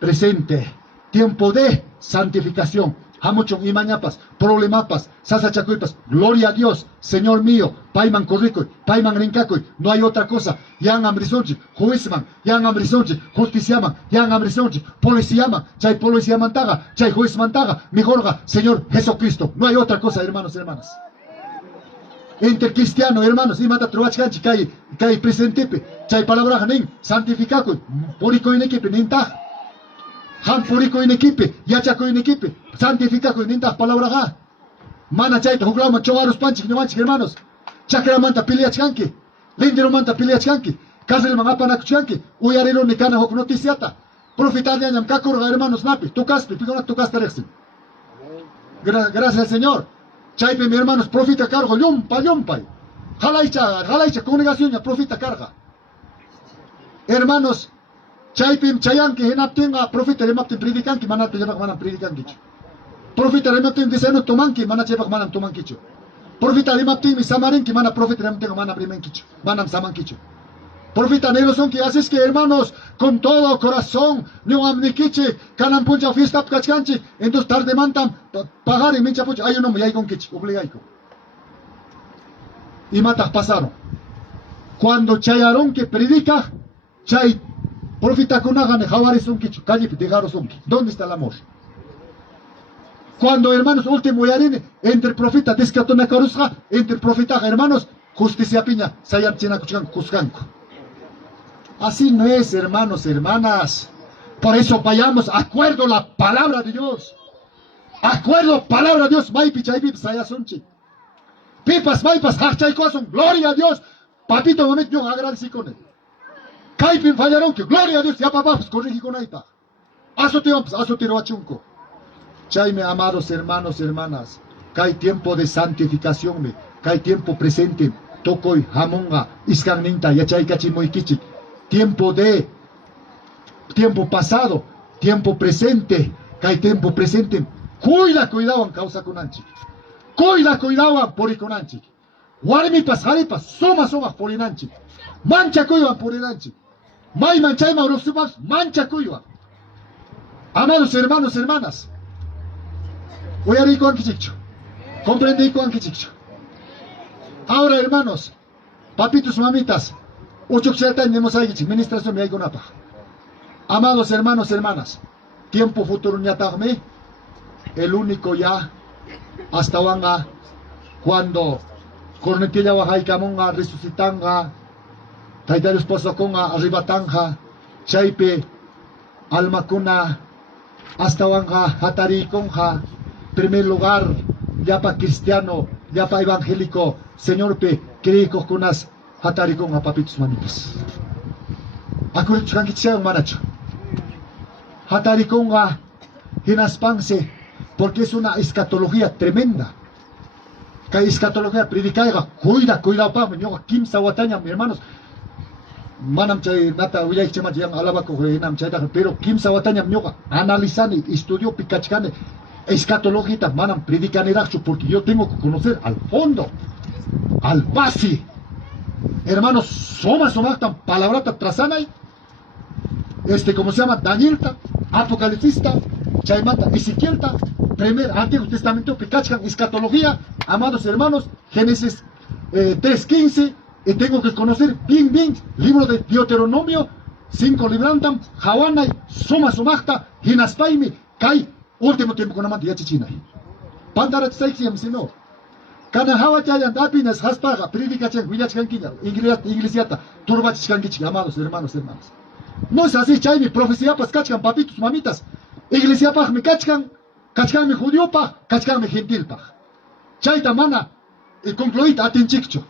presente, tiempo de santificación. Hamuchon y mañapas, problemapas, sasachacuipas. Gloria a Dios, Señor mío. Paiman corricoy, paiman rincacoy. No hay otra cosa. Yan ambrisonchi, juizman, yan ambrisonchi, justiciaman, yan ambrisonchi, policiaman, chay policía mantaga, chay juez mantaga, mejorga, Señor Jesucristo. No hay otra cosa, hermanos y hermanas. Entre cristiano, hermanos, y mata truachkanchi, kay presentepe, chay palabra hanin, santificaco, purico en equipe, ninta, han purico en equipe, yachaco en equipe, santificaco, ninta, palabra ha, mana chaita, juglama, chogaros panchik, no manchik, hermanos, chakra manta piliachkanki, lindero manta piliachkanki, casel mangapanakuchanki, uyarero ni cana hok noticiata, profitaria ñam kakurga, hermanos, napi, tukaspi, picona tukastarexin. Gracias al Señor. Chaype, mi hermanos, profita cargo, yumpa. Jalaicha, congregación ya profita carga. Hermanos, chaype, chayanque, henaptenga, profita remapten predicanque, manate llevak manam predicanquicho. Profita remapten deseno tomanque, manachebak manam tomanquicho. Profita remapten mi samarenque, mana profita remapten manam primenquicho, manam samanquicho. Profita negro son que haces que, hermanos, con todo corazón, no amniquiche, canan puncha fiesta pcachcanchi, entonces tarde mantan, pagar en mincha puncha, hay un hombre, hay con quiche, obligaico. Y matas pasaron. Cuando chayaron que predica, chay, profita con hagan, jabares son quicho, calle, dejaros son. ¿Dónde está el amor? Cuando, hermanos, último yarine, entre profita, descatona carusca, entre profita, hermanos, justicia piña, sayam china cuchcan, cuscanco. Así no es, hermanos, hermanas. Por eso vayamos, acuerdo la palabra de Dios. Acuerdo palabra de Dios. Maipi chaypip sayasunchi. Pipas, maipas, hachai coazón. Gloria a Dios. Papito, mamit, yo agradeci con él. Kaipin fallaron que gloria a Dios. Ya papá, pues corrigi con aipa. Azotiro achunco. Chayme, amados hermanos, hermanas. Hay tiempo de santificación, hay tiempo presente. Tokoy, jamonga, iskanninta, yachay kachimoikichik. Tiempo pasado, tiempo presente, hay tiempo presente. Cuidaban causa con anchi. Cuidaban por con anchi. Warmipas, haripas, soma por el anchi. Mancha cuidaban por el anchi. May manchay maurosumas, mancha cuidaban. Amados hermanos, hermanas. Voy a rico anquichicho. Comprendí con anquichicho. Ahora, hermanos, papitos, mamitas. Administración me hay con apa. Amados hermanos, hermanas, tiempo futuro ñatagme, el único ya, hasta wanga, cuando cornetilla wahaykamunga resucitanga Taitarius pasakunga arribatanja chaype almakuna hasta wanga hatarikunja primer lugar yapa cristiano yapa evangélico señor pe creiko kunas hatarikunga papitos mamitas akurchukankichayang manacho hatarikunga hinaspanse porque es una escatología tremenda. Que escatología predicaiga, cuidado pa, ñoga kimsa wataña, mi hermanos. Manam chay nata uyay chema yang alaba ko nam chay pero kimsa wataña ñoga analizane, estudio pikachkane, escatología manam predicane porque yo tengo que conocer al fondo, al base. Hermanos, somatan palabrata trasanay, como se llama Danielta, Apocalipsista, Chaymata, Ezequielta, primer Antiguo Testamento, Picachcan, escatología, amados hermanos, Génesis 3:15, y tengo que conocer bien, libro de Deuteronomio, 5 librantam, Hawanay, Sumachta, Hinaspaimi, Kai, último tiempo con amante Yachichinay. Pandarat Saixiam, sino. Kana Hawachayan, Apinas, Haspaga, Predicachen, Villachkanquilla, Iglesiata, Turbachkankichi, amados hermanos. No es así, Chaymi, profecía, pues cachcan, papitos, mamitas. Iglesia paj me cachcan me judío paj, cachcan me gentil paj. Chayta mana, concluid atinchikcho.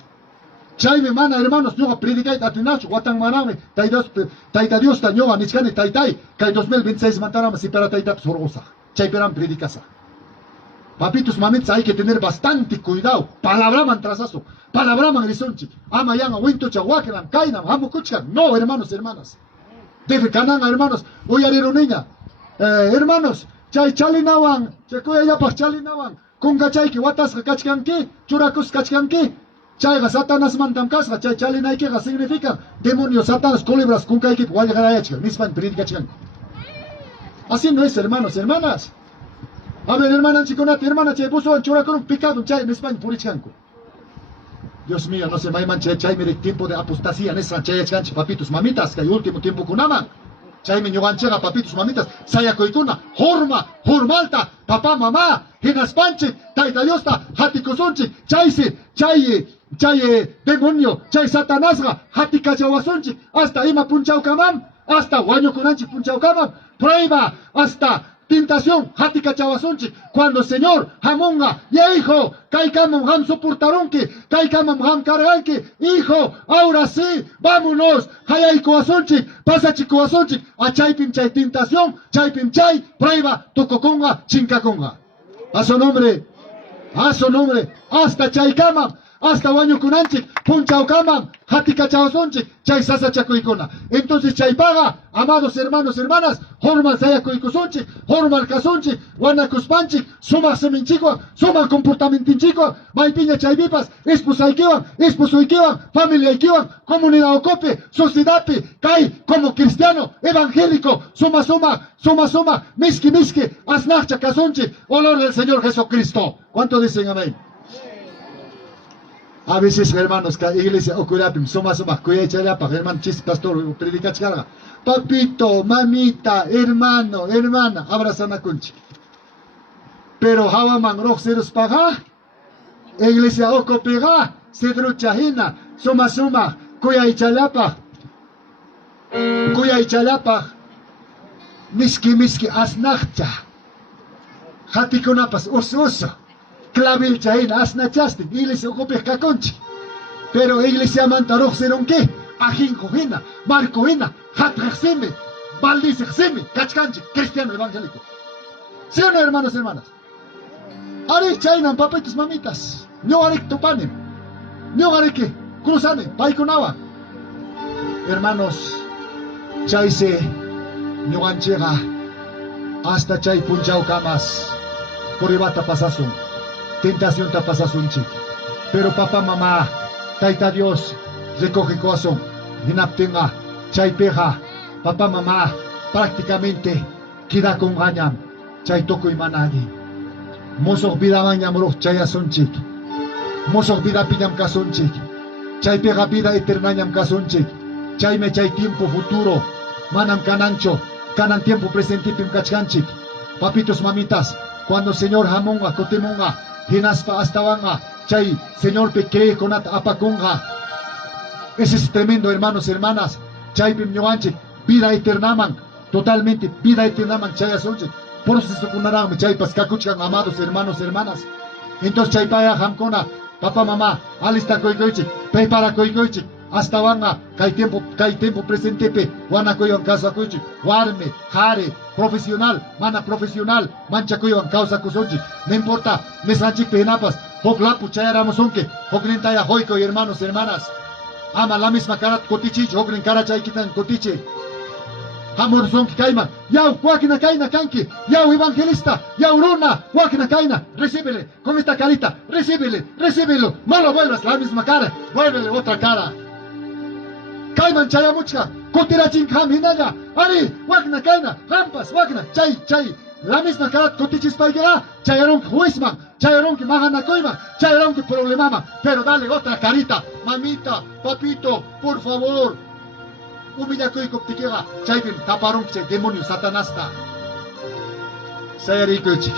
Chayme mana, hermanos, ñoga predicait atinacho, guatan maname, taita Dios ta ñoga, nichkane taitai, kay 2026 mantarama si para taita sorgosa. Chayperan predicasa. Papitos, mamitas, hay que tener bastante cuidado. Palabraman trasazo, palabraman risonchi. Ama yanga, winto chahuakenan, kainam, amo kuchkan. No, hermanas. Debe cananga, hermanos, hoy arero niña. Hermanos, chay chalinawan, chakuya yapach chalinawan, kunga chayki watas kachkanki, churakus kachkanki, chayga Satanás mantam kasga, chay chalinaykiga significa demonios, Satanás, culebras, kunkayki, walgarayachka, nispan predikachkanku. Así no es, hermanos, hermanas. A ver, hermana chiconate, hermana chay buzo, churakun picado, chay, nispan purichkanku. Dios mío, no se maiman chay mire tiempo de apostasía, nesran chay chanchi, papitos, mamitas, que hay último tiempo kunaman. Chayme ñuganchega papitos mamitas sayakuykuna hormalta papá mamá hinaspanchik tayta Diosta hatikusunchik chay demonio chay satanasqa hatikachawasunchik hasta ima punchawkamam hasta wañukunanchik punchawkamam prueba hasta tentación hatikachawasunchik cuando el Señor hamunga ya hijo kaikamam ham soportarunki kaikamam ham carganki hijo ahora sí vámonos hayaikuasunchik pasachikuasunchik a chaypim chay tentación chaypim chay prueba tococonga chincaconga a su nombre hasta chaykamam hasta wañukunanchik punchawkamam hatikachawsunchik chay sasachakuykuna entonces chay paga amados hermanos hermanas hormal sayakuykusunchik hormal kasunchik wanakuspanchik sumak seminchikwan sumak comportamentinchikwan maypiña chaypipas esposuykiwan familiaykiwan comunidad ocope sociedadpi kay como cristiano evangélico suma miski asnachcha kasunchik olor del Señor Jesucristo. ¿Cuánto dicen amén? A veces, hermanos, que la iglesia oculapim, suma, cuya echarapa, hermano, pastor, predica chara. Papito, mamita, hermano, hermana, abrazan a kunchi. Pero hawaman roxeros paga, iglesia ocopega, cedro chahina, suma, cuya echarapa, miski, asnacha. Hatikunapas, uso. Clavil chahina, asnachasti, iglesia ocopes kakonchi. Pero iglesia mantarox seron qué? Ajin cojina, marcoina, hatraxeme, baldicexeme, cachcanchi, cristiano evangélico. ¿Sí o no, hermanos, hermanas? Are chainan, papitos, mamitas, no are topanen, no are que cruzanen, paikunaba. Hermanos, chaise, no anchega, hasta chay punchao camas, por ibata pasasun. Tentación tapasasunchi. Pero papá, mamá, taita Dios, recoge corazón, hinaptenga, chaypeja, papá, mamá, prácticamente queda con gañam, chaytoko y managi. Mosok vida mañam roh chayasunchik, mosok vida piñam kasunchik, chaypeja vida eternañam kasunchik, chayme chay tiempo futuro, manam canancho, canan tiempo presente pim kachkanchik. Papitos, mamitas, cuando el Señor jamonga, cotemonga, hinaspa hasta vanga, chay Señor peque con apaconga. Ese es tremendo, hermanos, hermanas. Chay pimñoanche, vida eterna man, totalmente vida eterna man, chay asunche. Por eso se sucunarán, chay pascacuchan, amados hermanos, hermanas. Entonces chay paya jamcona, papá, mamá, alista koikoichi, prepara koikoichi. Hasta vanga, kai tiempo presente pe, wana koyon casa kuchi, warme, jare, profesional, mana profesional, mancha koyon causa kusochi, no importa, mesanchik penapas, hok lapu chayaramos unke, hok nintaya hoiko y hermanos, hermanas, ama la misma cara kotichi, hok cara chay kitan kotichi, amor son que caima, yau, wakina kaina kanki, yau evangelista, yau runa, wakina kaina, recíbele, con esta carita, recíbelo, no lo vuelvas la misma cara, vuélvele otra cara. Kaiman chaya muchka, kutira chinkam hinaya, ari, wakna kaina, rampas, wakna, chay, la misma cara kutichis paigera, chayaron juizman, chayaron que mahana koima, chayaron que problemama, pero dale otra carita, mamita, papito, por favor, humilla koi koptikera, chaypim, taparon que demonio satanasta, sayari koichi,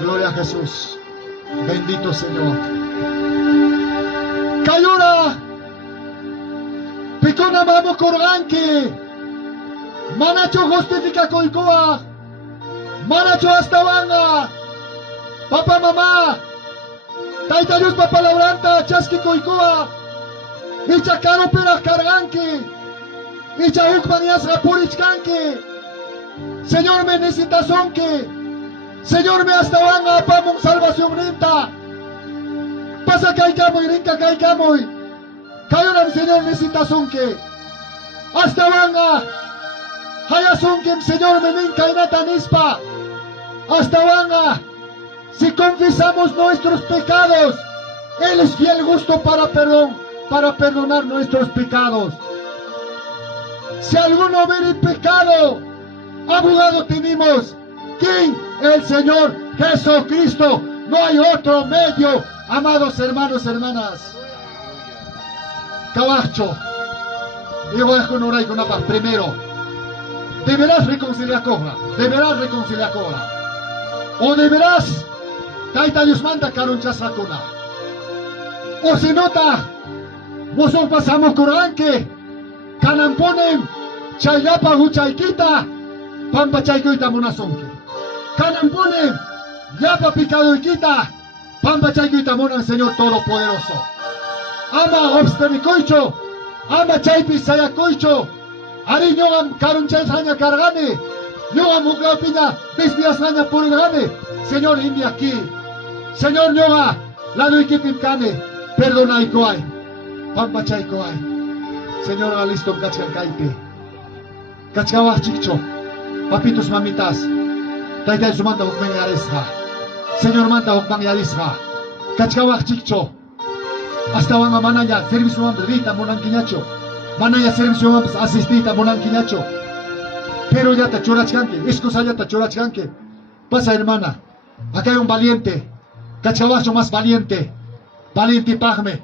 gloria a Jesús, bendito Señor, Kayura, Picona mamo corganque, manacho justifica coicoa, manacho hasta vanga, papá mamá, taita Dios papá labranta, chasqui coicoa, icha caro pera carganque, icha ukmanias rapurichcanque, Señor me necesita sonque, Señor me hasta vanga, pamon salvación rinta, pasa caicamo y rinca caicamo y, Kayuram Señor necesita sonque. Hasta vanga. Haya sonque Señor meninka inata nispa. Hasta vanga. Si confesamos nuestros pecados, Él es fiel justo para perdonar nuestros pecados. Si alguno hubiere pecado, abogado tenemos. ¿Quién? El Señor Jesucristo. No hay otro medio, amados hermanos, hermanas. Cabacho, yo voy a honorar con apa. Primero, deberás reconciliar con o deberás, taita Dios manda carunchas racona, o se nota, vos pasamos coranque, canamponen, chayapa huchayquita, pampa chayquita monazonque, canamponen, yapa picado quita, pampa chayquita monan Señor Todopoderoso. Ama obstanicoicho, ama chaypi sayacoicho, ari ñogam carunchay saña cargane, ñogam uclapiña, desvías saña por el gane, Señor indi aquí, Señor ñoga, la no cane, perdona y coay, pampa chay coay, Señor alisto cachcan caipe, cachcabas chicho, papitos mamitas, taita su manda ukmen yarisha, Señor manda ukman yarisha, cachcabas chicho, hasta van a manaya servicio andrita monanquiñacho, manaya servicio asistita monanquiñacho, pero ya te chorachcanque, escosa ya te chorachcanque, pasa hermana, acá hay un valiente, cachabacho más valiente, valiente pagme,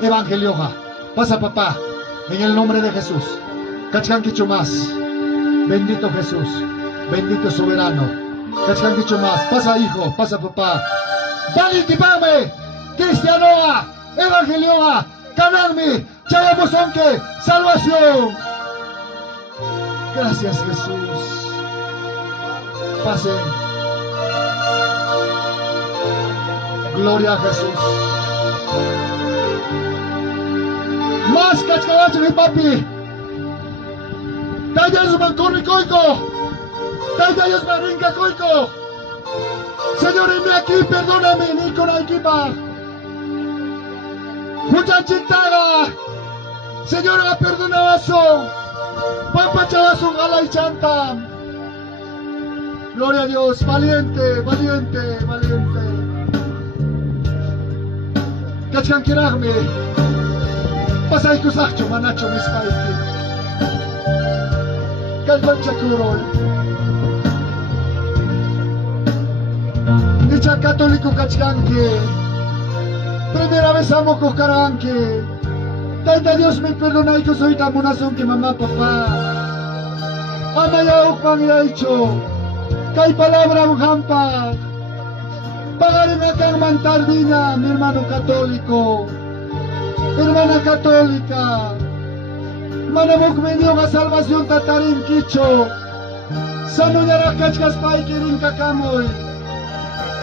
evangelioja, pasa papá, en el nombre de Jesús, cachcanquicho más, bendito Jesús, bendito soberano, cachcanquicho más, pasa hijo, pasa papá, valiente pagme, cristianoa, evangelioja, canarme, chayamosonque, salvación. Gracias Jesús. Pasen. Gloria a Jesús. Más cachcavacho mi papi. Tayas mancorri coico. Tayas marinca coico. Señor, envíame aquí, perdóname, ni con equipa. Muchachitaga. Señor, perdonabazo. Pampa chavazo, gala y chanta. Gloria a Dios, valiente, valiente, valiente. Cachcanquiragme. Pasay kusacho, manacho, miscaiki. Calmanchacuro. Dicha católico cachcanque. Primera vez amo cocaranque. Taita Dios me perdona y que soy tan monazón que mamá, papá. Ama ya ukman ya hecho. Kay palabra hampa. Pagarin kang mantardina, mi hermano católico, hermana católica, manamuk menyo nga salvasyon tatarin kicho, sano nyara kachkas paikirin kakamoy,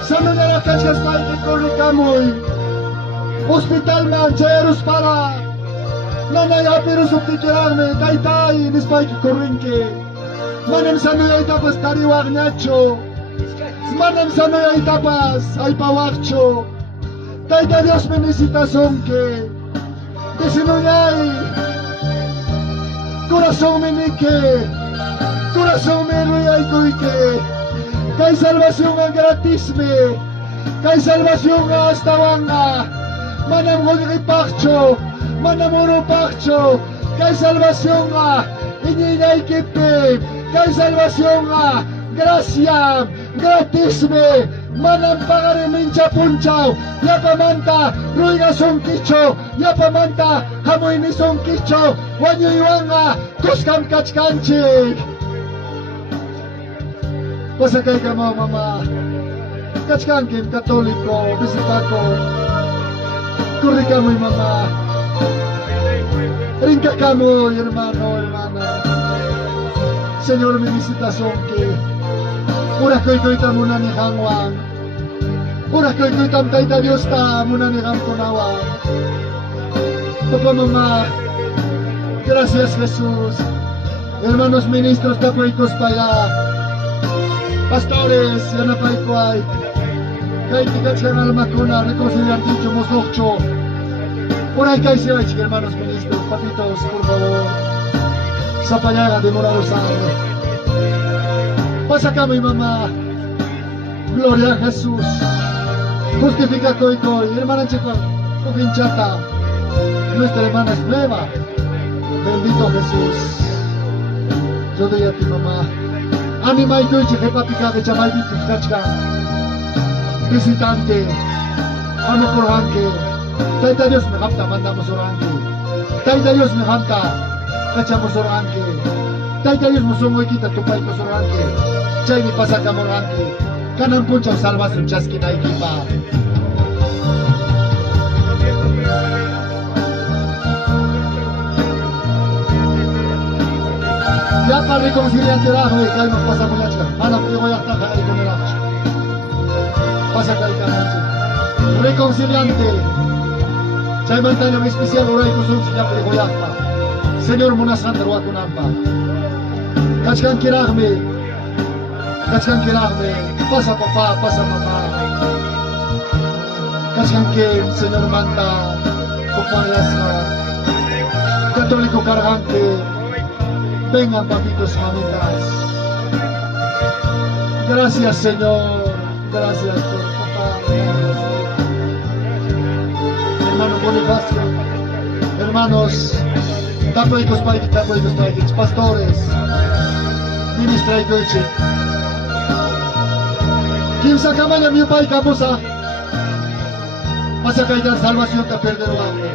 sano nyara kachkas paikikori kamoy, hospital man cherus para, nanay apirus uptikirarme, taytay, nispaikikorin ke, manem sano yay tapas tariwag nyacho, manam sana ay tapas, ay pawakcho. Tayta Dios menisitason que desinuyay. Corazón menike, corazón menuyay kuike. Kay salvación ang gratisme, kay salvación ang astawanga. Manam hulripakcho, manam urupakcho. Kay salvación ang ininay kipe, kay salvación ang gracia, gratisme, manam pagarimincha punchaw, yapamanta, ruiga son kicho, yapamanta, hamoy ni son kicho, wanyo iwanga, kuskam kachkanchik. Pasakay ka mo, mama, kachkankim, katoliko, bisitako, kuri ka mo'y mama, rinka ka mo, hermano, hermana, Señor, mi visitación que ura koy ta muna ni hangwang. Ura koy tam tayta Dios ta muna ni hangkunawang. Papa, mama, gracias Jesús. Hermanos ministros tapuikos paya. Pastores, yanapaykway. Kay tikachan almakuna, reconciliar dicho mosokcho. Ura kay siya, hermanos ministros, papitos, por favor. Sa payaga de Morado Sangre. Pasa acá mi mamá, gloria a Jesús, justifica coy, hermana chica, coquinchata, nuestra hermana es nueva, bendito Jesús. Yo doy a ti mamá, anima y coy chique papica de chamay vitikachka, visitante, amo por hanque, taita Dios me japta, mandamos oranque, taita Dios me japta, cachamos oranque, taita Dios me songo y quita tu paito oranque. Chay mi pasa kamorante, kanan punchaw salvas un chaskin ay kipa. Ya para reconciliante rajo y kay magpasa mo yan siya. Hanap ko yung yakta kay ko nila. Pasa kay kanan. Reconciliante. Chay man tayo ng espesyal oray ko sun siya kay ko yakta. Señor munasan darwa ko nampa. Kachkan kiragme. Kachkan kiragme, pasa papa, pasa mama. Kachkan que Señor manda, pupanglasma. Katoliko cargante, vengan papitos mamitas. Gracias Señor, gracias por papá. Hermano Bonifacio, hermanos, tapoikos paikis, pastores, ministra y coche. Kimsa kamanya mi pai kamusa. Masa kaya salvación ta perder hambre.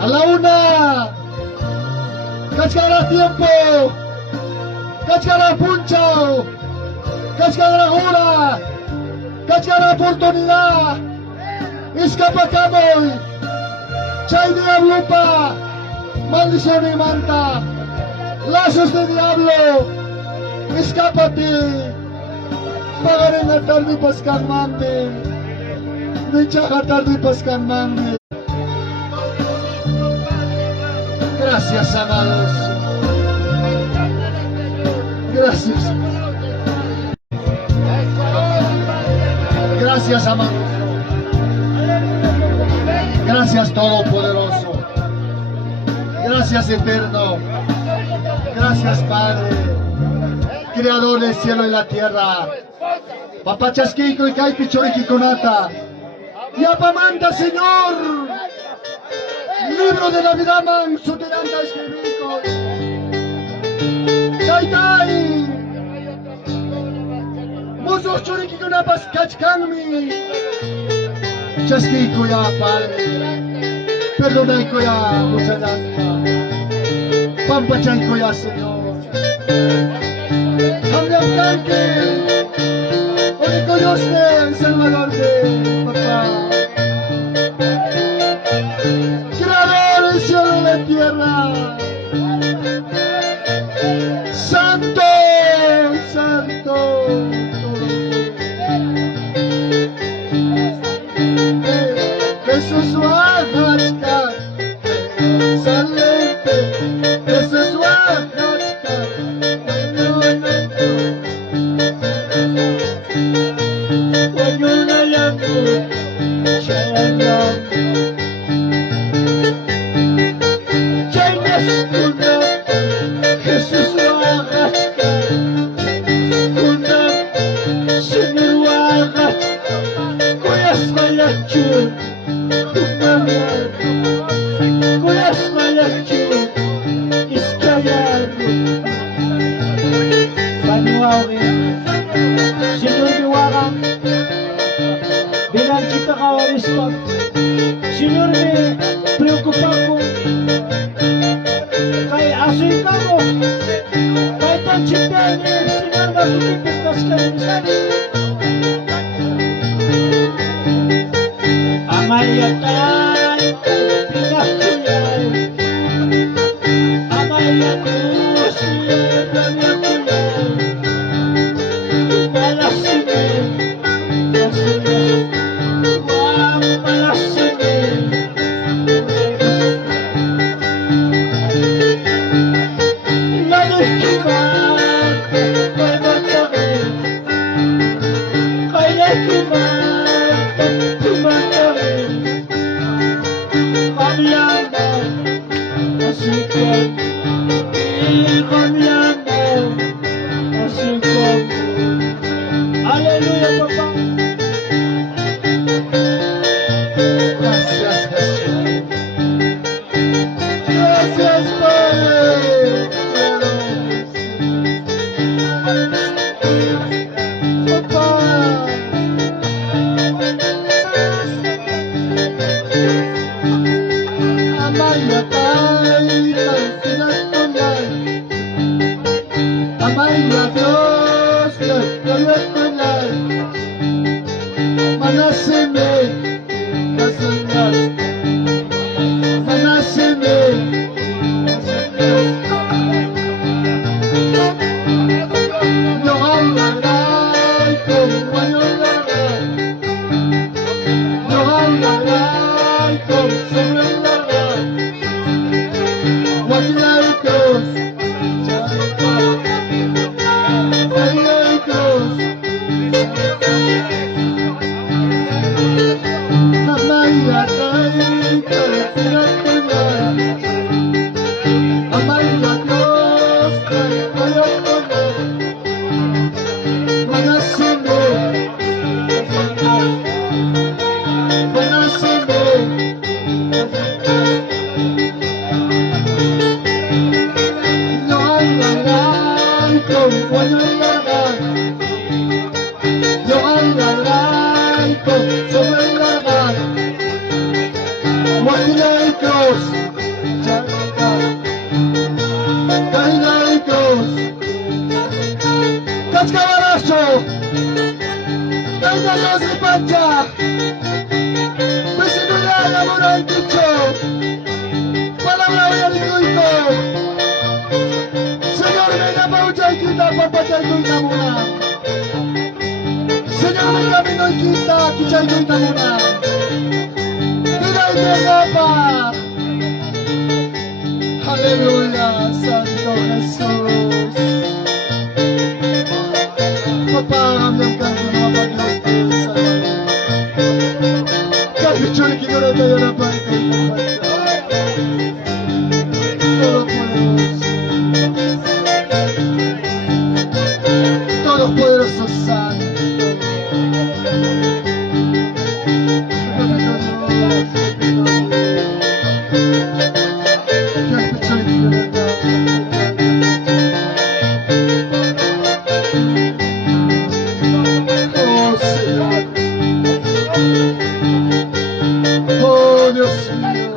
A la una. Cachara tiempo. Cachara punchao. Cachara hora. Cachara oportunidad. Escapa camoy. Chay diablo pa. Maldición y manta. Lazos de diablo. Escápate. Pagarin na tarde paskan mande, nichaka tarde paskan mande. Gracias, amados. Gracias. Gracias, amados. Gracias, Todopoderoso. Gracias, Eterno. Gracias, Padre, Creador del cielo y la tierra. Papachasquiko y Kai Pichoriki Konata. Yapamanta, Señor. Libro de la vida man, su tiranda escribico. Taitai. Mozos Choriki Konapas Kachkanmi. Chasquiko ya, Padre. Perdonaico ya, Muchayanga. Pampachaico ya, Señor. Hamyam Kanke. Oliko Yosne. bayar Paniwawi Senyor Biwarang Bilang kita kawarispan Senyor me preocupa ko Kay asoy ka mo Kay tansipan ni Senyor magpipigtas ka ni Sani Amayatay Pinakuyay Amayatus Pinakuyay Palasime Palasime Wang palasime Lalukiman Pagmatakin Kailakiman Pagmatakin Kamyama Asikap Kamyama Asikap Hallelujah, Papa. Gracias, Jesús. Gracias, Padre. Papá. Amaya tay, tay pinagtunay. Amaya Diyos, tay pinagtunay. Manasime, kasunod. Manasime, yung lalay kong wanyong lalay. Yung lalay kong sobrang lalay. Wakilay ko, wakilay ko. Amaya tay, tay pinagtunay. Amaya Diyos, tay pinagtunay. Manasime, manasime. Yung lalay kong wanyang lalay. Yung lalay kong sobrang lalay. Wakilay Diyos, kahilay Diyos. Kaskawaraso, kahilay Diyos ni Pancha. Presidulala mo na yung dicho. Palawlaw yan ko ito. Senyor, may napaujay kita, papatay ko ito muna. Senyor, may kami noy kita, kichay ko ito muna. Tidak ada apa. Haleluya, Santo Jesús. Papa, kami ang mga pag-Diyos sa mga. Kami chuli kinura tayo na ba ito? Todopoderoso Santo. Oh Dios mío,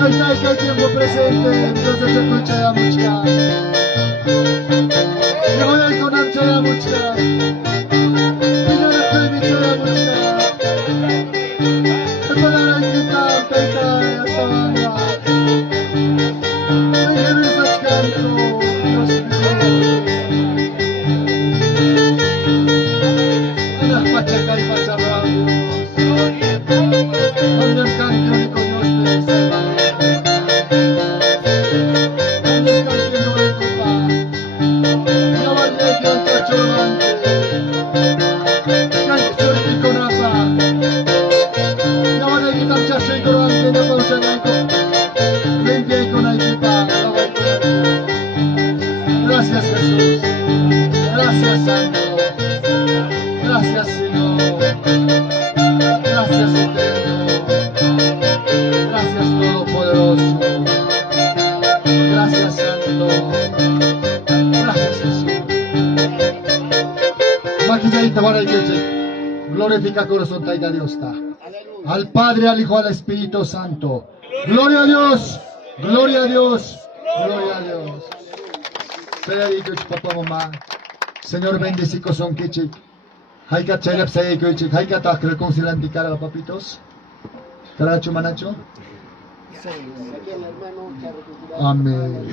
ahorita hay que el tiempo presente, entonces se escucha ya mucha. Yo voy a ir con ancha ya mucha. Y yo no estoy bicho ya mucha. Se puede dar en guitarra, peita, ya estaba ya. Hay que ver esas canto, Dios mío. Una pachaca y pacharrabos. Donde el canción con Dios te salvará. Donde el canción no es Glorifica corazón taita Dios ta. Al Padre, al Hijo, al Espíritu Santo. Gloria a Dios. Gloria a Dios. Gloria a Dios. Federico, papá, mamá. Señor, bendice corazón kichik. Haika chaylap sayay kichik. Haika tak reconciliante cara papitos. Caracho manacho. Amén.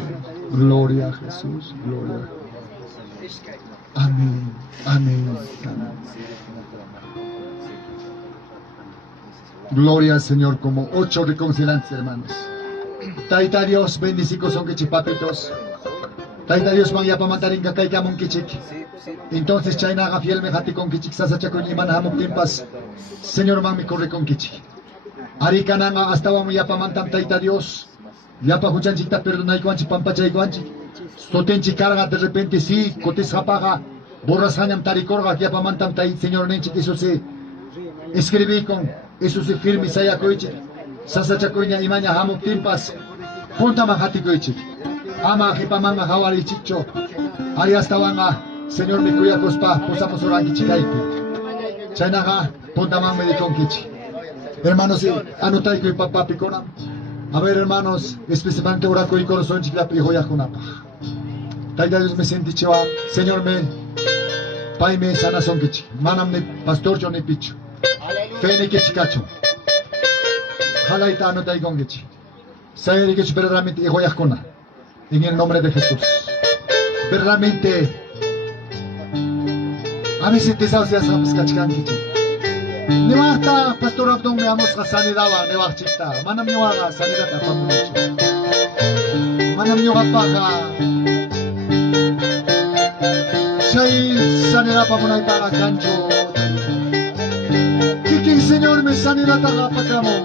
Gloria a Jesús. Gloria. Amén. Amén. Amén. Gloria al Señor, como 8 reconciliantes, hermanos. Taita Dios, bendicicos son kichipapitos. Taita Dios, man yapa mantarin kakay kamong kichik. Entonces, China haga fiel me jati con kichik sasacha con iman hamok timpas. Señor, man mi corre con kichik. Arika na nga hasta wa mo yapa mantam taita Dios. Yapa huchan chikta perdonay ko anchi pampachay ko anchi. Soten chikara de repente sí, kotes hapaga. Borras hanyam tarikorga yapa mantam tay Señor nenchik eso se. Escribí con eso se firme saya koichik. Sasacha koinya imanya hamok timpas. Punta mahati koichik. Ama hipamanga hawari chicho. Ari hasta wanga Señor mi kuya kospa posamos orangi chikaipi. Chainaga punta mang medikon kichi. Hermanos, anotay koy papapi konam. A ver, hermanos, especialmente ahora koy corazón chiklapi hoya konapa. Taida Dios me senti chiwa, Señor me pai me sana son kichi. Manam ne pastor yo ne picho. Fene que chicacho. Jalaita anotay con kichi. Sayeri que verdaderamente hoya kona. En el nombre de Jesús. Verdaderamente a mí se te sabe si sabes cachican kichi. Ni basta pastor Abdon me amos ka sanidad wa ne wa chita. Manam yo ga sanidad apa mucho. Manam yo pa ka. Shay sanidad pa munay ta kancho. Kiki Señor me sanidad ta pa kamo.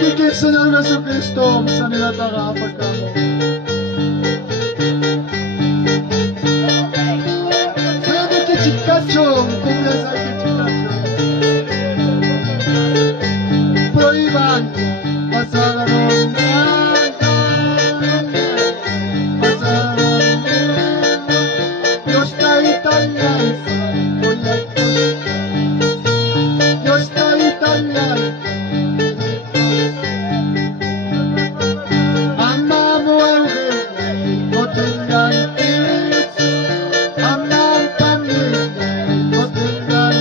Kiki Señor Jesucristo me sanidad ta pa kamo. Fede que chicacho, como esa que chicacho. Prohíban pasar a Dios está italiano, Dios está italiano. Amamos a Él, no tengan aman también, no tengan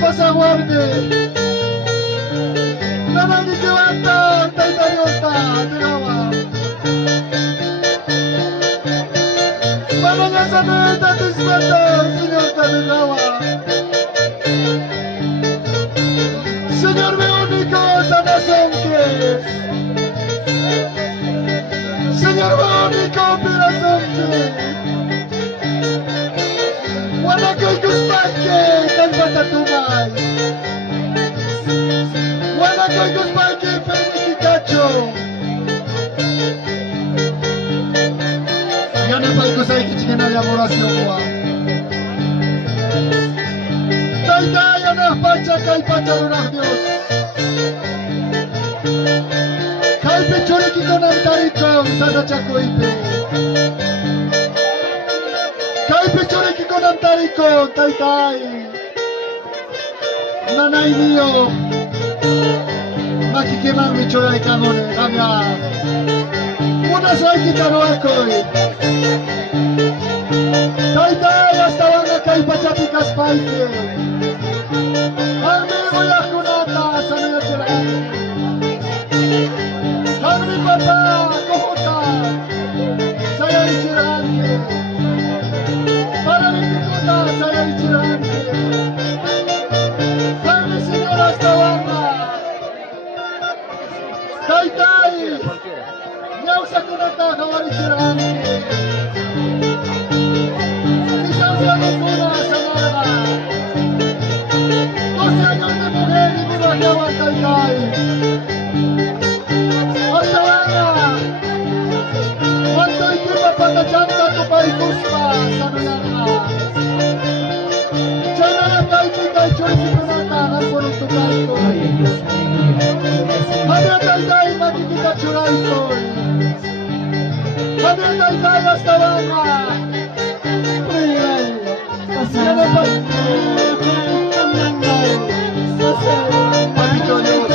pasa guarde. Nada ni que basta, taita diosta, tirawa. Vamos a saber de tus manos, Señor Tadegawa. Señor mi único sanación que es. Señor mi único operación que es. Wanakoy guspake, kalpatatumay. Wanakoy guspake, felicitacho. Yana pa ko sa ikichigen na oración ko. Taita yana pacha kay pacharunah Dios. Kay pichori kiko ng tariko sa chakoipe. Kay pichori kiko ng tariko, taytay. Nanay niyo. Makikimang michoray kamone, kamya. Una sa ikitaro ako'y. Taytay, hasta wanga kay pachapikas paike. Ang mi uyak kunata sa mga siraan. Ang mi papa, kuhuta. Saya isiraan ke. Para mi kuhuta, saya isiraan ke. Ang mi Señor hasta wanga. Taytay, yaw sa kunata, kawari siraan ke. Isaw siya mo puna sa mga. Estabanga. Papito Dios,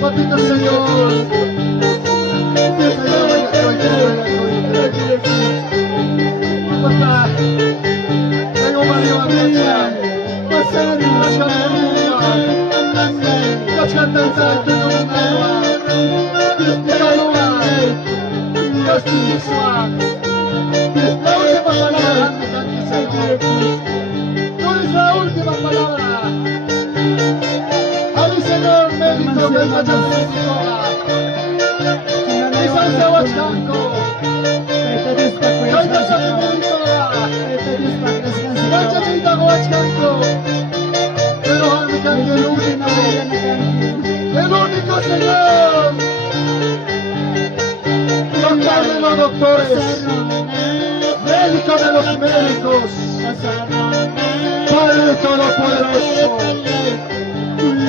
Papito Señor, Papá, tengo María María, las cantanzas de la última palabra. A mi Señor médico del Machacinco, mi San Sebastián, Machachita Coachcanco, pero el único Señor, doctor de los doctores, médico de los médicos, Padre Todopoderoso,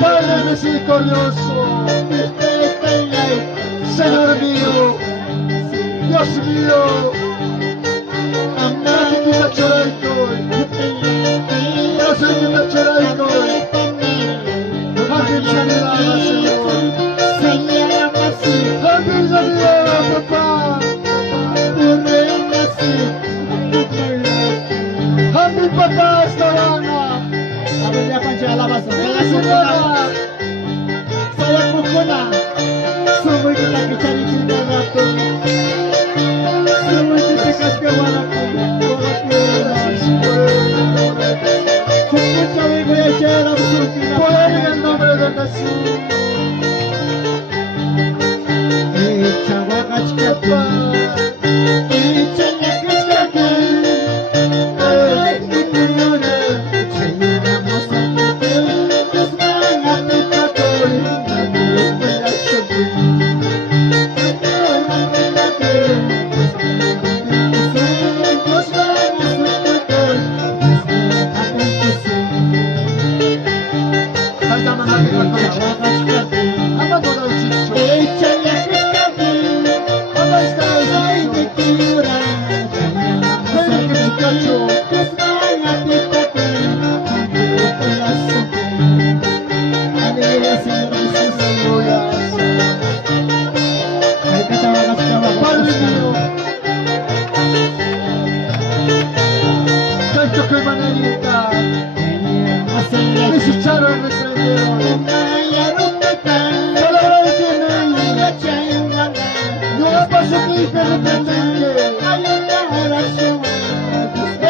Padre misericordioso, Señor mío, Dios mío, Nakikita Choraico, Nakikita Choraico, Happy Sanidad, Señor, Happy Sanidad, papá, Happy papá, Estabanga. Abelya pancha alabazo. Señora, Saya kukuna. Sumui kita kicari cinta ratu. Sumui kita kasih walaupun. Sumui cawe goya cera bersutina. poder en el nombre de Jesús. Cawa kacikatu. Canya kacikatu.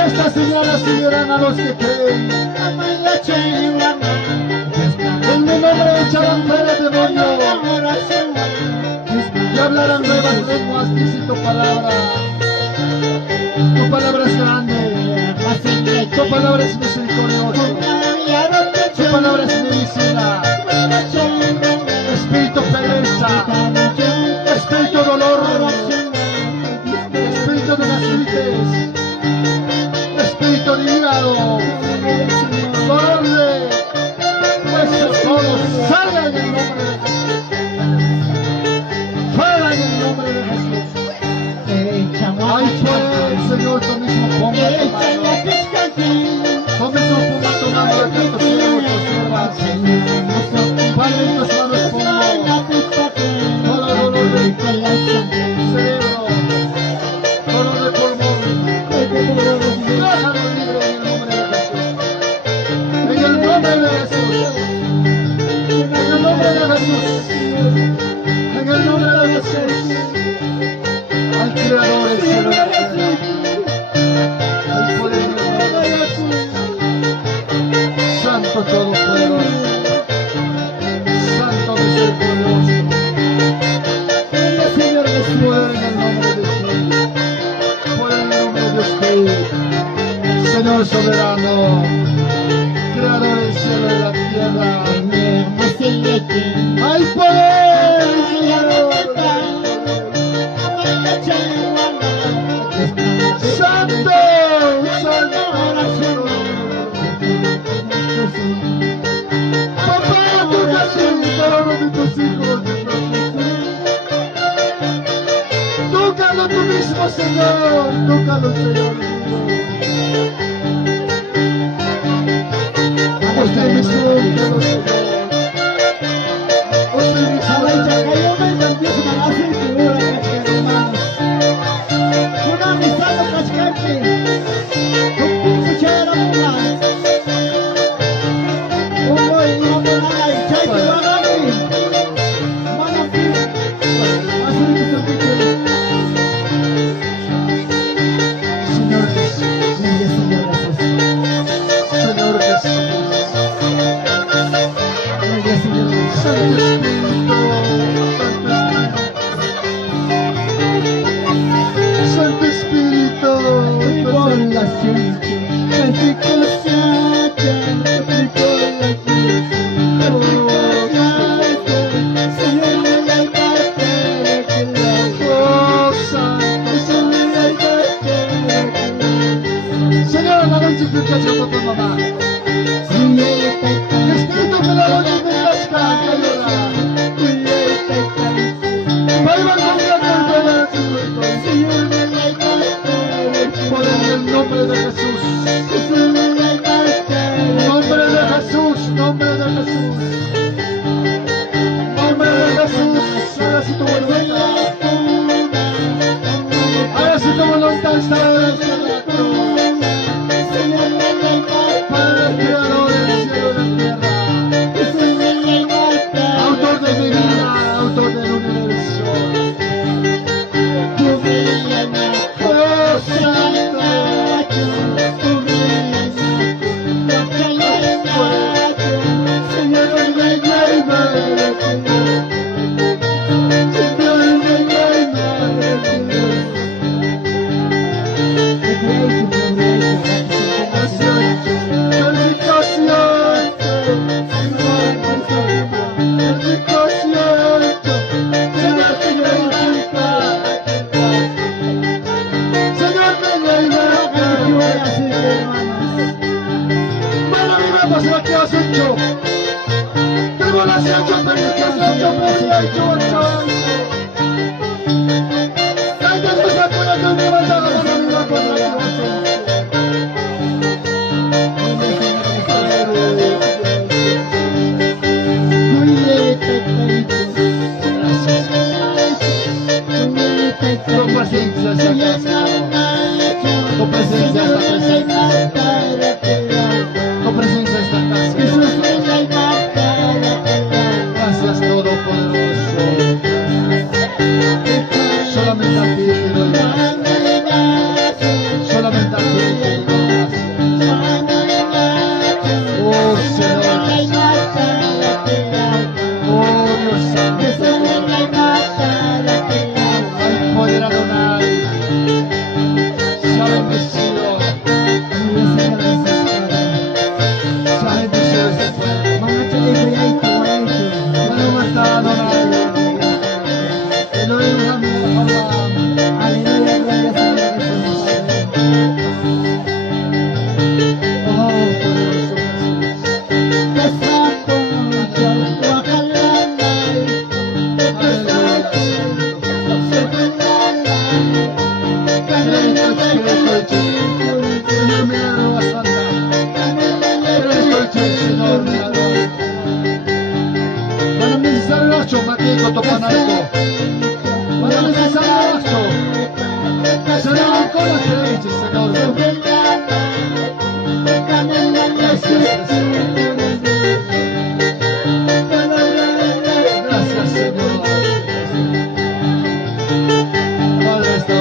Estas señoras seguirán a los que creen. En mi nombre echarán fuera demonio y hablarán nuevas lenguas, dice tu palabra. Tu palabra es grande, tu palabra es misericordiosa, tu palabra es medicina. Espíritu pereza, espíritu dolor, espíritu de gastritis, espíritu de hígado, dolor de huesos, todos salgan en el nombre de Jesús. Fuera en el nombre de Jesús. Ay, pues, Señor, tú mismo ponga tu mano. Tú mismo ponga tu mano de que tus siervos, tus siervas. Padre, en tus manos pongo todo dolor de cerebro, dolor de pulmón. Déjalo libre en el nombre de Jesús. En el nombre de Jesús. En el nombre de Jesús. En el nombre de Jesús. Al Creador del cielo y la tierra. Al poder del nombre de Jesús. Santo Todopoderoso. Santo Misericordioso. Señor Jesús, poder en el nombre de Jesús. Poder en el nombre de Jesús. Señor soberano. Creador del cielo y la tierra. ¡Hay poder, Señor! ¡Santo! ¡Santo! ¡Papá, tú casita a uno de tus hijos! ¡Tócalo, Tócalo, Señor, tócalo, Señor. Usted disfrútalo, Señor. Usted Sabay disfrútalo. sa kayo may Diyos mag-asay sigura kasi hermanos. Kunang isa na kaskarte. Kung kutsara mo nga. Umoy, imamanay, chay piwarami. Manapi. Asal ko sa picture. Señor Jesús. Yes, Señor Jesus. Señor Jesús. Yes, Señor Jesus. Santo Espíritu. Santo Espíritu. Por la ciencia, Oh, Santo. Señor, la notificación para tu mamá. Espíritu que la notificación, ayuda. Vuelvan con la cultura de su cuerpo. Por el nombre de Jesús. Nombre de Jesús, nombre de Jesús. Nombre de Jesús. Ahora si tu voluntad. Ahora si tu voluntad está delante de la cruz. Padre creador del cielo y de la tierra. Autor de mi vida, autor del universo. Oh, Santo. Tu presencia está presente. Tu presencia está presente. Gracias Todopoderoso. Solamente a ti te doy gracias. Solamente a ti te doy gracias. Oh Señor. Oh Dios Santo. Al poder Adonai. Sea bendecido. Sea bendecido este pueblo. Bueno, está Adonai. Elohim Hamed Haolam. Oh, poderoso Jesús. Señor milagro bastante. Señor milagro. Maraming salacho, matiko to panayko. Maraming salacho. Salamat ko na sa Señor. Gracias, gracias, Señor. Padre, esta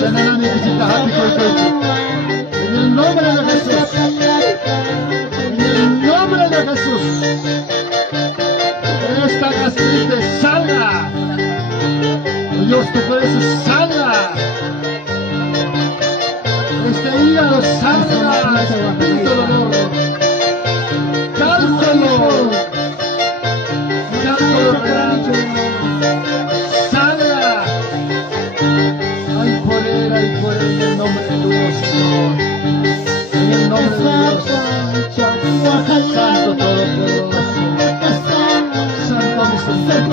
Sanarami visita hati ko ito. En el nombre de Jesús. En el nombre de Jesús. Esta gastritis salga. Oh Dios, tu presencia salga. Este hígado salga. Espíritu dolor. Cálculo. Cálculo real. Salga. Hay poder en el nombre de tu Dios, Señor. En el nombre de Dios. Santo Todopoderoso. Santo Misericordioso.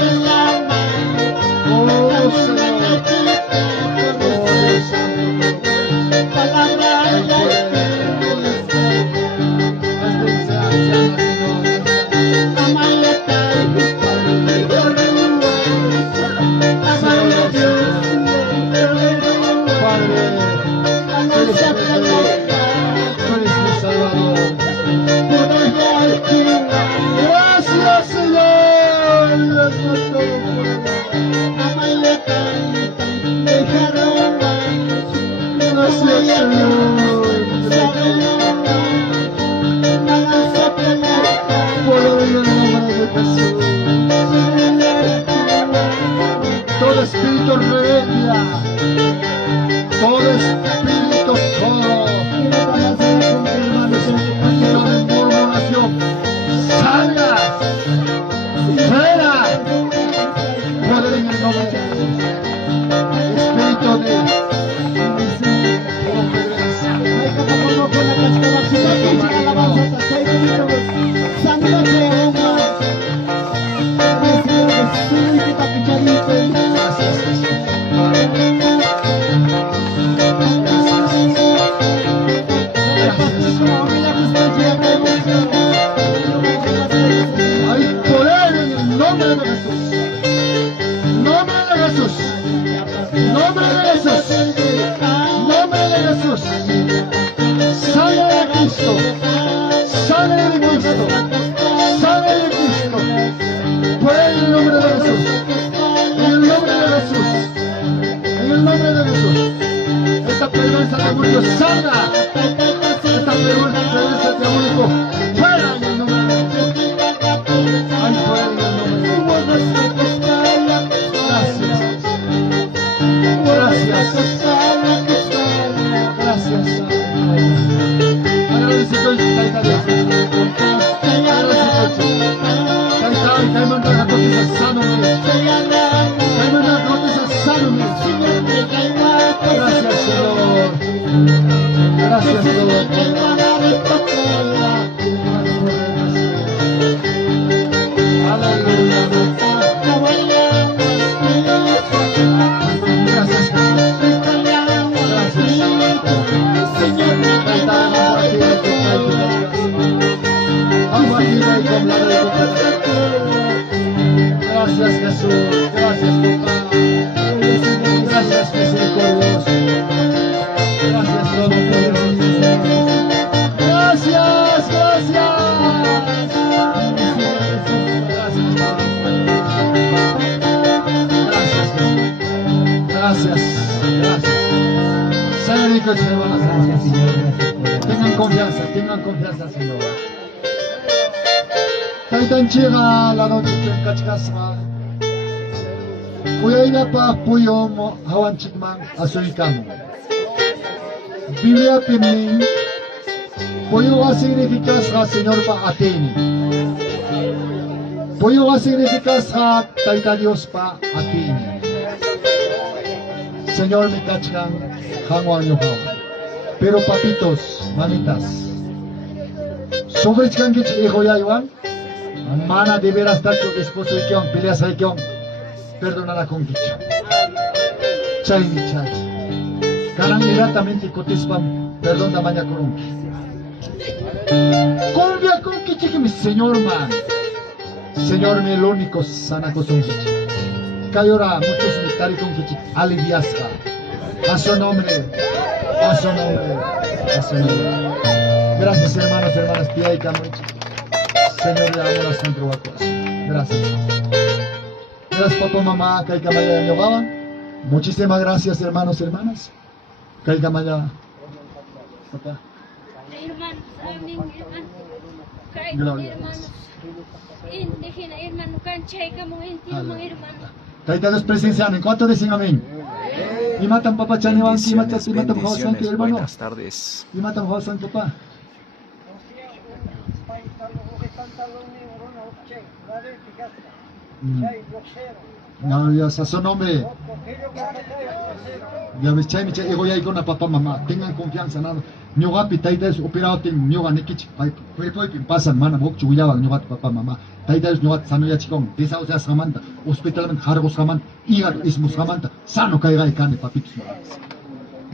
espíritu rebelde, todo espíritu todo, espíritu de murmuración, salga, fuera, poder en el nombre de Jesús, espíritu de hay poder en el nombre de Jesús, nombre de Jesús, nombre de Jesús, nombre de Jesús, sangre de Cristo, sangre de Cristo, sangre de Cristo, poder en el nombre de Jesús, en el nombre de Jesús, en el nombre de Jesús, esta pregunta de mundo salga, esta pregunta de mundo fuera en el nombre de Jesús, hay poder en el nombre de Jesús, gracias, gracias, gracias, agradecido y taita Dios, agradecido, taita, caimos en la noticia sano, caimos en la noticia sano, gracias Señor, gracias Señor, aleluya, gracias Jesús, gracias Jesús, gracias papá, gracias misericordioso, gracias todopoderoso, gracias, gracias, gracias, gracias, sean ricos hermanos, tengan confianza Señor. Taitan chiga la noche en Kachkasma. Kuyayna pa puyo mo hawan chikman asuikamo. Biblia pimning puyo wa significas ha Señor pa ateni. Puyo wa significas ha Taita Dios pa ateni. Señor mi kachkan hangwan yuhaw. Pero papitos, mamitas, sobre chkan kich ihoyaywan. Mana de veras tacho esposo y kion, peleas y kion, perdonará con kicho. Chay mi chay. Karan inmediatamente cotispam, perdón da maña corunki. Convia con kichi que mi señor man. Señor mi el único sana cosa un kichi. Kayora muchos mi tari con kichi aliviasca. A su nombre, a su nombre, a su nombre. Gracias hermanos, hermanas, pia y camuchi. Señor, le amo las controvacuas. Gracias. Gracias, papá, mamá, Kaikamaya de Yogaban. Muchísimas gracias, hermanos, hermanas. Kaikamaya. Papá. Hermanos, amén, hermanos. Kahit Gloria a hermanos. Hindi na hermano kanchay ka mo hindi mga hermano. Kahit los presencian, ¿en cuánto dicen amén? Y matan papá Chaniwan, y matan Josan, hermano. Buenas tardes. Y matan Josan, papá. No, Dios, a su nombre. Ya ves, chay, mi chay, ego ya con la papá, mamá. Tengan confianza, nada. Nyoga pitaita es operado, ten nyoga nekich. Fue pasan, mana, bok chuyaban, nyoga papá, mamá. Taita es nyoga sano ya chicón. Tesa o sea, samanta. Hospitalmente, jargos samanta. Hígado, ismos samanta. Sano caiga y cane, papitos.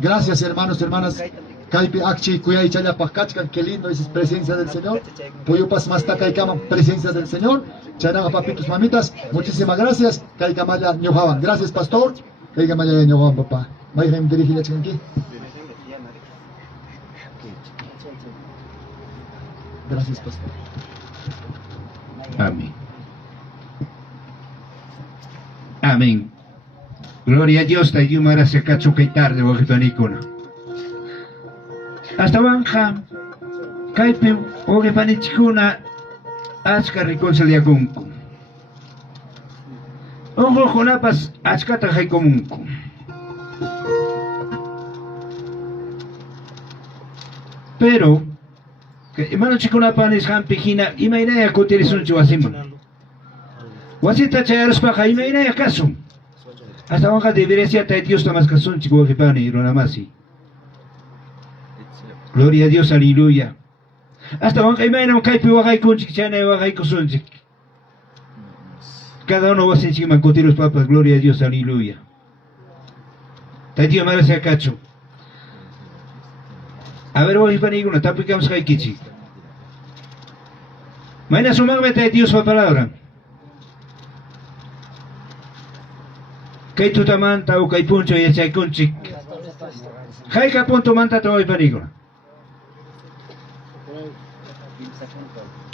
Gracias, hermanos, hermanas. Kaipi akchi kuya y chaya pachkan, qué lindo es presencia del Señor. Puyupas más taca y cama, presencia del Señor. Chanaga papitos, mamitas, muchísimas gracias. Kaikamaya ñojaban. Gracias, pastor. Kaikamaya ñojaban, papá. Vaya dirigir aquí. Gracias, pastor. Amén. Amén. Gloria a Dios, te ayuda a hacer cacho que tarde, boquetonicuna. Hasta banja, kaipe, oge panichikuna, aska reconciliagunku. Unqukunapas achkata haykumunku. Pero imanuchikunapanis hampi hina imaynaya kutirisunchu wasiman. Wasita chayaruspaqa imaynaya kasun. Hasta wanqa debería tay Dios tamas kasunchik wakipani runamasi. Gloria a Dios, aleluya. Hasta wanqa imaynam kaypi waqaykunchik chaynay waqaykusunchik. Cada uno wasinchikman kutirus papas, gloria a Dios, aleluya. Tay Dios merece acacho. A ver, wakipaniguna, tapikamos haykichik. Mayna sumagme tay Dios pa palabra. Kay tutamanta o kay puncho yachaykunchik. Hayka punto manta taway paniguna.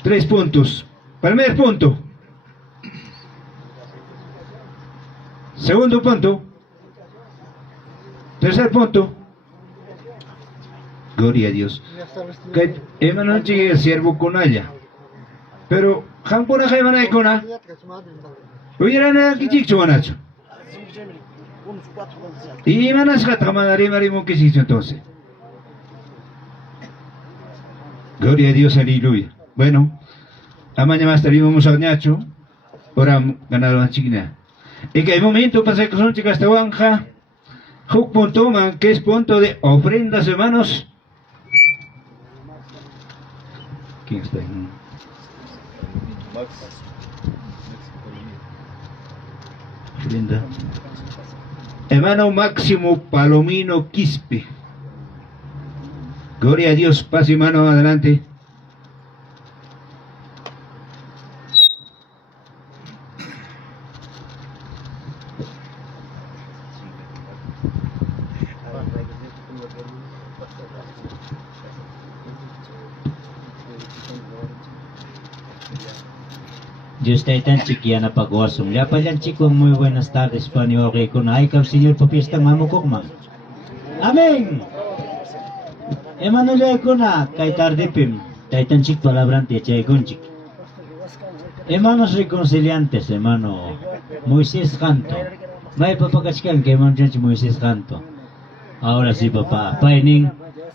3 puntos. Primer punto. Segundo punto. Tercer punto. Gloria a Dios. Que emano llegue el siervo con ella. Pero, ¿jampuna jaimana ikona? Hubiera nada que chicho anacho. Y manas katamadari marimo que chicho entonces. Gloria a Dios, aleluya. Bueno, mañana más tarde vamos a Ñacho. Ahora ganaron a China. En que hay momento pasa que son chicas de Wanja. Hook punto man, que es punto de ofrendas, hermanos. ¿Quién está ahí? Ofrenda. Hermano Máximo Palomino Quispe. Gloria a Dios, pase hermano adelante. Dios está tan chiquiana pagosong. Ya payan chico, muy buenas tardes, Panyo. Okay, con ay kang Señor papiestang mamukokman. Amén. Emanuel ko na kay tardipim. Taitan chik palabrante chay gunchik. Hermanos reconciliantes, hermano Moisés Canto. May papakachkan kay Manjanch Moisés Canto. Ahora sí, papá. Paining,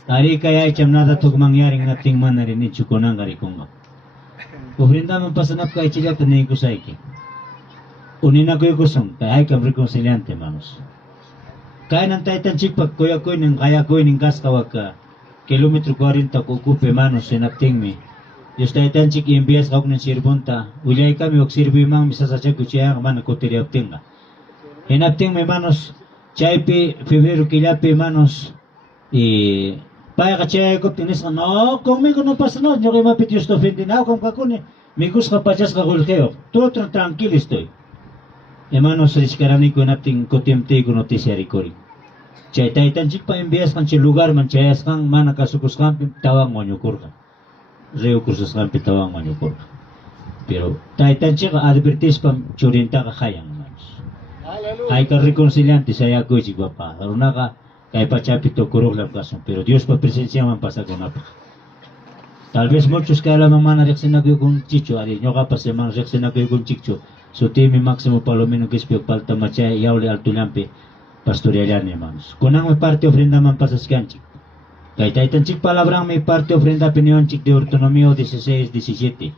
ari kaya icham nada tug mangyaring nating manarinig chukunang arikunga. Ofrendaman pasanap kay chilak tanay ko sa iki. Unina ko yung kusong, kaya ay kam reconciliante, hermanos. Kaya nang taitan chikpak, kuya ko yung kaya ko yung kaskawag ka. Kilometro 40 kukupe, hermanos, sinapting mi. Diyos taitan chik imbias kawag ng sirbunta. Ulay kami, wag sirbi mang misasasya ko siya ang mana kutiriapting nga. Hinapting mi, hermanos, chaypi, Febrero kilapi, hermanos, Paya kachay ko tinis ka, no, kung may kuno pasanod, nyo kayo mapit yung stofin din ako, kung kakuni, may gus ka pa diyas kakulkeo, todo tranquilo estoy. Hermanos, riskarani ko nating kutimti ko notisya rikori. Chay taitan chik pa imbias kan lugar man chayas kang mana kasukus kampi tawang manyukur ka. Reo kursus kampi tawang manyukur ka. Pero taitan chik advertis pa churinta ka kayang, hermanos. Ay ka reconciliante saya ko chik pa. Haruna ka, kay pachapito kurok lang kasong, pero Dios pa presencia man pasa con apa. Tal vez muchos que alam man reacción na con chicho, ali nyo ka pa se man reacción na con chicho. So timi Máximo Palomino que espio palta machay yaule altulampe pastorialan hermanos. Kunang may parte ofrenda man pasas kanchik. Kay taitan chik palabrang may parte ofrenda opinion chik de Autonomio 16-17.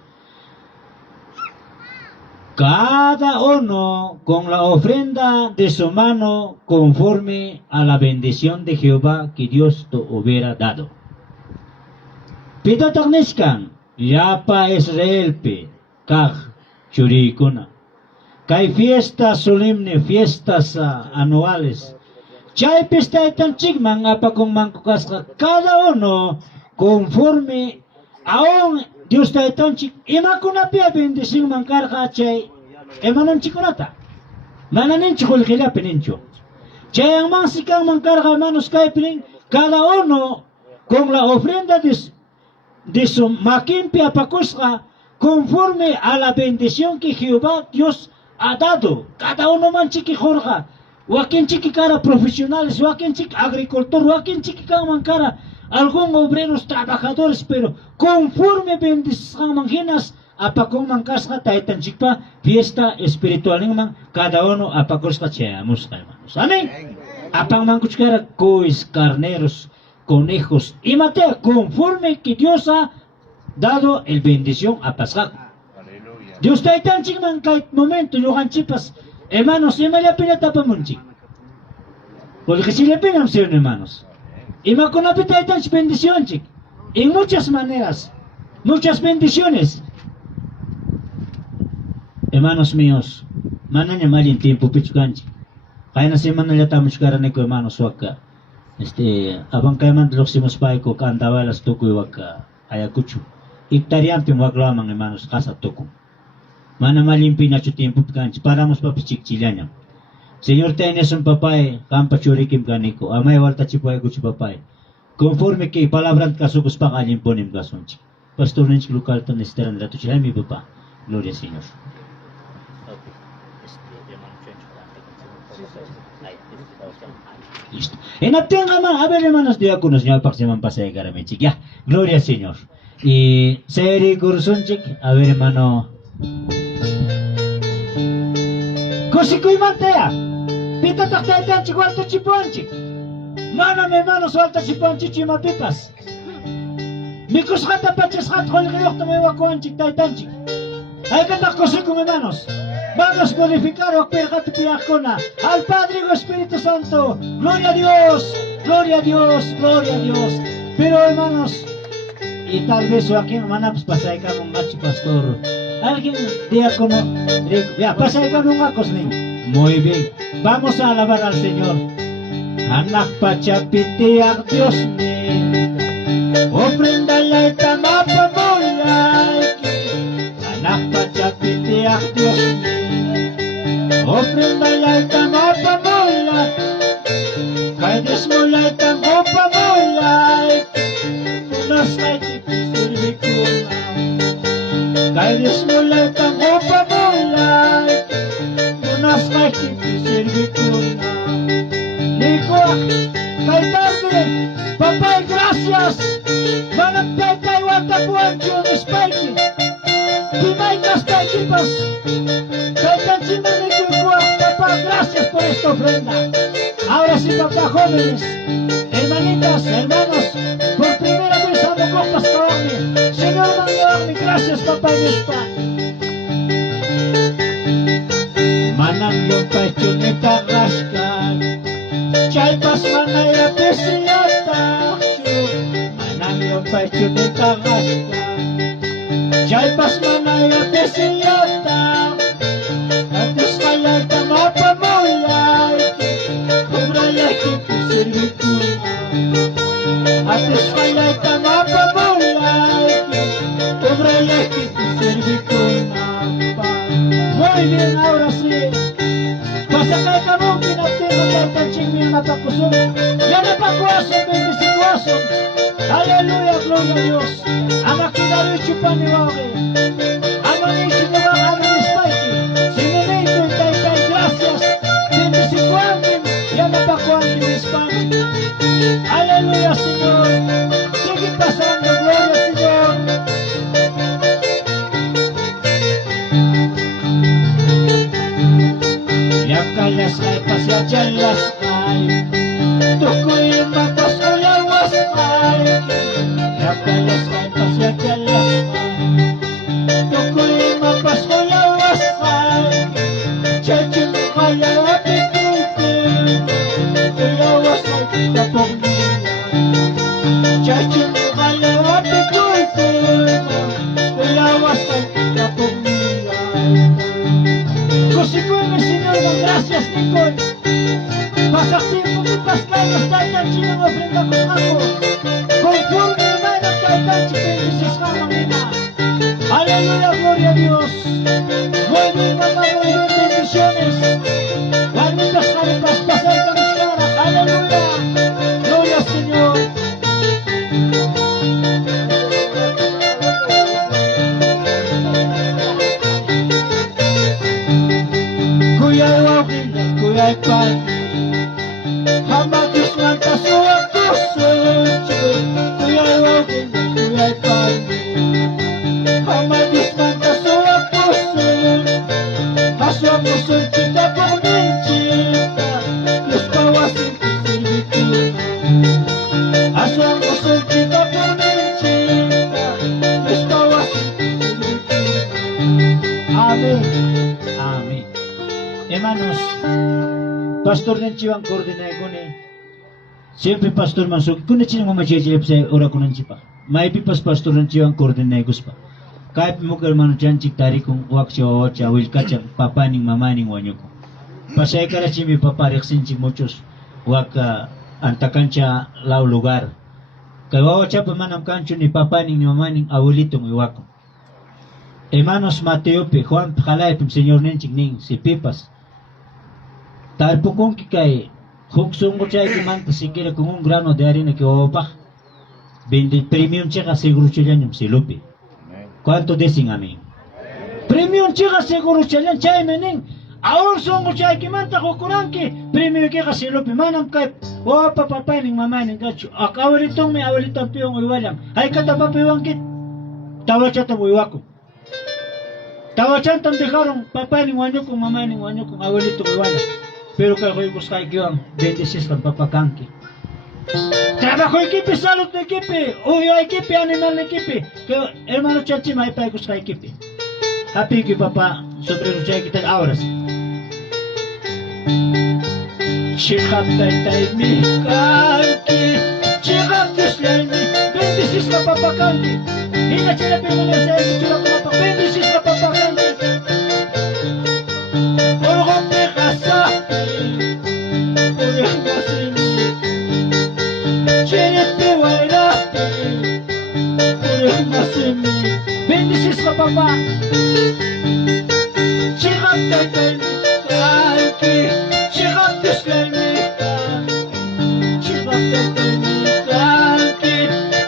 Cada uno con la ofrenda de su mano conforme a la bendición de Jehová que Dios te hubiera dado. Pito takniskan, yapa Israel pe, kag churikuna. Kay fiestas solemne, fiestas anuales. Chay pista itan chigman apakong mangkukas ka, cada uno conforme aong Dios ta itan chik, ima kuna pia bendising mangkarka chay, emanon chikunata. Mananin chikul kila pinincho. Chay ang mga sikang mangkarka manos kay pining, cada uno con la ofrenda de su makimpi apakuska, conforme a la bendición que Jehová Dios ha dado. Cada uno man chiki jorja. Wakin chiki cara profesionales, wakin chiki agricultor, wakin chiki kaman cara algún obreros trabajadores, pero conforme bendición manginas apakong mangkas ka taitan chikpa fiesta espiritual ng mang kada uno apakos ka cheamos ka hermanos. Amén. Apang mangkuchkara cois, carneros, conejos y matea conforme que Dios ha dado el bendición a Pascua. Dios taitan chikman kahit momento yohan chipas hermanos, y me la pina tapamunchik. Porque si le pinam hermanos. Y me conapita tan bendición, chic. En muchas maneras, muchas bendiciones. Hermanos míos, mananya malin tiempo pichukanchi. Kaya na si mananya tamushkaran ko hermanos waka. Abang kaya man loksimos pa ko kantawalas tukoy waka ayakuchu. Iktarian pimwag lamang hermanos kasat tuko. Mana malimpi na chu tiempo pikanchi para mos papichik chilanya. Señor tienes un papay, campa churikim kaniko, amay walta chipuay ko papay. Conforme que palabran kasukus pang alim ponim kasonchi. Pastor ninch lokal tan esteran rato chila mi papa. Gloria Señor. Listo. En abtenga man, a ver hermanos diáconos, ya paksiman pasay garamechik. Ya, gloria Señor. Y seri kursonchik, a ver hermano. Kosikoy mantea. Pita takta chikualto chipuanchik. Mana me manos alta chipuanchik chimapipas. Mikos kata paches kat kolgayok to me wakuanchik taitanchik. Ay katak kosiko me manos. Vamos a glorificar o percatipiyakona al Padre y al Espíritu Santo. Gloria a Dios, gloria a Dios, gloria a Dios. Pero hermanos, y tal vez o aquí hermana pues pasay ka mong machi pastor. Alguien diácono, ya pasay ka mong akos ning. Muy bien, vamos a alabar al Señor. Anak pachapitiak Dios mío, ofrendala itamapamulay. Anak pachapitiak Dios mío. Ofrendala itamapamulay, kay Diyos mulay tamapamulay, punas kay tipisirbi ko na. Kay Diyos mulay tamapamulay, punas kay tipisirbi ko na. Liko, kay Darby, Papay, gracias, managpay kay watapuan Diyo ni Spikey, Pimay ka Spikey pas, kay Tansiman ni Papá, gracias por esta ofrenda. Ahora sí, papá, jóvenes, hermanitas, hermanos, por primera vez amo copas cabarme. Señor, manguearme, gracias, papá, y espa. Manang yung pachunita raskal, chalpas manaya pisiyata. Manang yung pachunita raskal, chalpas manaya pisiyata. Atis kaya tamapamulay, kumrayay kipisirwi ko na. Atis kaya tamapamulay, kumrayay kipisirwi ko na. Muy bien, ahora sí. Pasakay ka mong pinagtiman kay Tanching mi napakusong. Yan napakuasong, bendisikuasong. Hallelujah, gloria a Dios. Ang akinari chupaniwaki. Ang manichi na ba kami ni Spikey? Sinunito tay gracias. Bendisikuanin. Yan napakuanin ni Spikey. Hallelujah, Señor. Sige pasando, gloria, Señor. Yakalas kay pasyachalas kay tukoy matas ulawas kay. Yakalas kay pasyachalas kay tukoy matas ulawas kay. Chachim kaya apikutin ulawas kay tapong nila. Chachim kaya apikutin ulawas kay tapong nila. Kusikoy mi Señor, gracias Nicoy. Pasaktin mo kung paskayos taytan sinang ofrenda ko ako. Conforme na ng taytan si bendices ka mangina. Aleluya, gloria a Dios. Muy bien, mamá, muy bien, bendiciones. Guarditas caritas, pasay ka miskara. Aleluya, gloria Señor. Kuya'y wakil, kuya'y pati. Hamatis man kasuwag kusunchik. Kuya'y wakil, kuya'y pati. Hamatis man kasuwag Amén. Amén. Hermanos, Pastor ng Chiwang Coordinate ko ni Siyempre Pastor Mansuk, kung na siya mga machechilip sa ora ko ng chipa. May pipas Pastor ng Chiwang Coordinate ko pa. Kahit mo kalman dyan chik tari kung wak siya o siya will kachang papaning mamaning wanyo ko. Pasay ka na siya may papariksin si muchos wak antakan siya lau lugar. Kaya wawa siya pamanang kancho ni papaning ni mamaning awulitong iwak ko. Hermanos Mateo pe, Juan Kalay pe, Senyor Nenchik ning si Pipas. Tarpo kong kikay, huksong ko siya ikimanta sikira kung un grano de harina que opa. Premium siya ka siguro siya yan yung si Lupi. ¿Cuánto dicen amén? Premium siya ka siguro siya yan, siya mening. Aor song ko siya ikimanta ko kurangki. Premium siya ka si Lupi. Manam kay, opa papay ning mamay ning gacho. Ak awalitong may awalitong piyong uiwalang. Ay katapa piyong kit. Tawa siya tabuiwako. Tawa siya tam dekarong papay ning wanyo kong mamay ning wanyo kong awalitong uiwalang. Pero kay ko'y buskay kiyang 26 kang papakangki. Trabajo equipe, salud de equipe, uyo equipe, animal de equipe. Kaya hermano Chachi may pa sa equipe. Happy ki papa sobre lucha kita horas. Chikap tay mi kanki, chikap tuslay mi, 26 ka papakangki. Hina sila pinuli sa iyo, sila kumapa, 26 ka papakangki. Oro kong pekasa, oro kong kasimi. Bendices ka papa. Chikap tatay mi kanki, chikap tuslay mi kanki, chikap tatay mi kanki,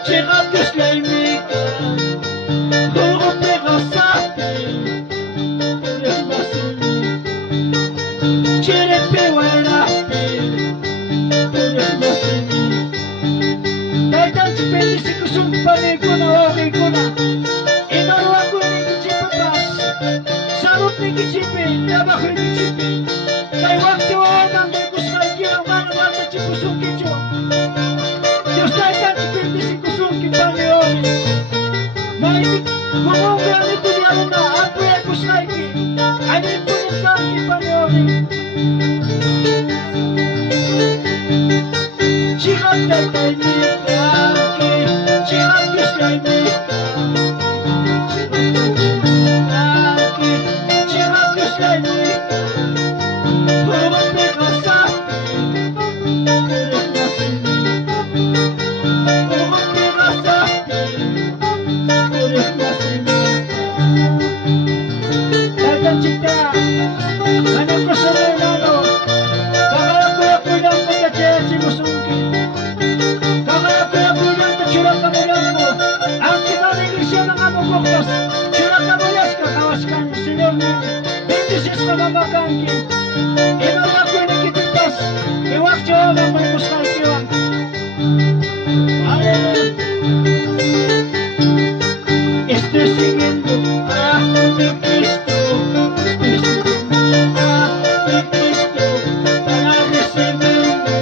chikap tuslay mi kanki. Huro peka sa atin, huro masimi. Chirepe wala atin, huro masimi. Taytan si Bendices ko sumpani ko na okay ko na. Inaruan ko yung ikichipatas. Sarot na ikichipin, trabaho yung ikichipin. Kay wakti wawan may kusay kirang manuwan na chipusong kicho. Diyos na ikan chipin kusong kipaniyoy. Maibig, kumungga nito di ako na, apo yung kusay ki. Ano yung punong kipaniyoy. Chikap tatay ni kanki, chikap kusay ni Estoy siguiendo a mi Cristo, estoy siguiendo a mi Cristo para recibirme,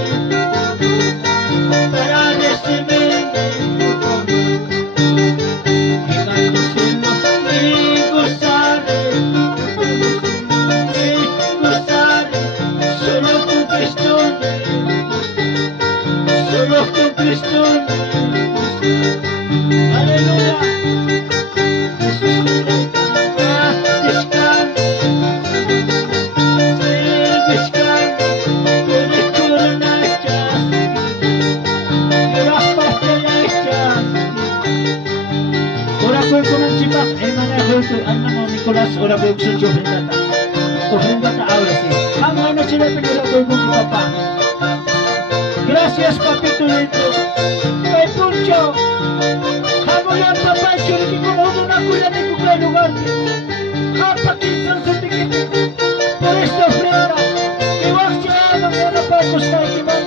y bendecirlo y gozaré, solo con Cristo, solo con Cristo. Aleluya. Hermano Nicolás, ora voy a usar su ofrenda ahora sí. Amo no se le pide la mi papá. Gracias papito lindo. Kay Puncho. Amo yan papá, churi ki kuno na kuya ni kukla lugar. Kapakinsan sa tikiti. Por esta ofrenda. Iwag siya ang yana pa kusay kiman.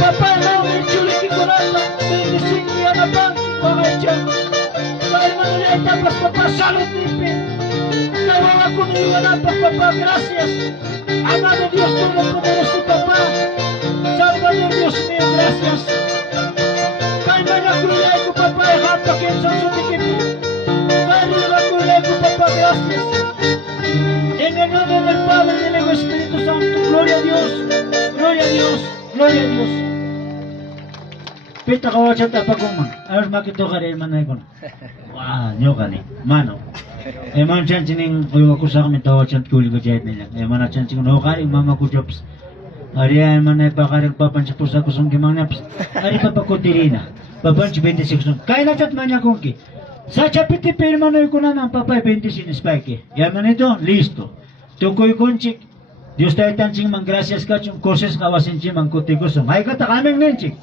Papá no ni churi ki kunata. Bendising yan na bang bakay siya. Etapas, papá, salud limpia. La con mi papá, gracias. Amado Dios Todopoderoso, papá. Salvador Dios mío, gracias. Calma la cruz, papá, y japa que en su tiquete. Calma la cruz, papá, gracias. gloria a Dios, gloria a Dios, gloria a Dios. Pita kawachat apagumang. Ayos makito ka rin man na ikon. Wah, nyo ka ni. Mano. Man chan chining kuyo ko sa kami tawachat kuli ko jayat nila. Man chan chining no kari mama ko jobs. Ari ay man ay pakarag papancha po sa kusong kimang naps. Ari papakutirina. Papancha 26. Kaya na chat man niya kungki. Sa chapiti pirmanoy ko na ng papay 26 spike. Yan man ito, listo. Tukoy kunchik. Dios tayo tansing manggracias ka chung koses kawasin chi mangkutigusong. Ay kata kaming ninchik.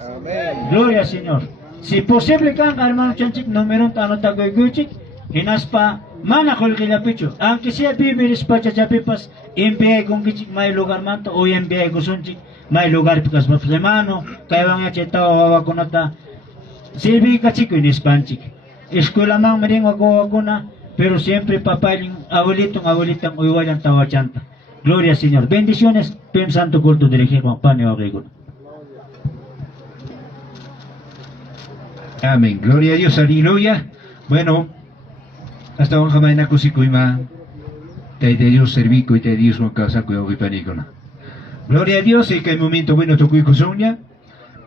Gloria Señor. Si posible kang hermano chanchik numero tano tagoy guchik. Hinas pa manakol kilapicho. Ang kisiya bibiris pa chachapipas. Impiyay kung kichik may lugar man to. O impiyay kusunchik may lugar pikas pa semano. Kaya wang yachita wawa kunata. Silbi kachik inis panchik. Eskwela mang maring wako na. Pero siempre papaling awalitang uywalang tawachanta. Gloria Señor. Bendiciones. Pem Santo Culto dirigir con pan y agrícola. Amén. Gloria a Dios. Aleluya. Bueno, hasta ahora jamás na kusikuima. Te Dios servico y te Dios con casa cuyo panícola. Gloria a Dios. Y que el momento bueno tocó y cosoña.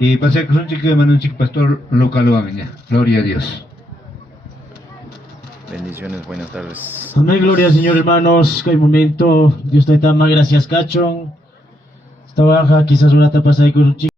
Y pasé con un chico de manunchik pastor local. Gloria a Dios. Bendiciones, buenas tardes. Amén, gloria al Señor, hermanos. Que hay momento, Dios te da más gracias, cachón. Esta baja, quizás una tapa ahí con un chico.